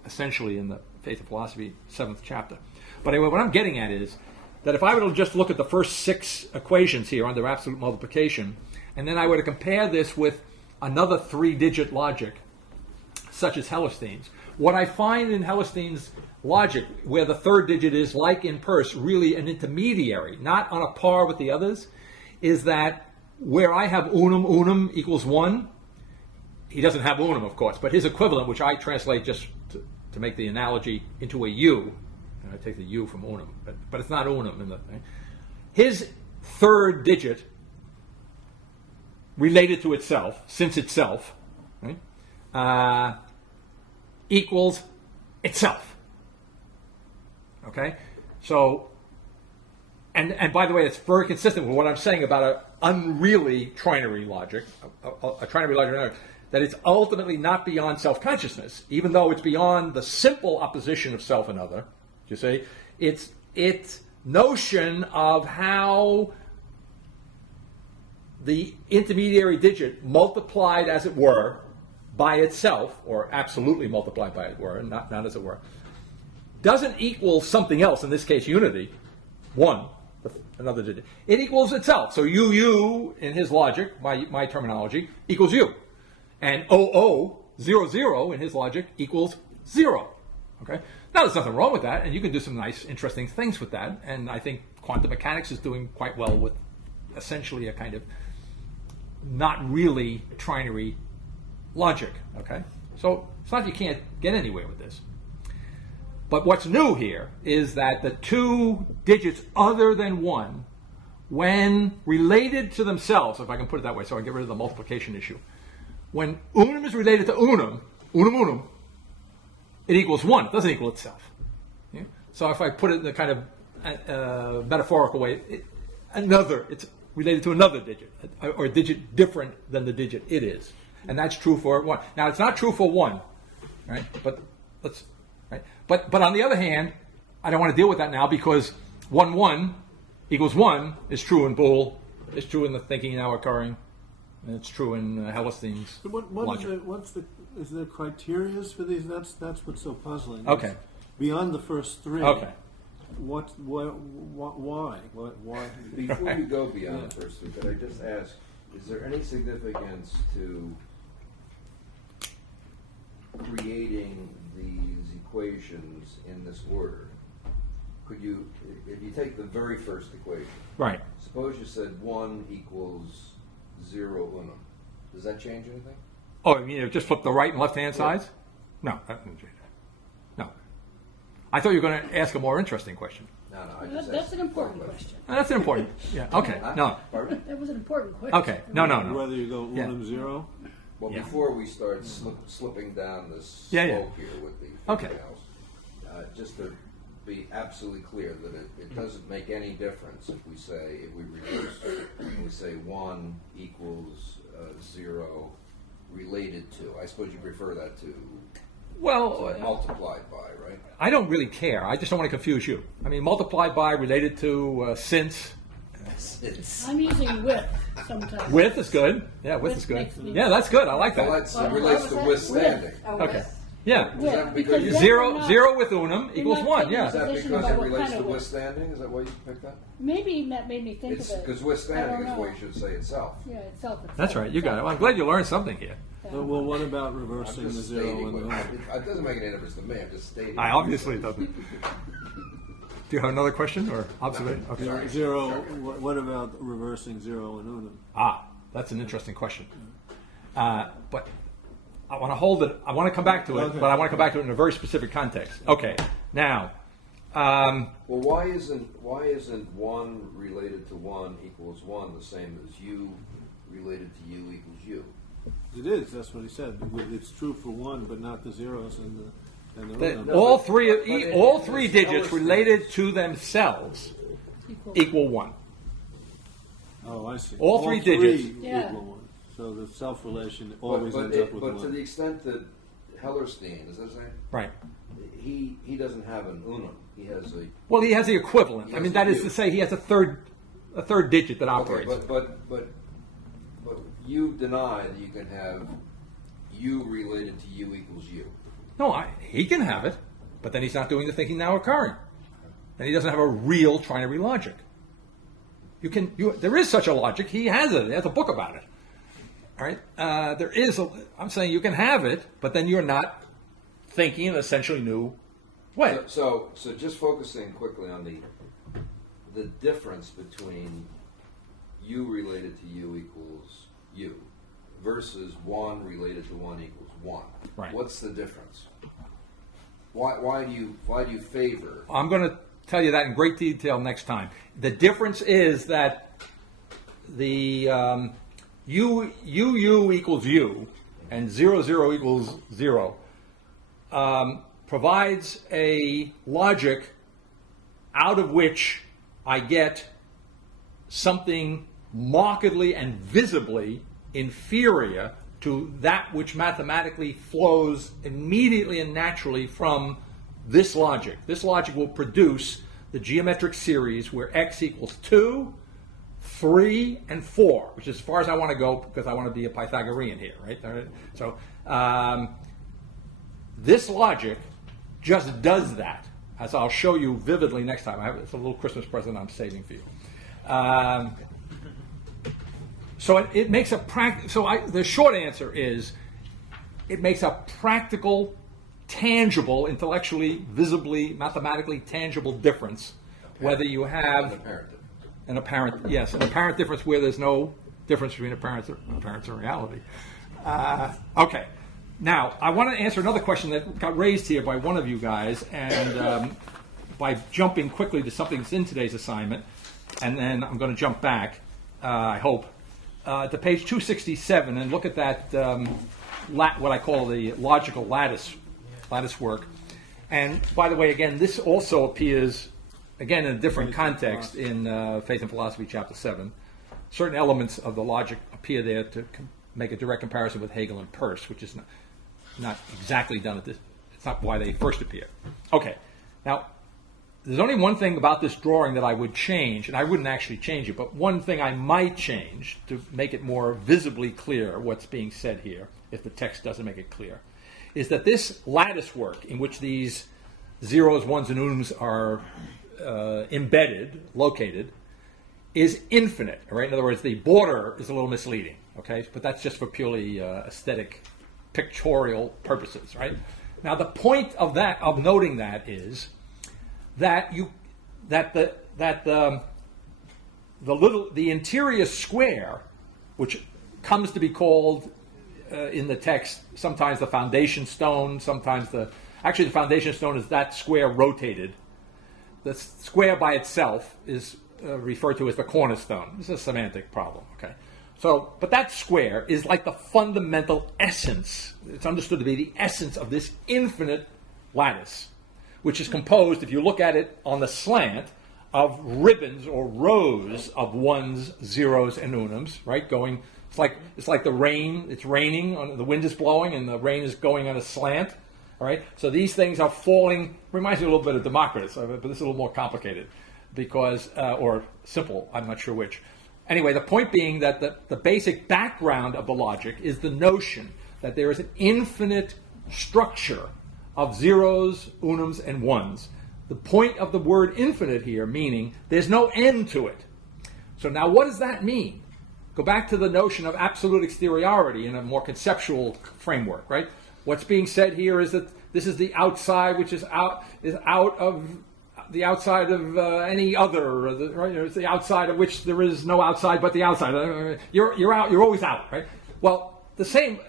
essentially in the Faith and Philosophy 7th chapter. But anyway, what I'm getting at is that if I were to just look at the first 6 equations here under absolute multiplication, and then I were to compare this with another 3-digit logic, such as Hellerstein's, what I find in Hellerstein's logic, where the third digit is, like in Peirce, really an intermediary, not on a par with the others, is that where I have unum equals 1, he doesn't have unum, of course, but his equivalent, which I translate just to make the analogy into a u, and I take the u from unum, but it's not unum in the thing. His third digit, related to itself, since itself, right, equals itself. Okay? So, and by the way, it's very consistent with what I'm saying about an unreally trinary logic, a trinary logic, that it's ultimately not beyond self-consciousness, even though it's beyond the simple opposition of self and other. You see, its notion of how the intermediary digit multiplied, as it were, by itself, or absolutely multiplied by it were, not as it were, doesn't equal something else, in this case unity, 1, another digit. It equals itself. So u, in his logic, my terminology, equals u. And 0, in his logic, equals 0. Okay? Now, there's nothing wrong with that, and you can do some nice, interesting things with that, and I think quantum mechanics is doing quite well with essentially a kind of not really trinary logic. Okay? So, it's not that you can't get anywhere with this. But what's new here is that the 2 digits other than 1, when related to themselves, if I can put it that way, so I can get rid of the multiplication issue, when unum is related to unum, it equals 1. It doesn't equal itself. Yeah? So if I put it in the kind of metaphorical way, it's related to another digit, or a digit different than the digit it is. And that's true for 1. Now, it's not true for 1, right? But on the other hand, I don't want to deal with that now, because 1 equals 1 is true in Boole, it's true in the thinking now occurring, and it's true in Hellerstein's logic. Is there criteria for these? That's what's so puzzling. Okay. Beyond the first 3. Okay. Why? Before we go beyond the first 3, could I just ask, is there any significance to creating these equations in this order? Could you, if you take the very first equation, Right. suppose you said 1 equals 0 unum. Does that change anything? Oh, you mean just flip the right and left-hand sides? No, that doesn't change it. No. I thought you were going to ask a more interesting question. No, I just That's asked an important question. That's important. Yeah, okay. No. Pardon? That was an important question. Okay. No. Whether you go Yeah. unum 0? Well, Yeah. before we start slipping down this Yeah. slope here with the Okay. females, just to be absolutely clear that it doesn't make any difference if we reduce, and we say 1 equals 0 related to. I suppose you prefer that to multiplied by, right? I don't really care. I just don't want to confuse you. I mean, multiplied by, related to, since, It's, I'm using width sometimes. Width is good. Yeah, width is good. makes me- Yeah, that's good. I like well, that. that's, it relates to withstanding. Okay. Yeah. Is that because you- Zero with unum equals not 1, taking yeah. Is that Position because about it what relates kind to of width. withstanding? Is that why you picked that? Maybe that made me think It's of it. because I withstanding don't is what know. you should say itself. Yeah, itself. That's right. You got it. Well, I'm glad you learned something here. Well, what about I'm reversing the just 0 stating and the what, unum? it doesn't make any difference to me. I'm just stating. I obviously it doesn't. Do you have another question or observation? Okay. Sorry. Zero. What about reversing 0 and unum? That's an interesting question. But I want to hold it. I want to come back to it, Okay. but I want to come back to it in a very specific context. Okay. Now, Well, why isn't 1 related to 1 equals 1 the same as u related to u equals u? It is. That's what he said. It's true for 1, but not the zeros and the unum. all three digits related to themselves equal 1. Oh, I see. All three digits. Yeah. equal 1. So the self-relation always But ends up with to 1. the extent that Hellerstein, is that his name? Right. He doesn't have an unum. He has a Well, he has the equivalent. He I has mean, the that is U. to say, he has a third digit that okay, operates. but you deny that you can have u related to u equals u. No, he can have it, but then he's not doing the thinking now occurring. Then he doesn't have a real trinary logic. There is such a logic. He has it. He has a book about it. All right. I'm saying you can have it, but then you're not thinking in an essentially new way. So just focusing quickly on the difference between u related to u equals u versus 1 related to 1 equals 1. Right. What's the difference? Why do you favor? I'm going to tell you that in great detail next time. The difference is that the u equals u and 0 equals 0 provides a logic out of which I get something markedly and visibly inferior to that which mathematically flows immediately and naturally from this logic. This logic will produce the geometric series where x equals 2, 3, and 4, which is as far as I want to go because I want to be a Pythagorean here, right? All right. So this logic just does that, as I'll show you vividly next time. It's a little Christmas present I'm saving for you. So it makes a the short answer is it makes a practical, tangible, intellectually, visibly, mathematically tangible difference whether you have an apparent difference where there's no difference between appearance and reality. Okay. Now, I want to answer another question that got raised here by one of you guys, and by jumping quickly to something that's in today's assignment, and then I'm going to jump back, I hope, to page 267 and look at that, what I call the logical lattice work. And by the way, again, this also appears, again, in a different context in Faith and Philosophy, chapter 7. Certain elements of the logic appear there to make a direct comparison with Hegel and Peirce, which is not exactly done at this. It's not why they first appear. Okay. Now, there's only one thing about this drawing that I would change, and I wouldn't actually change it, but one thing I might change to make it more visibly clear what's being said here, if the text doesn't make it clear, is that this lattice work in which these zeros, ones, and unums are located, is infinite. Right? In other words, the border is a little misleading. Okay, but that's just for purely aesthetic, pictorial purposes. Right? Now, the point of noting that is that the interior square, which comes to be called in the text sometimes the foundation stone, sometimes the foundation stone is that square rotated. The square by itself is referred to as the cornerstone. This is a semantic problem. Okay, but that square is like the fundamental essence. It's understood to be the essence of this infinite lattice, which is composed, if you look at it on the slant, of ribbons or rows of ones, zeros, and unums, right? It's like the rain. It's raining. The wind is blowing, and the rain is going on a slant. All right. So these things are falling. Reminds me a little bit of Democritus, but this is a little more complicated. because, or simple, I'm not sure which. Anyway, the point being that the basic background of the logic is the notion that there is an infinite structure of zeros, unums, and ones. The point of the word infinite here meaning there's no end to it. So now what does that mean? Go back to the notion of absolute exteriority in a more conceptual framework, right? What's being said here is that this is the outside, which is out of the outside of any other, right? It's the outside of which there is no outside but the outside. You're out. You're always out, right? Well,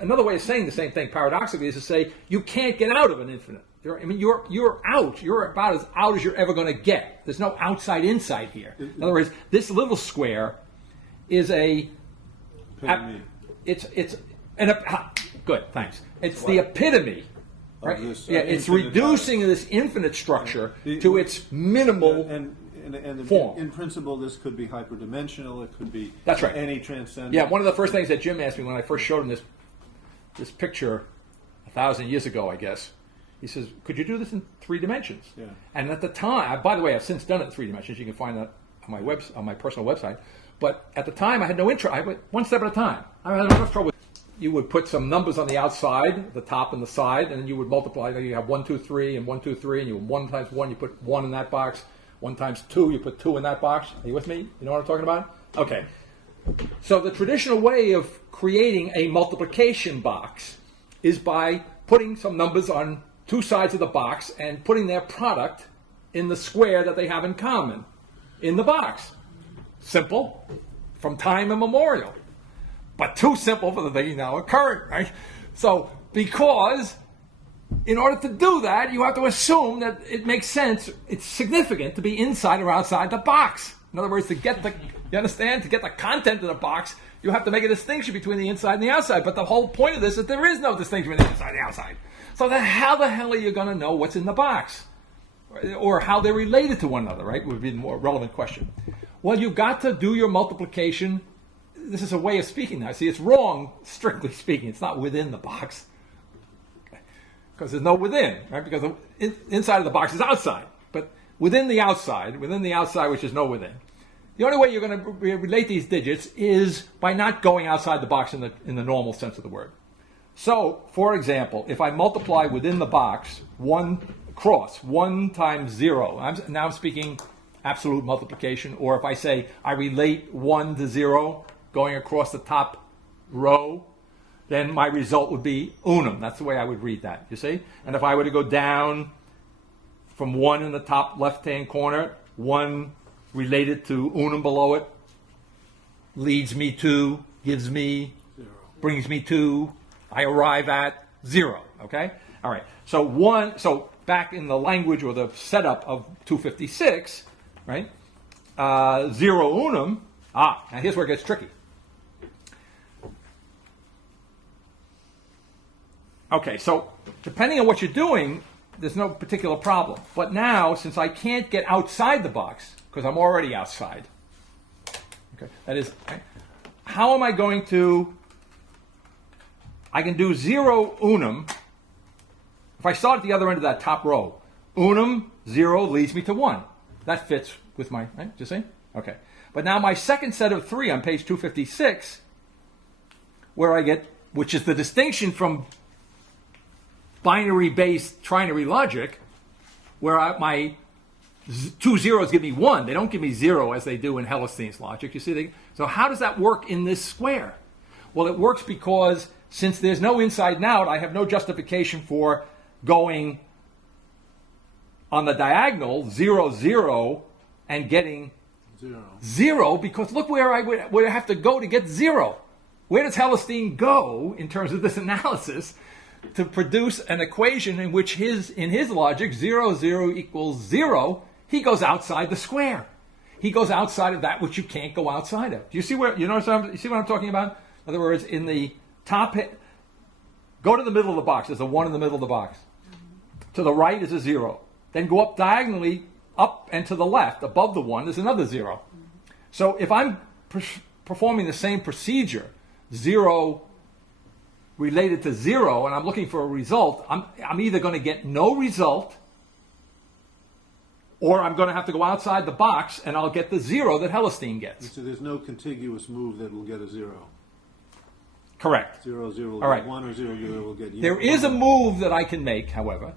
another way of saying the same thing, paradoxically, is to say you can't get out of an infinite. You're out. You're about as out as you're ever going to get. There's no outside inside here. In other words, this little square is good. Thanks. It's the epitome. Right? It's reducing this infinite structure to its minimal form. In principle, this could be hyperdimensional. It could be That's right. any transcendent. Yeah, one of the first things that Jim asked me when I first showed him this picture 1,000 years ago, I guess, he says, "Could you do this in 3 dimensions?" Yeah. And at the time, by the way, I've since done it in 3 dimensions. You can find that on my personal website. But at the time, I had no interest. I went one step at a time. I had enough trouble. You would put some numbers on the outside, the top and the side, and then you would multiply. You have 1, 2, 3, and 1, 2, 3, and you 1 times 1, you put 1 in that box. 1 times 2, you put 2 in that box. Are you with me? You know what I'm talking about? Okay. So the traditional way of creating a multiplication box is by putting some numbers on 2 sides of the box and putting their product in the square that they have in common in the box. Simple, from time immemorial. But too simple for the thing now current, right? So, because in order to do that, you have to assume that it makes sense, it's significant to be inside or outside the box. In other words, to get the content of the box, you have to make a distinction between the inside and the outside. But the whole point of this is that there is no distinction between the inside and the outside. So then how the hell are you going to know what's in the box? Or how they're related to one another, right? Would be the more relevant question. Well, you've got to do your multiplication. This is a way of speaking now. See, it's wrong, strictly speaking. It's not within the box. Because there's no within, right? Because the inside of the box is outside. But within the outside, which is no within, the only way you're going to relate these digits is by not going outside the box in the normal sense of the word. So, for example, if I multiply within the box 1 times 0, now I'm speaking absolute multiplication, or if I say I relate 1 to 0 going across the top row, then my result would be unum. That's the way I would read that, you see? And if I were to go down from 1 in the top left-hand corner, 1 related to unum below it, leads me to, gives me, 0. Brings me to, I arrive at 0, okay? All right, so back in the language or the setup of 256, right? 0 unum, now here's where it gets tricky. Okay, so depending on what you're doing, there's no particular problem. But now, since I can't get outside the box, because I'm already outside, okay, that is, okay, how am I going to, I can do 0 unum. If I start at the other end of that top row, unum 0 leads me to 1. That fits with my, right, you see? Okay. But now my second set of 3 on page 256, where I get, which is the distinction from binary-based trinary logic, where my 2 zeros give me 1. They don't give me 0 as they do in Hellerstein's logic. You see? So how does that work in this square? Well, it works because since there's no inside and out, I have no justification for going on the diagonal 0, 0 and getting 0, because look where I would have to go to get 0. Where does Hellerstein go in terms of this analysis to produce an equation in which in his logic 0, 0 equals 0? He goes outside the square. He goes outside of that which you can't go outside of. Do you see you see what I'm talking about? In other words, in the top, go to the middle of the box. There's a 1 in the middle of the box. To the right is a 0. Then go up diagonally, up and to the left, above the 1, is another 0. So if I'm performing the same procedure, 0 related to 0, and I'm looking for a result, I'm either going to get no result, or I'm going to have to go outside the box and I'll get the 0 that Hellerstein gets. So there's no contiguous move that will get a 0. Correct. 0, 0 will All right. get 1, or 0, 0 will get There is a move that I can make, however,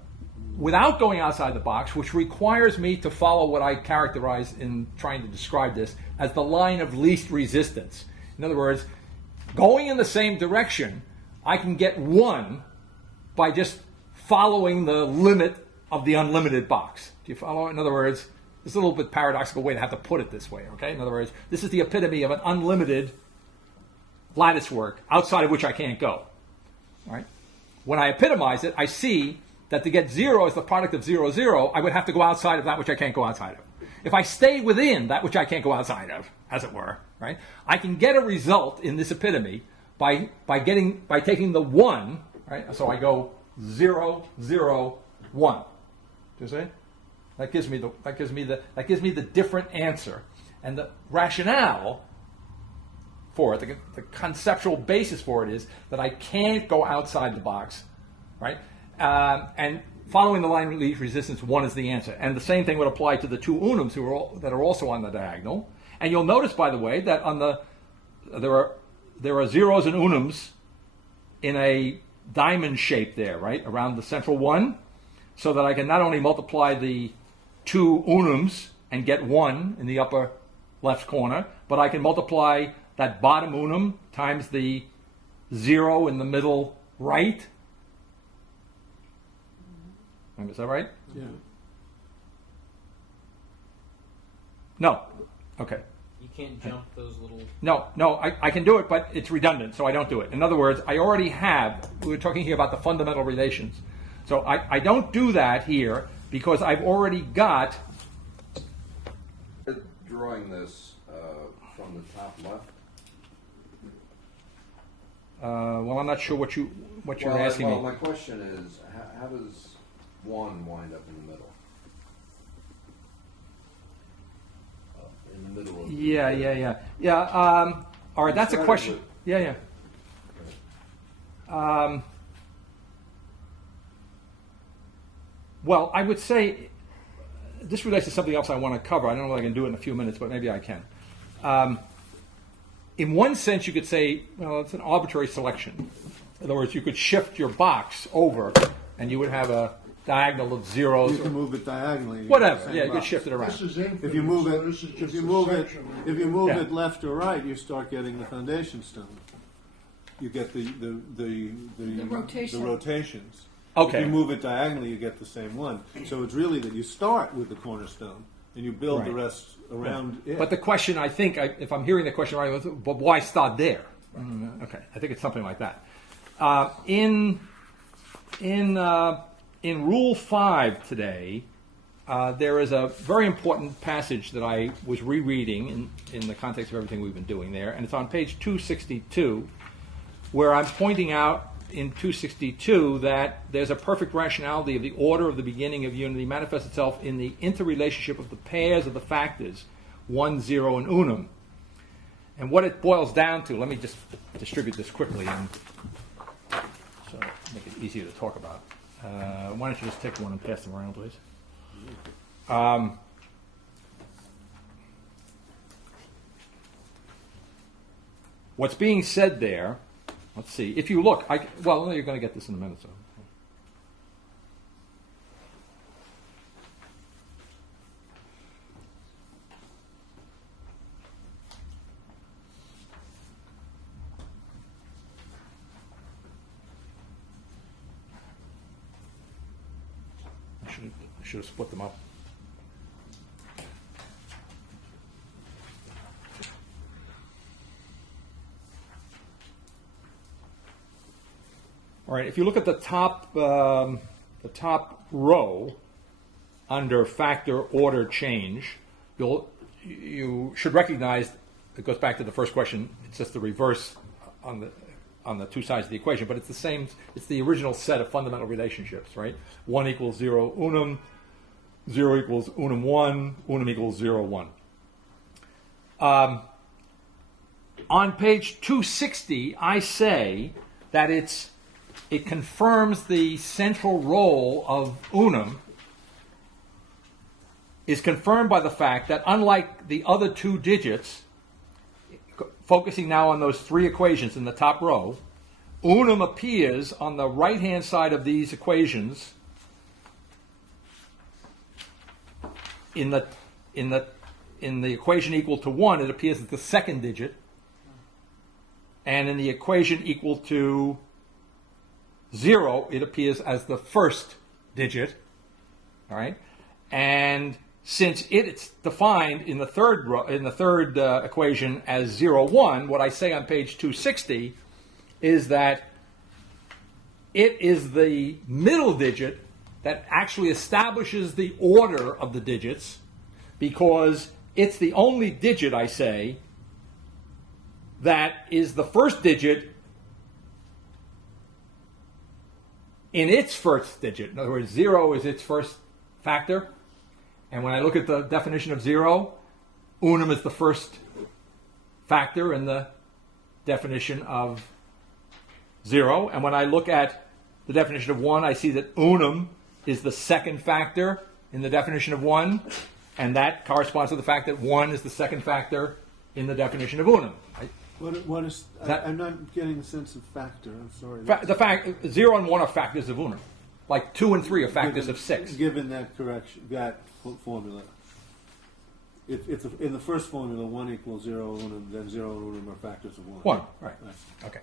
without going outside the box, which requires me to follow what I characterize in trying to describe this as the line of least resistance. In other words, going in the same direction, I can get 1 by just following the limit of the unlimited box. Do you follow? In other words, it's a little bit paradoxical way to have to put it this way, okay? In other words, this is the epitome of an unlimited lattice work outside of which I can't go, right? When I epitomize it, I see that to get 0 as the product of 0, 0, I would have to go outside of that which I can't go outside of. If I stay within that which I can't go outside of, as it were, right, I can get a result in this epitome by taking the 1, right? So I go 0, 0, 1. Do you see? That gives me the different answer, and the rationale for it, the conceptual basis for it is that I can't go outside the box, right? And following the line of least resistance, 1 is the answer. And the same thing would apply to the 2 unums that are also on the diagonal. And you'll notice, by the way, that on there are zeros and unums in a diamond shape there, right, around the central 1, so that I can not only multiply the 2 unums and get 1 in the upper left corner, but I can multiply that bottom unum times the 0 in the middle right. Is that right? Yeah. No. Okay. You can't jump those little... No, I can do it, but it's redundant, so I don't do it. In other words, I already have, we were talking here about the fundamental relations. So I don't do that here because I've already got... Drawing this from the top left. Well, I'm not sure what you're asking well, me. my question is, how does 1 wind up in the middle? In the middle of Yeah. All right, that's a question. Yeah. Well, I would say this relates to something else I want to cover. I don't know if I can do it in a few minutes, but maybe I can. In one sense, you could say, well, it's an arbitrary selection. In other words, you could shift your box over, and you would have a diagonal of zeros. You can move it diagonally. Whatever. Yeah, you could shift it around. This is infinite. If you move so it, this is just if you a move it, section. if you move Yeah. it left or right, you start getting the foundation stone. You get the rotation. the rotations. Okay. If you move it diagonally, you get the same one. So it's really that you start with the cornerstone and you build the Right. rest around it. But the question, I think, if I'm hearing the question right, but why start there? Okay, I think it's something like that. In Rule 5 today, there is a very important passage that I was rereading in the context of everything we've been doing there, and it's on page 262, where I'm pointing out in 262 that there's a perfect rationality of the order of the beginning of unity manifests itself in the interrelationship of the pairs of the factors 1, 0, and unum. And what it boils down to, let me just distribute this quickly and so make it easier to talk about. Why don't you just take one and pass them around, please? What's being said there, let's see, if you look, well, you're going to get this in a minute, so. I should have split them up. All right, if you look at the top row under factor order change, you should recognize it goes back to the first question. It's just the reverse on the two sides of the equation, but it's the same. It's the original set of fundamental relationships, right? 1 equals 0 unum, 0 equals unum 1, unum equals 0 1. On page 260, I say that it confirms the central role of unum is confirmed by the fact that unlike the other two digits, focusing now on those three equations in the top row, unum appears on the right-hand side of these equations in the equation equal to 1, it appears as the second digit, and in the equation equal to 0, it appears as the first digit. All right, and since it's defined in the third equation as 0, 1, what I say on page 260 is that it is the middle digit that actually establishes the order of the digits, because it's the only digit, I say, that is the first digit in its first digit. In other words, 0 is its first factor. And when I look at the definition of 0, unum is the first factor in the definition of 0. And when I look at the definition of 1, I see that unum is the second factor in the definition of 1. And that corresponds to the fact that 1 is the second factor in the definition of unum. What is? I'm not getting a sense of factor. I'm sorry. The fact 0 and 1 are factors of unum, like 2 and 3 are factors of 6. Given that correction, that formula, if in the first formula 1 equals 0 unum, then 0 and unum are factors of 1. 1, right? Okay.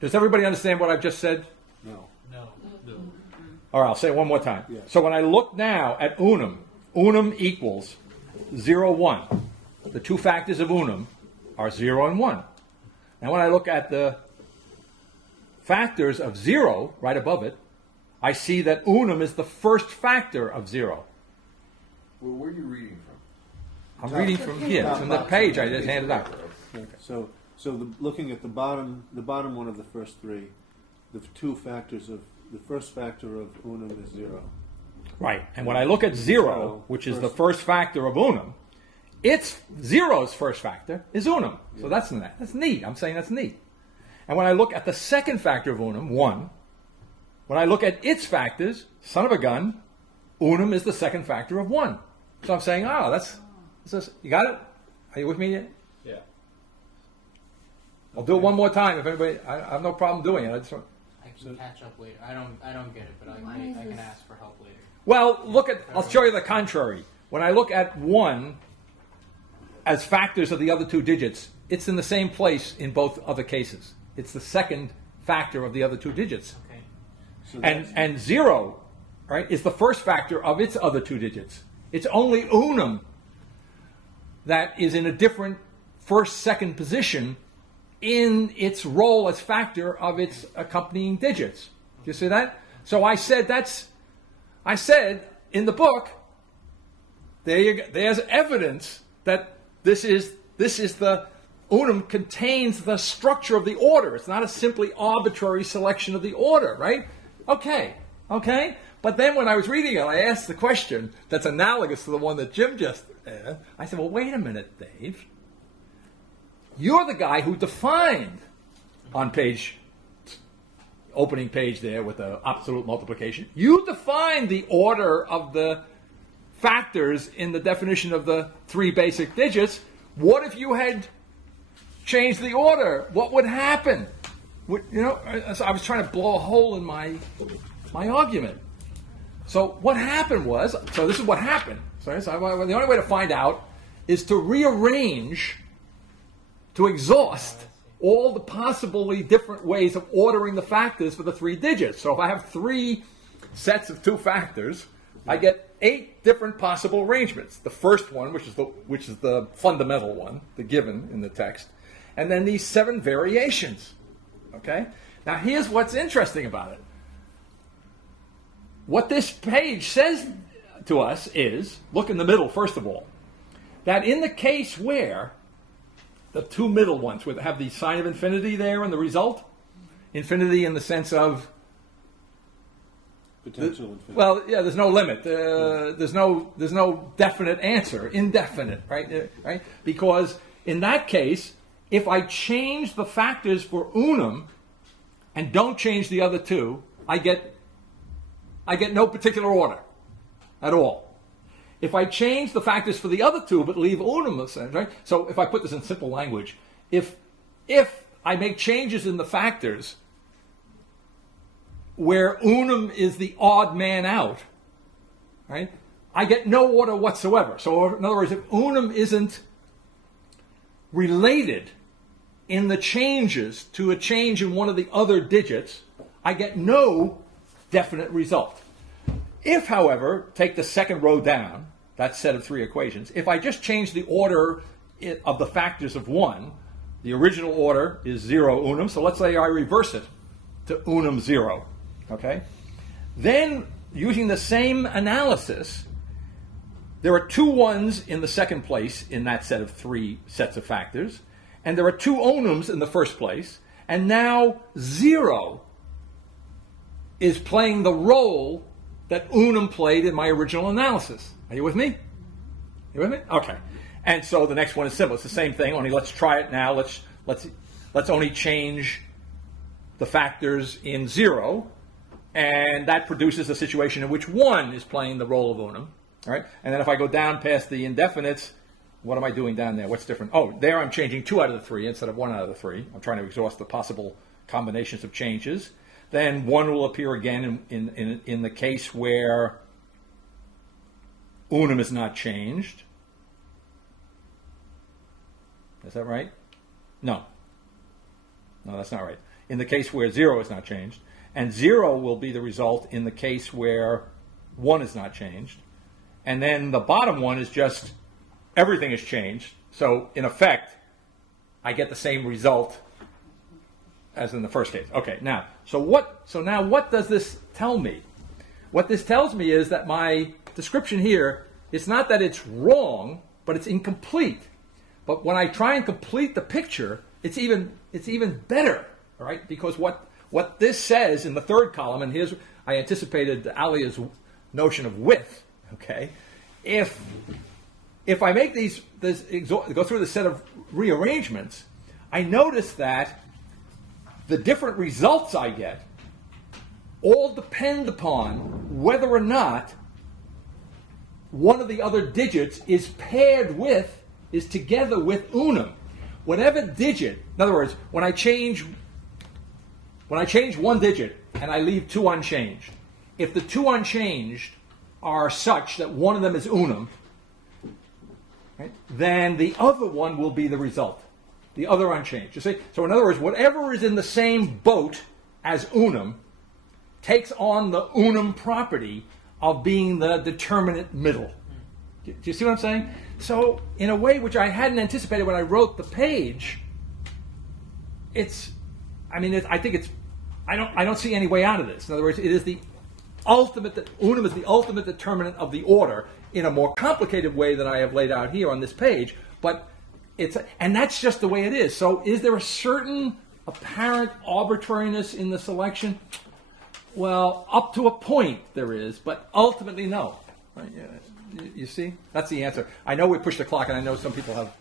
Does everybody understand what I've just said? No. All right, I'll say it one more time. Yeah. So when I look now at unum equals 0, 1. The two factors of unum are 0 and 1. And when I look at the factors of 0 right above it, I see that unum is the first factor of 0. Well, where are you reading from? I'm reading from here, from the page I just handed out. Okay. So looking at the bottom one of the first three, the two factors of the first factor of unum is 0. Right. And when I look at 0, which is the first factor of unum, it's 0's first factor is unum. So that's neat. I'm saying that's neat. And when I look at the second factor of unum, 1, when I look at its factors, son of a gun, unum is the second factor of 1. So I'm saying, you got it? Are you with me yet? Yeah. I'll do it one more time. If anybody, I have no problem doing it. I can catch up later. I don't get it, but I can ask for help later. Well, I'll show you the contrary. When I look at 1 as factors of the other two digits, it's in the same place in both other cases. It's the second factor of the other two digits. Okay. So And 0, right, is the first factor of its other two digits. It's only unum that is in a different first, second position in its role as factor of its accompanying digits. Do you see that? So I said in the book, there's evidence that this is the unum contains the structure of the order. It's not a simply arbitrary selection of the order, right? Okay. But then when I was reading it, I asked the question that's analogous to the one that Jim just asked. I said, well, wait a minute, Dave. You're the guy who defined on opening page there with the absolute multiplication. You defined the order of the factors in the definition of the three basic digits. What if you had changed the order? What would happen? So I was trying to blow a hole in my argument. So what happened was, this is what happened. So the only way to find out is to rearrange, to exhaust all the possibly different ways of ordering the factors for the three digits. So if I have 3 sets of 2 factors, I get 8 different possible arrangements. The first one, which is the fundamental one, the given in the text, and then these 7 variations. Okay? Now here's what's interesting about it. What this page says to us is, look in the middle first of all, that in the case where the 2 middle ones would have the sign of infinity there in the result, infinity in the sense of potential infinity. Well, yeah, there's no limit. There's no definite answer. Indefinite, right? Right? Because in that case, if I change the factors for unum and don't change the other 2, I get no particular order at all. if I change the factors for the other two but leave unum the same, right? So if I put this in simple language, if I make changes in the factors where unum is the odd man out, right, I get no order whatsoever. So in other words, if unum isn't related in the changes to a change in one of the other digits, I get no definite result. If, however, take the second row down, that set of three equations, if I just change the order of the factors of 1, the original order is 0 unum, so let's say I reverse it to unum 0, okay? Then, using the same analysis, there are 2 1s in the second place in that set of 3 sets of factors, and there are 2 unums in the first place, and now 0 is playing the role that unum played in my original analysis. Are you with me? You with me? Okay. And so the next one is simple. It's the same thing, only let's try it now. Let's only change the factors in 0, and that produces a situation in which 1 is playing the role of unum. All right? And then if I go down past the indefinites, what am I doing down there? What's different? Oh, there I'm changing 2 out of the 3 instead of 1 out of the 3. I'm trying to exhaust the possible combinations of changes. Then 1 will appear again in the case where unum is not changed. Is that right? No. No, that's not right. In the case where 0 is not changed. And 0 will be the result in the case where 1 is not changed. And then the bottom one is just everything is changed. So in effect, I get the same result as in the first case. Okay, now, so now what does this tell me? What this tells me is that my description here, it's not that it's wrong, but it's incomplete. But when I try and complete the picture, it's even better, all right? Because what this says in the third column, and here's, I anticipated Alia's notion of width, okay? If I make go through the set of rearrangements, I notice that the different results I get all depend upon whether or not one of the other digits is together with unum. Whatever digit, in other words, when I change one digit and I leave 2 unchanged, if the 2 unchanged are such that one of them is unum, right, then the other one will be the result. The other unchanged. You see? So in other words, whatever is in the same boat as unum takes on the unum property of being the determinate middle. Do you see what I'm saying? So in a way which I hadn't anticipated when I wrote the page, I don't see any way out of this. In other words, it is the ultimate, unum is the ultimate determinant of the order in a more complicated way than I have laid out here on this page, but and that's just the way it is. So is there a certain apparent arbitrariness in the selection? Well, up to a point there is, but ultimately no. Right? You see? That's the answer. I know we pushed the clock, and I know some people have